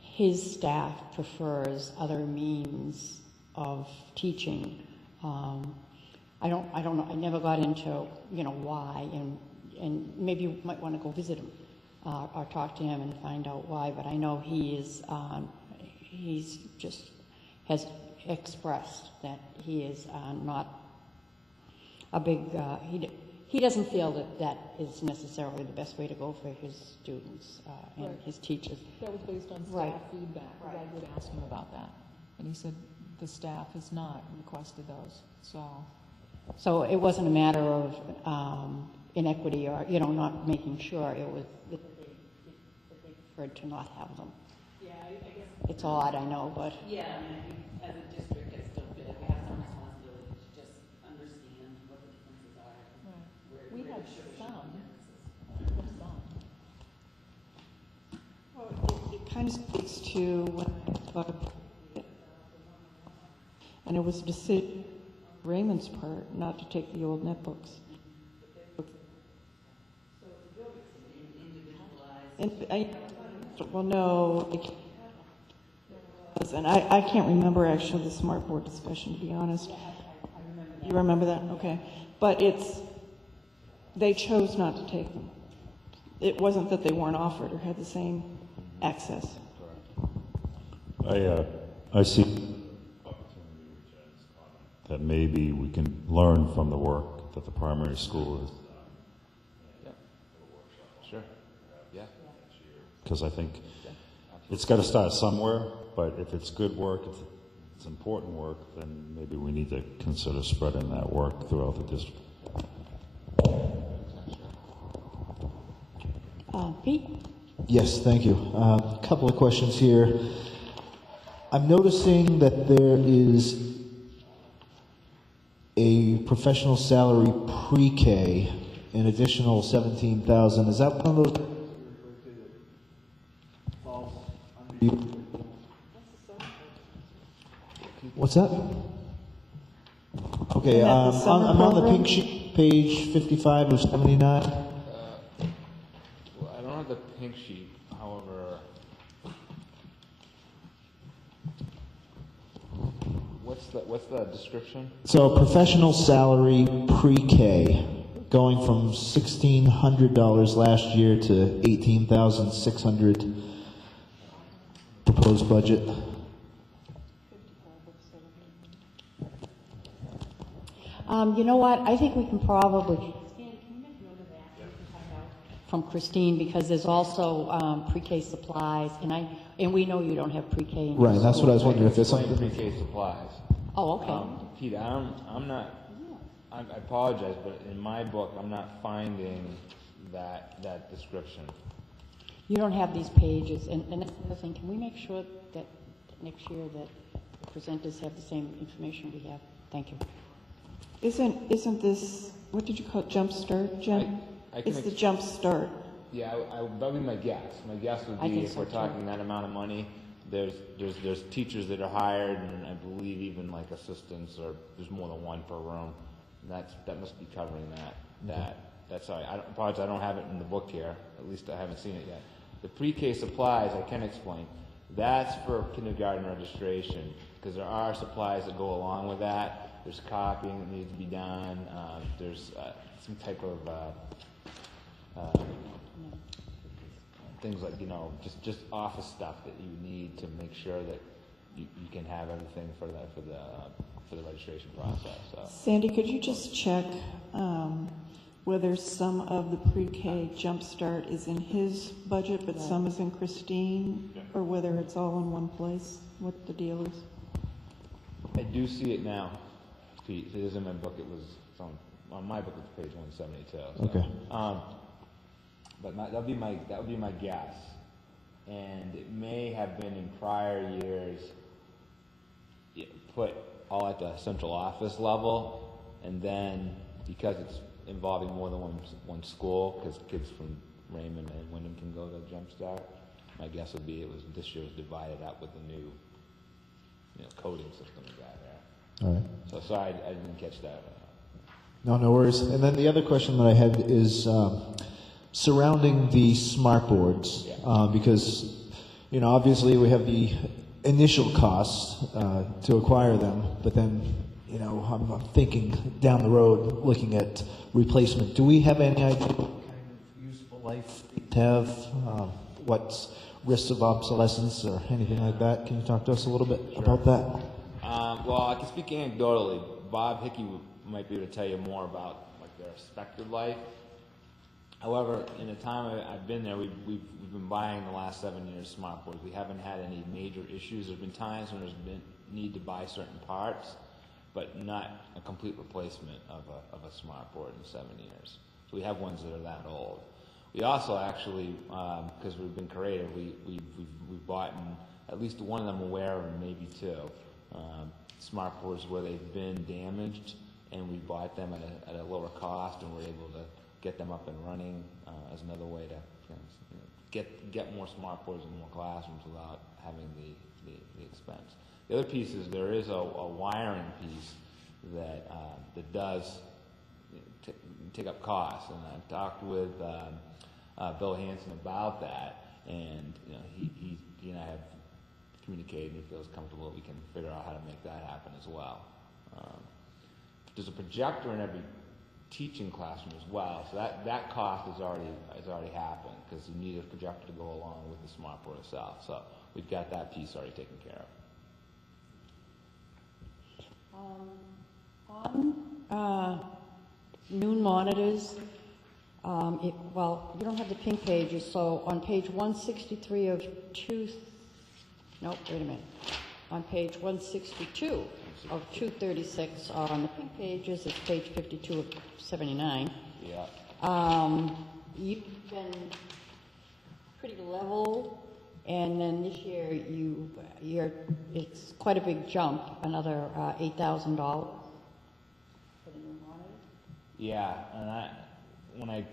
his staff prefers other means of teaching. I don't know. I never got into why, and maybe you might want to go visit him or talk to him and find out why. But I know he's just has expressed that he is not a big. He doesn't feel that is necessarily the best way to go for his students and his teachers. That was based on staff feedback. Right. I would ask him about that, and he said the staff has not requested those. So it wasn't a matter of inequity or not making sure. It was that they preferred to not have them. Yeah, I guess. It's odd, I know, but. Yeah, I think as a district, I still feel like we have some responsibility to just understand what the differences are. Right. We have some. Well, it kind of speaks to what and it was a decision Raymond's part not to take the old netbooks. And I can't remember actually the smart board discussion, to be honest. You remember that? Okay. But they chose not to take them. It wasn't that they weren't offered or had the same access. I see that maybe we can learn from the work that the primary school is. Sure. Yeah. Because I think it's got to start somewhere, but if it's good work, if it's important work, then maybe we need to consider spreading that work throughout the district. Pete? Yes, thank you. A couple of questions here. I'm noticing that there is a professional salary pre-K, an additional $17,000. Is that one of those falls under What's that? Okay, Isn't that the summer I'm on the program? pink sheet, page 55 of 79. Well, I don't have the pink sheet, however, what's the description? So professional salary pre-K, going from $1,600 last year to $18,600 proposed budget. You know what, I think we can probably, from Christine, because there's also pre-K supplies, and we know you don't have pre-K in your Right, that's what I was school. wondering, if there's Explain something. pre-K supplies. Oh, okay. Peter, I apologize, but in my book, I'm not finding that description. You don't have these pages, and that's the other thing, can we make sure that next year that the presenters have the same information we have? Thank you. Isn't this, what did you call it, Jump Start, Jen? I can It's the Jump Start. Yeah, that would be my guess. My guess would I be think if so, we're too. talking that amount of money, there's teachers that are hired, and I believe even like assistants, or there's more than one per room. That must be covering that. That's sorry. I apologize. I don't have it in the book here. At least I haven't seen it yet. The pre-K supplies I can explain. That's for kindergarten registration, because there are supplies that go along with that. There's copying that needs to be done. There's some type of things like, just office stuff that you need to make sure that you can have everything for the registration process. So. Sandy, could you just check whether some of the pre-K Jumpstart is in his budget, but some is in Christine, or whether it's all in one place, what the deal is? I do see it now, Pete. It is in my book. It's on my book. It's page 172. So. Okay. But that would be my guess, and it may have been in prior years put all at the central office level, and then because it's involving more than one school, because kids from Raymond and Wyndham can go to Jumpstart, my guess would be this year was divided up with the new coding system we got there. All right. So sorry, I didn't catch that. No worries. And then the other question that I had is surrounding the smart boards, because obviously we have the initial costs to acquire them, but then I'm thinking down the road, looking at replacement. Do we have any idea what kind of useful life to have? What's risks of obsolescence or anything like that? Can you talk to us a little bit about that? Well, I can speak anecdotally. Bob Hickey might be able to tell you more about their expected life. However, in the time I've been there, we've been buying the last 7 years smart boards. We haven't had any major issues. There's been times when there's been need to buy certain parts, but not a complete replacement of a smart board in 7 years. So we have ones that are that old. We also actually, because we've been creative, we've bought at least one of them aware, and maybe two, smart boards where they've been damaged, and we bought them at a lower cost, and we're able to get them up and running as another way to get more smart boards in more classrooms without having the expense. The other piece is there is a wiring piece that does take up costs, and I've talked with Bill Hansen about that, and he and I have communicated, and he feels comfortable that we can figure out how to make that happen as well. There's a projector in every teaching classroom as well, so that cost has already happened, because you need a projector to go along with the smart board itself. So we've got that piece already taken care of. On noon monitors, you don't have the pink pages, so on page 163 of on page 162 of 236 on the pink pages, it's page 52 of 79. Yeah. You've been pretty level, and then this year it's quite a big jump, another $8,000 for the new monitor. Yeah, and when I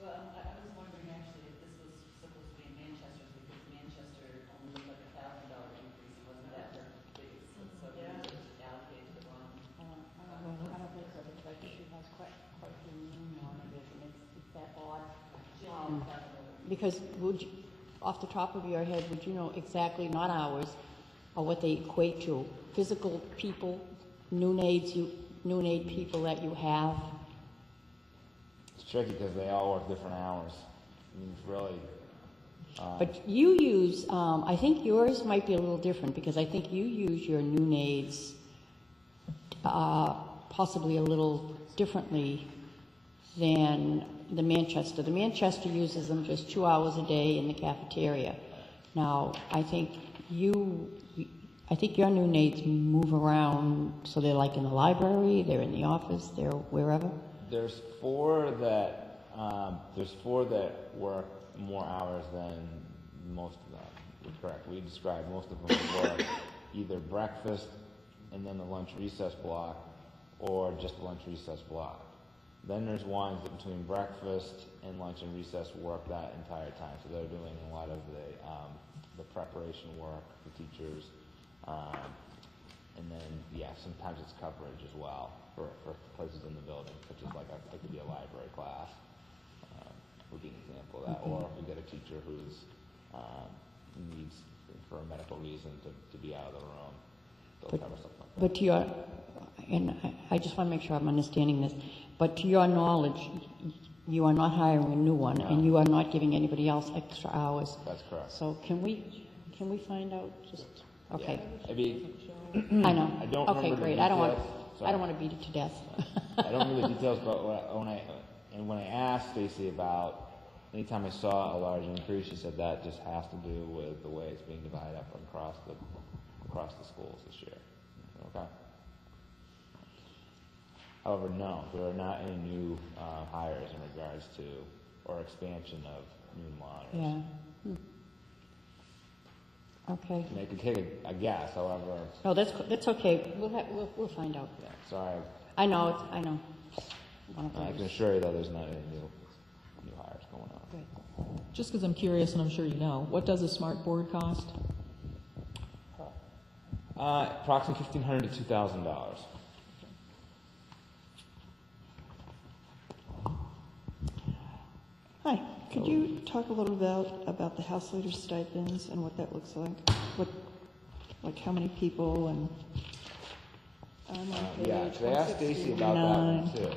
Well, I was wondering actually if this was supposed to be in Manchester, because because off the top of your head, would you know exactly, not hours, or what they equate to? Physical people, noon aid people that you have? It's tricky because they all work different hours. I mean, it's really, But you use, I think yours might be a little different, because I think you use your noon aides possibly a little differently than the Manchester. The Manchester uses them just 2 hours a day in the cafeteria. Now, I think your noon aides move around, so they're like in the library, they're in the office, they're wherever. there's four that work more hours than most of them. You're correct. We describe most of them as work either breakfast and then the lunch recess block, or just the lunch recess block. Then there's ones that between breakfast and lunch and recess work that entire time. So they're doing a lot of the preparation work for teachers. And then, yeah, sometimes it's coverage as well for places in the building, such as like it could be a library class, would be an example of that. Or if we get a teacher who's needs, for a medical reason, to be out of the room, they'll cover something like that. But to your, and I just want to make sure I'm understanding this, but to your knowledge, you are not hiring a new one, No. and you are not giving anybody else extra hours. That's correct. So can we find out just, okay. Yeah. I mean, I know. I don't Okay, remember the great. I don't want details. to beat it to death. I don't know the details, but when I asked Stacy about anytime I saw a large increase, she said that just has to do with the way it's being divided up across the schools this year. Okay. However, no, there are not any new hires in regards to or expansion of new monitors. Yeah. Okay. And I could take a guess, however. No, that's okay. We'll find out. Yeah, sorry. I know. One of I those. can assure you, though, there's not any new hires going on. Good. Just because I'm curious, and I'm sure you know, what does a smart board cost? Approximately $1,500 to $2,000. Hi, could you talk a little about the house leader stipends and what that looks like? Like how many people and? I'm on Yeah, page because I asked Stacy about that one 169. too.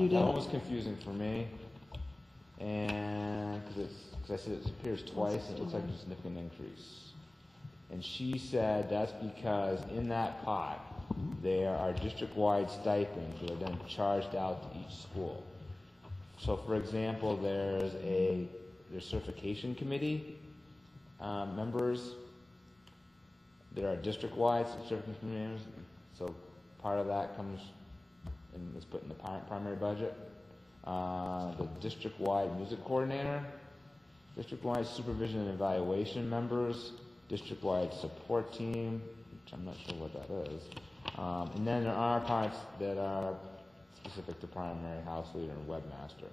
You That did? one was confusing for me, and because I said it appears twice, and it looks like a significant increase. And she said that's because in that pot, there are district-wide stipends that are then charged out to each school. So, for example, there's certification committee members. There are district-wide certification committee members. So part of that comes and is put in the primary budget. The district-wide music coordinator, district-wide supervision and evaluation members, district-wide support team, which I'm not sure what that is. And then there are parts that are specific to primary, house leader, and webmaster.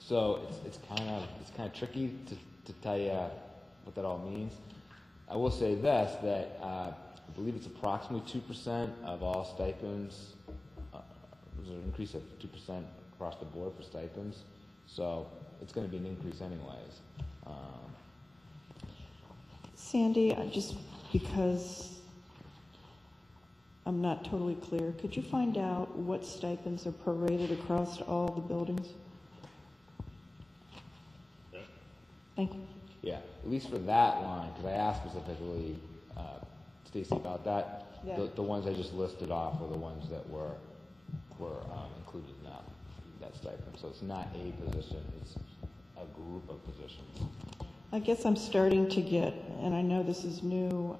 So it's kind of tricky to tell you what that all means. I will say this, that I believe it's approximately 2% of all stipends. There's an increase of 2% across the board for stipends. So it's going to be an increase anyways. Sandy, just because I'm not totally clear, could you find out what stipends are prorated across all the buildings? Thank you. Yeah, at least for that line, because I asked specifically Stacy about that. Yeah. The ones I just listed off were the ones that were included in that stipend. So it's not a position; it's a group of positions. I guess I'm starting to get, and I know this is new,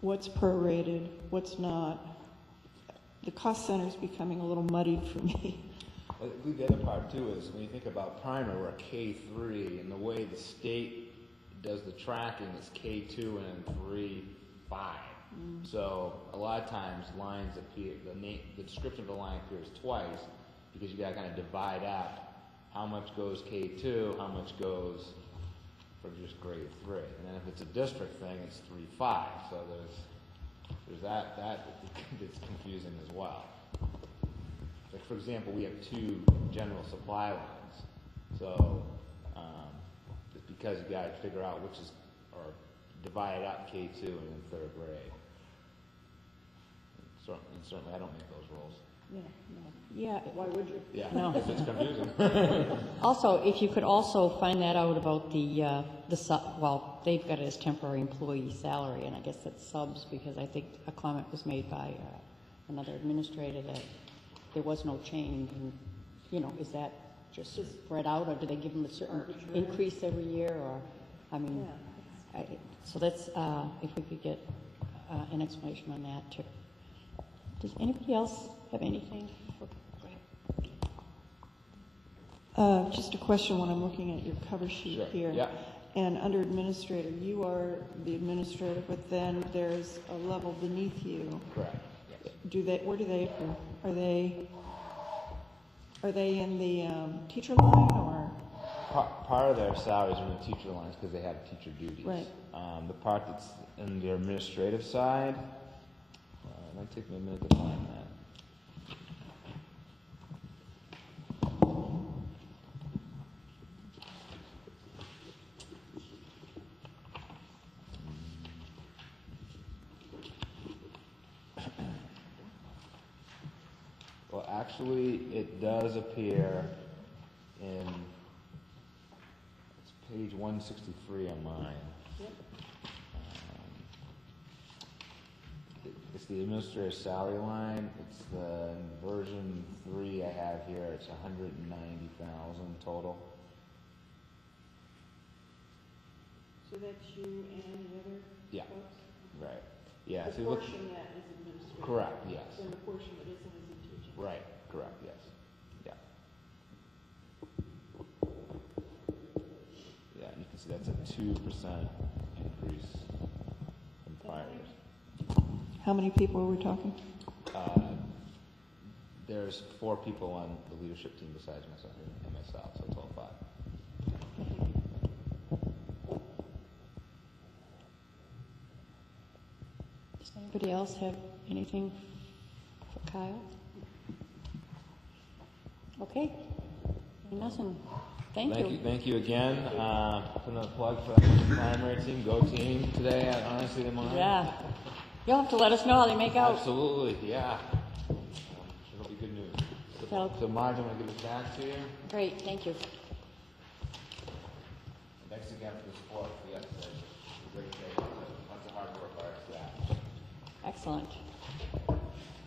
what's prorated, what's not. The cost center is becoming a little muddied for me. Well, I think the other part too is when you think about primary, we're a K3, and the way the state does the tracking is K2 and then 3, 5. So a lot of times lines appear, the description of the line appears twice because you got to kind of divide up how much goes K2, how much goes for just grade 3, and then if it's a district thing, it's 3, 5. So there's that it's confusing as well. Like, for example, we have 2 general supply lines, So, it's because you gotta figure out which is, or divide up K2 and then third grade. And certainly I don't make those rules. Yeah, why would you? Yeah, No. because it's confusing. Also, if you could also find that out about well, they've got it as temporary employee salary, and I guess that's subs, because I think a comment was made by another administrator that there was no change, and, is that just spread out, or do they give them a certain increase every year, or, I mean, so that's, if we could get an explanation on that, too. Does anybody else have anything? Just a question when I'm looking at your cover sheet Sure. here. Yeah. And under administrator, you are the administrator, but then there's a level beneath you. Correct. Yes. Where do they appear? Are they in the teacher line, or? Part of their salaries are in the teacher lines because they have teacher duties. Right. The part that's in the administrative side, it might take me a minute to find that. Well, actually, it does appear in, it's page 163 on mine. It's the administrator salary line. It's the version 3 I have here. It's 190,000 total. So that's you and the other Yeah. folks? Right. Yeah. The So you look. portion that is administrative. Correct. Yes. And the portion that isn't is in teaching. Right. Correct. Yes. Yeah. Yeah. And you can see that's a 2% increase from prior years. How many people are we talking? There's 4 people on the leadership team besides myself and myself, so a total of 5. Does anybody else have anything for Kyle? Okay. Nothing. Thank you. Thank you again. Put another plug for that primary team. Go team today at Honestly the Mind. Yeah. You'll have to let us know how they make out. Absolutely, yeah. It'll be good news. So- So Marge, I'm going to give this back to you. Great, thank you. Thanks again for the support. Yes, it's a great day. Lots of hard work by our staff. Excellent.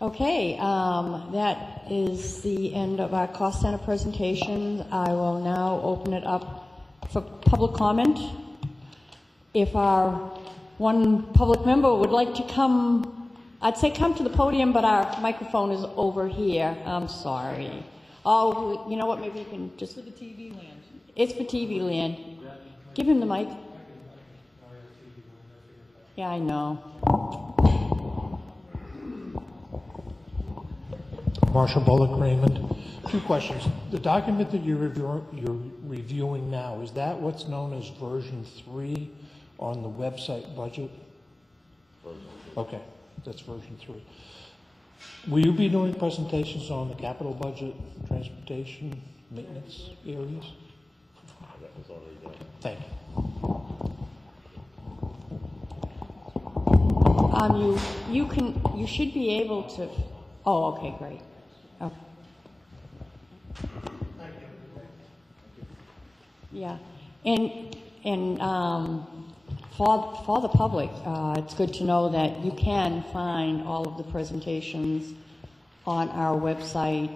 Okay, that is the end of our cost center presentation. I will now open it up for public comment. If our one public member would like to come, I'd say come to the podium, but our microphone is over here. I'm sorry. Oh, you know what, maybe you can just... For the TV land. It's for TV land. Give him the mic. Yeah, I know. Marshall Bullock, Raymond. 2 questions. The document that you're reviewing now, is that what's known as version 3 on the website budget? Okay, that's version 3. Will you be doing presentations on the capital budget, transportation, maintenance areas? That was already done. Thank you. You should be able to. Oh, okay, great. Okay. Yeah, and for the public, it's good to know that you can find all of the presentations on our website,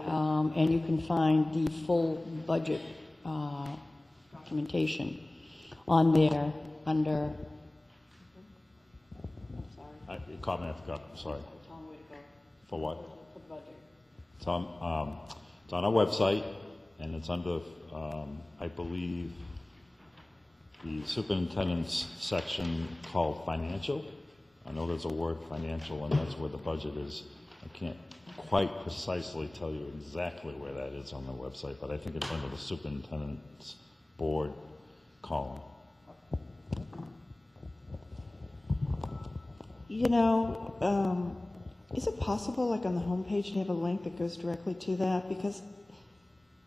and you can find the full budget documentation on there under. Comment I forgot, sorry. For what? For the budget. It's on our website, and it's under, I believe, the superintendent's section called financial. I know there's a word financial, and that's where the budget is. I can't quite precisely tell you exactly where that is on the website, but I think it's under the superintendent's board column. You know, is it possible, like on the homepage, to have a link that goes directly to that? Because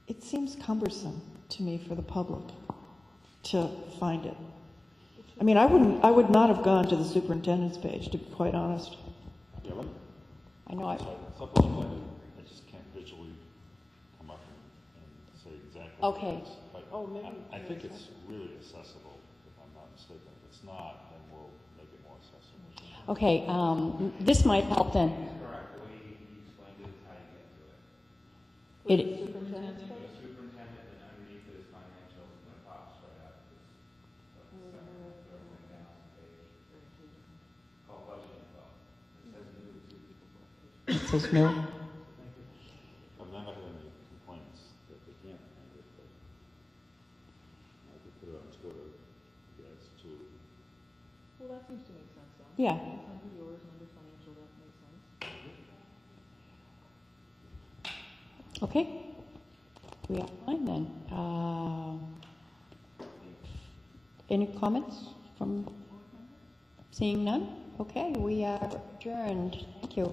it seems cumbersome. to me for the public to find it. I mean, I would not have gone to the superintendent's page, to be quite honest. Yeah, let me, I know I, it's up on plan. I just can't visually come up and say exactly. what it Okay. is. But I think it's really accessible, if I'm not mistaken. If it's not, then we'll make it more accessible. okay, this might help then. Correct, the way he explained it is how you get to it. It, The superintendent, and underneath it is financials, and the top right up is everything down on the page. Called budget info. It says new to people. it says no. I've never had any complaints that they can't find it, but I could put it on Twitter, guys, too. Well, that seems to make sense, though. Yeah. It's under yours, and under financial, that makes sense. Okay. We are fine then. Any comments from seeing none? Okay, we are adjourned. Thank you.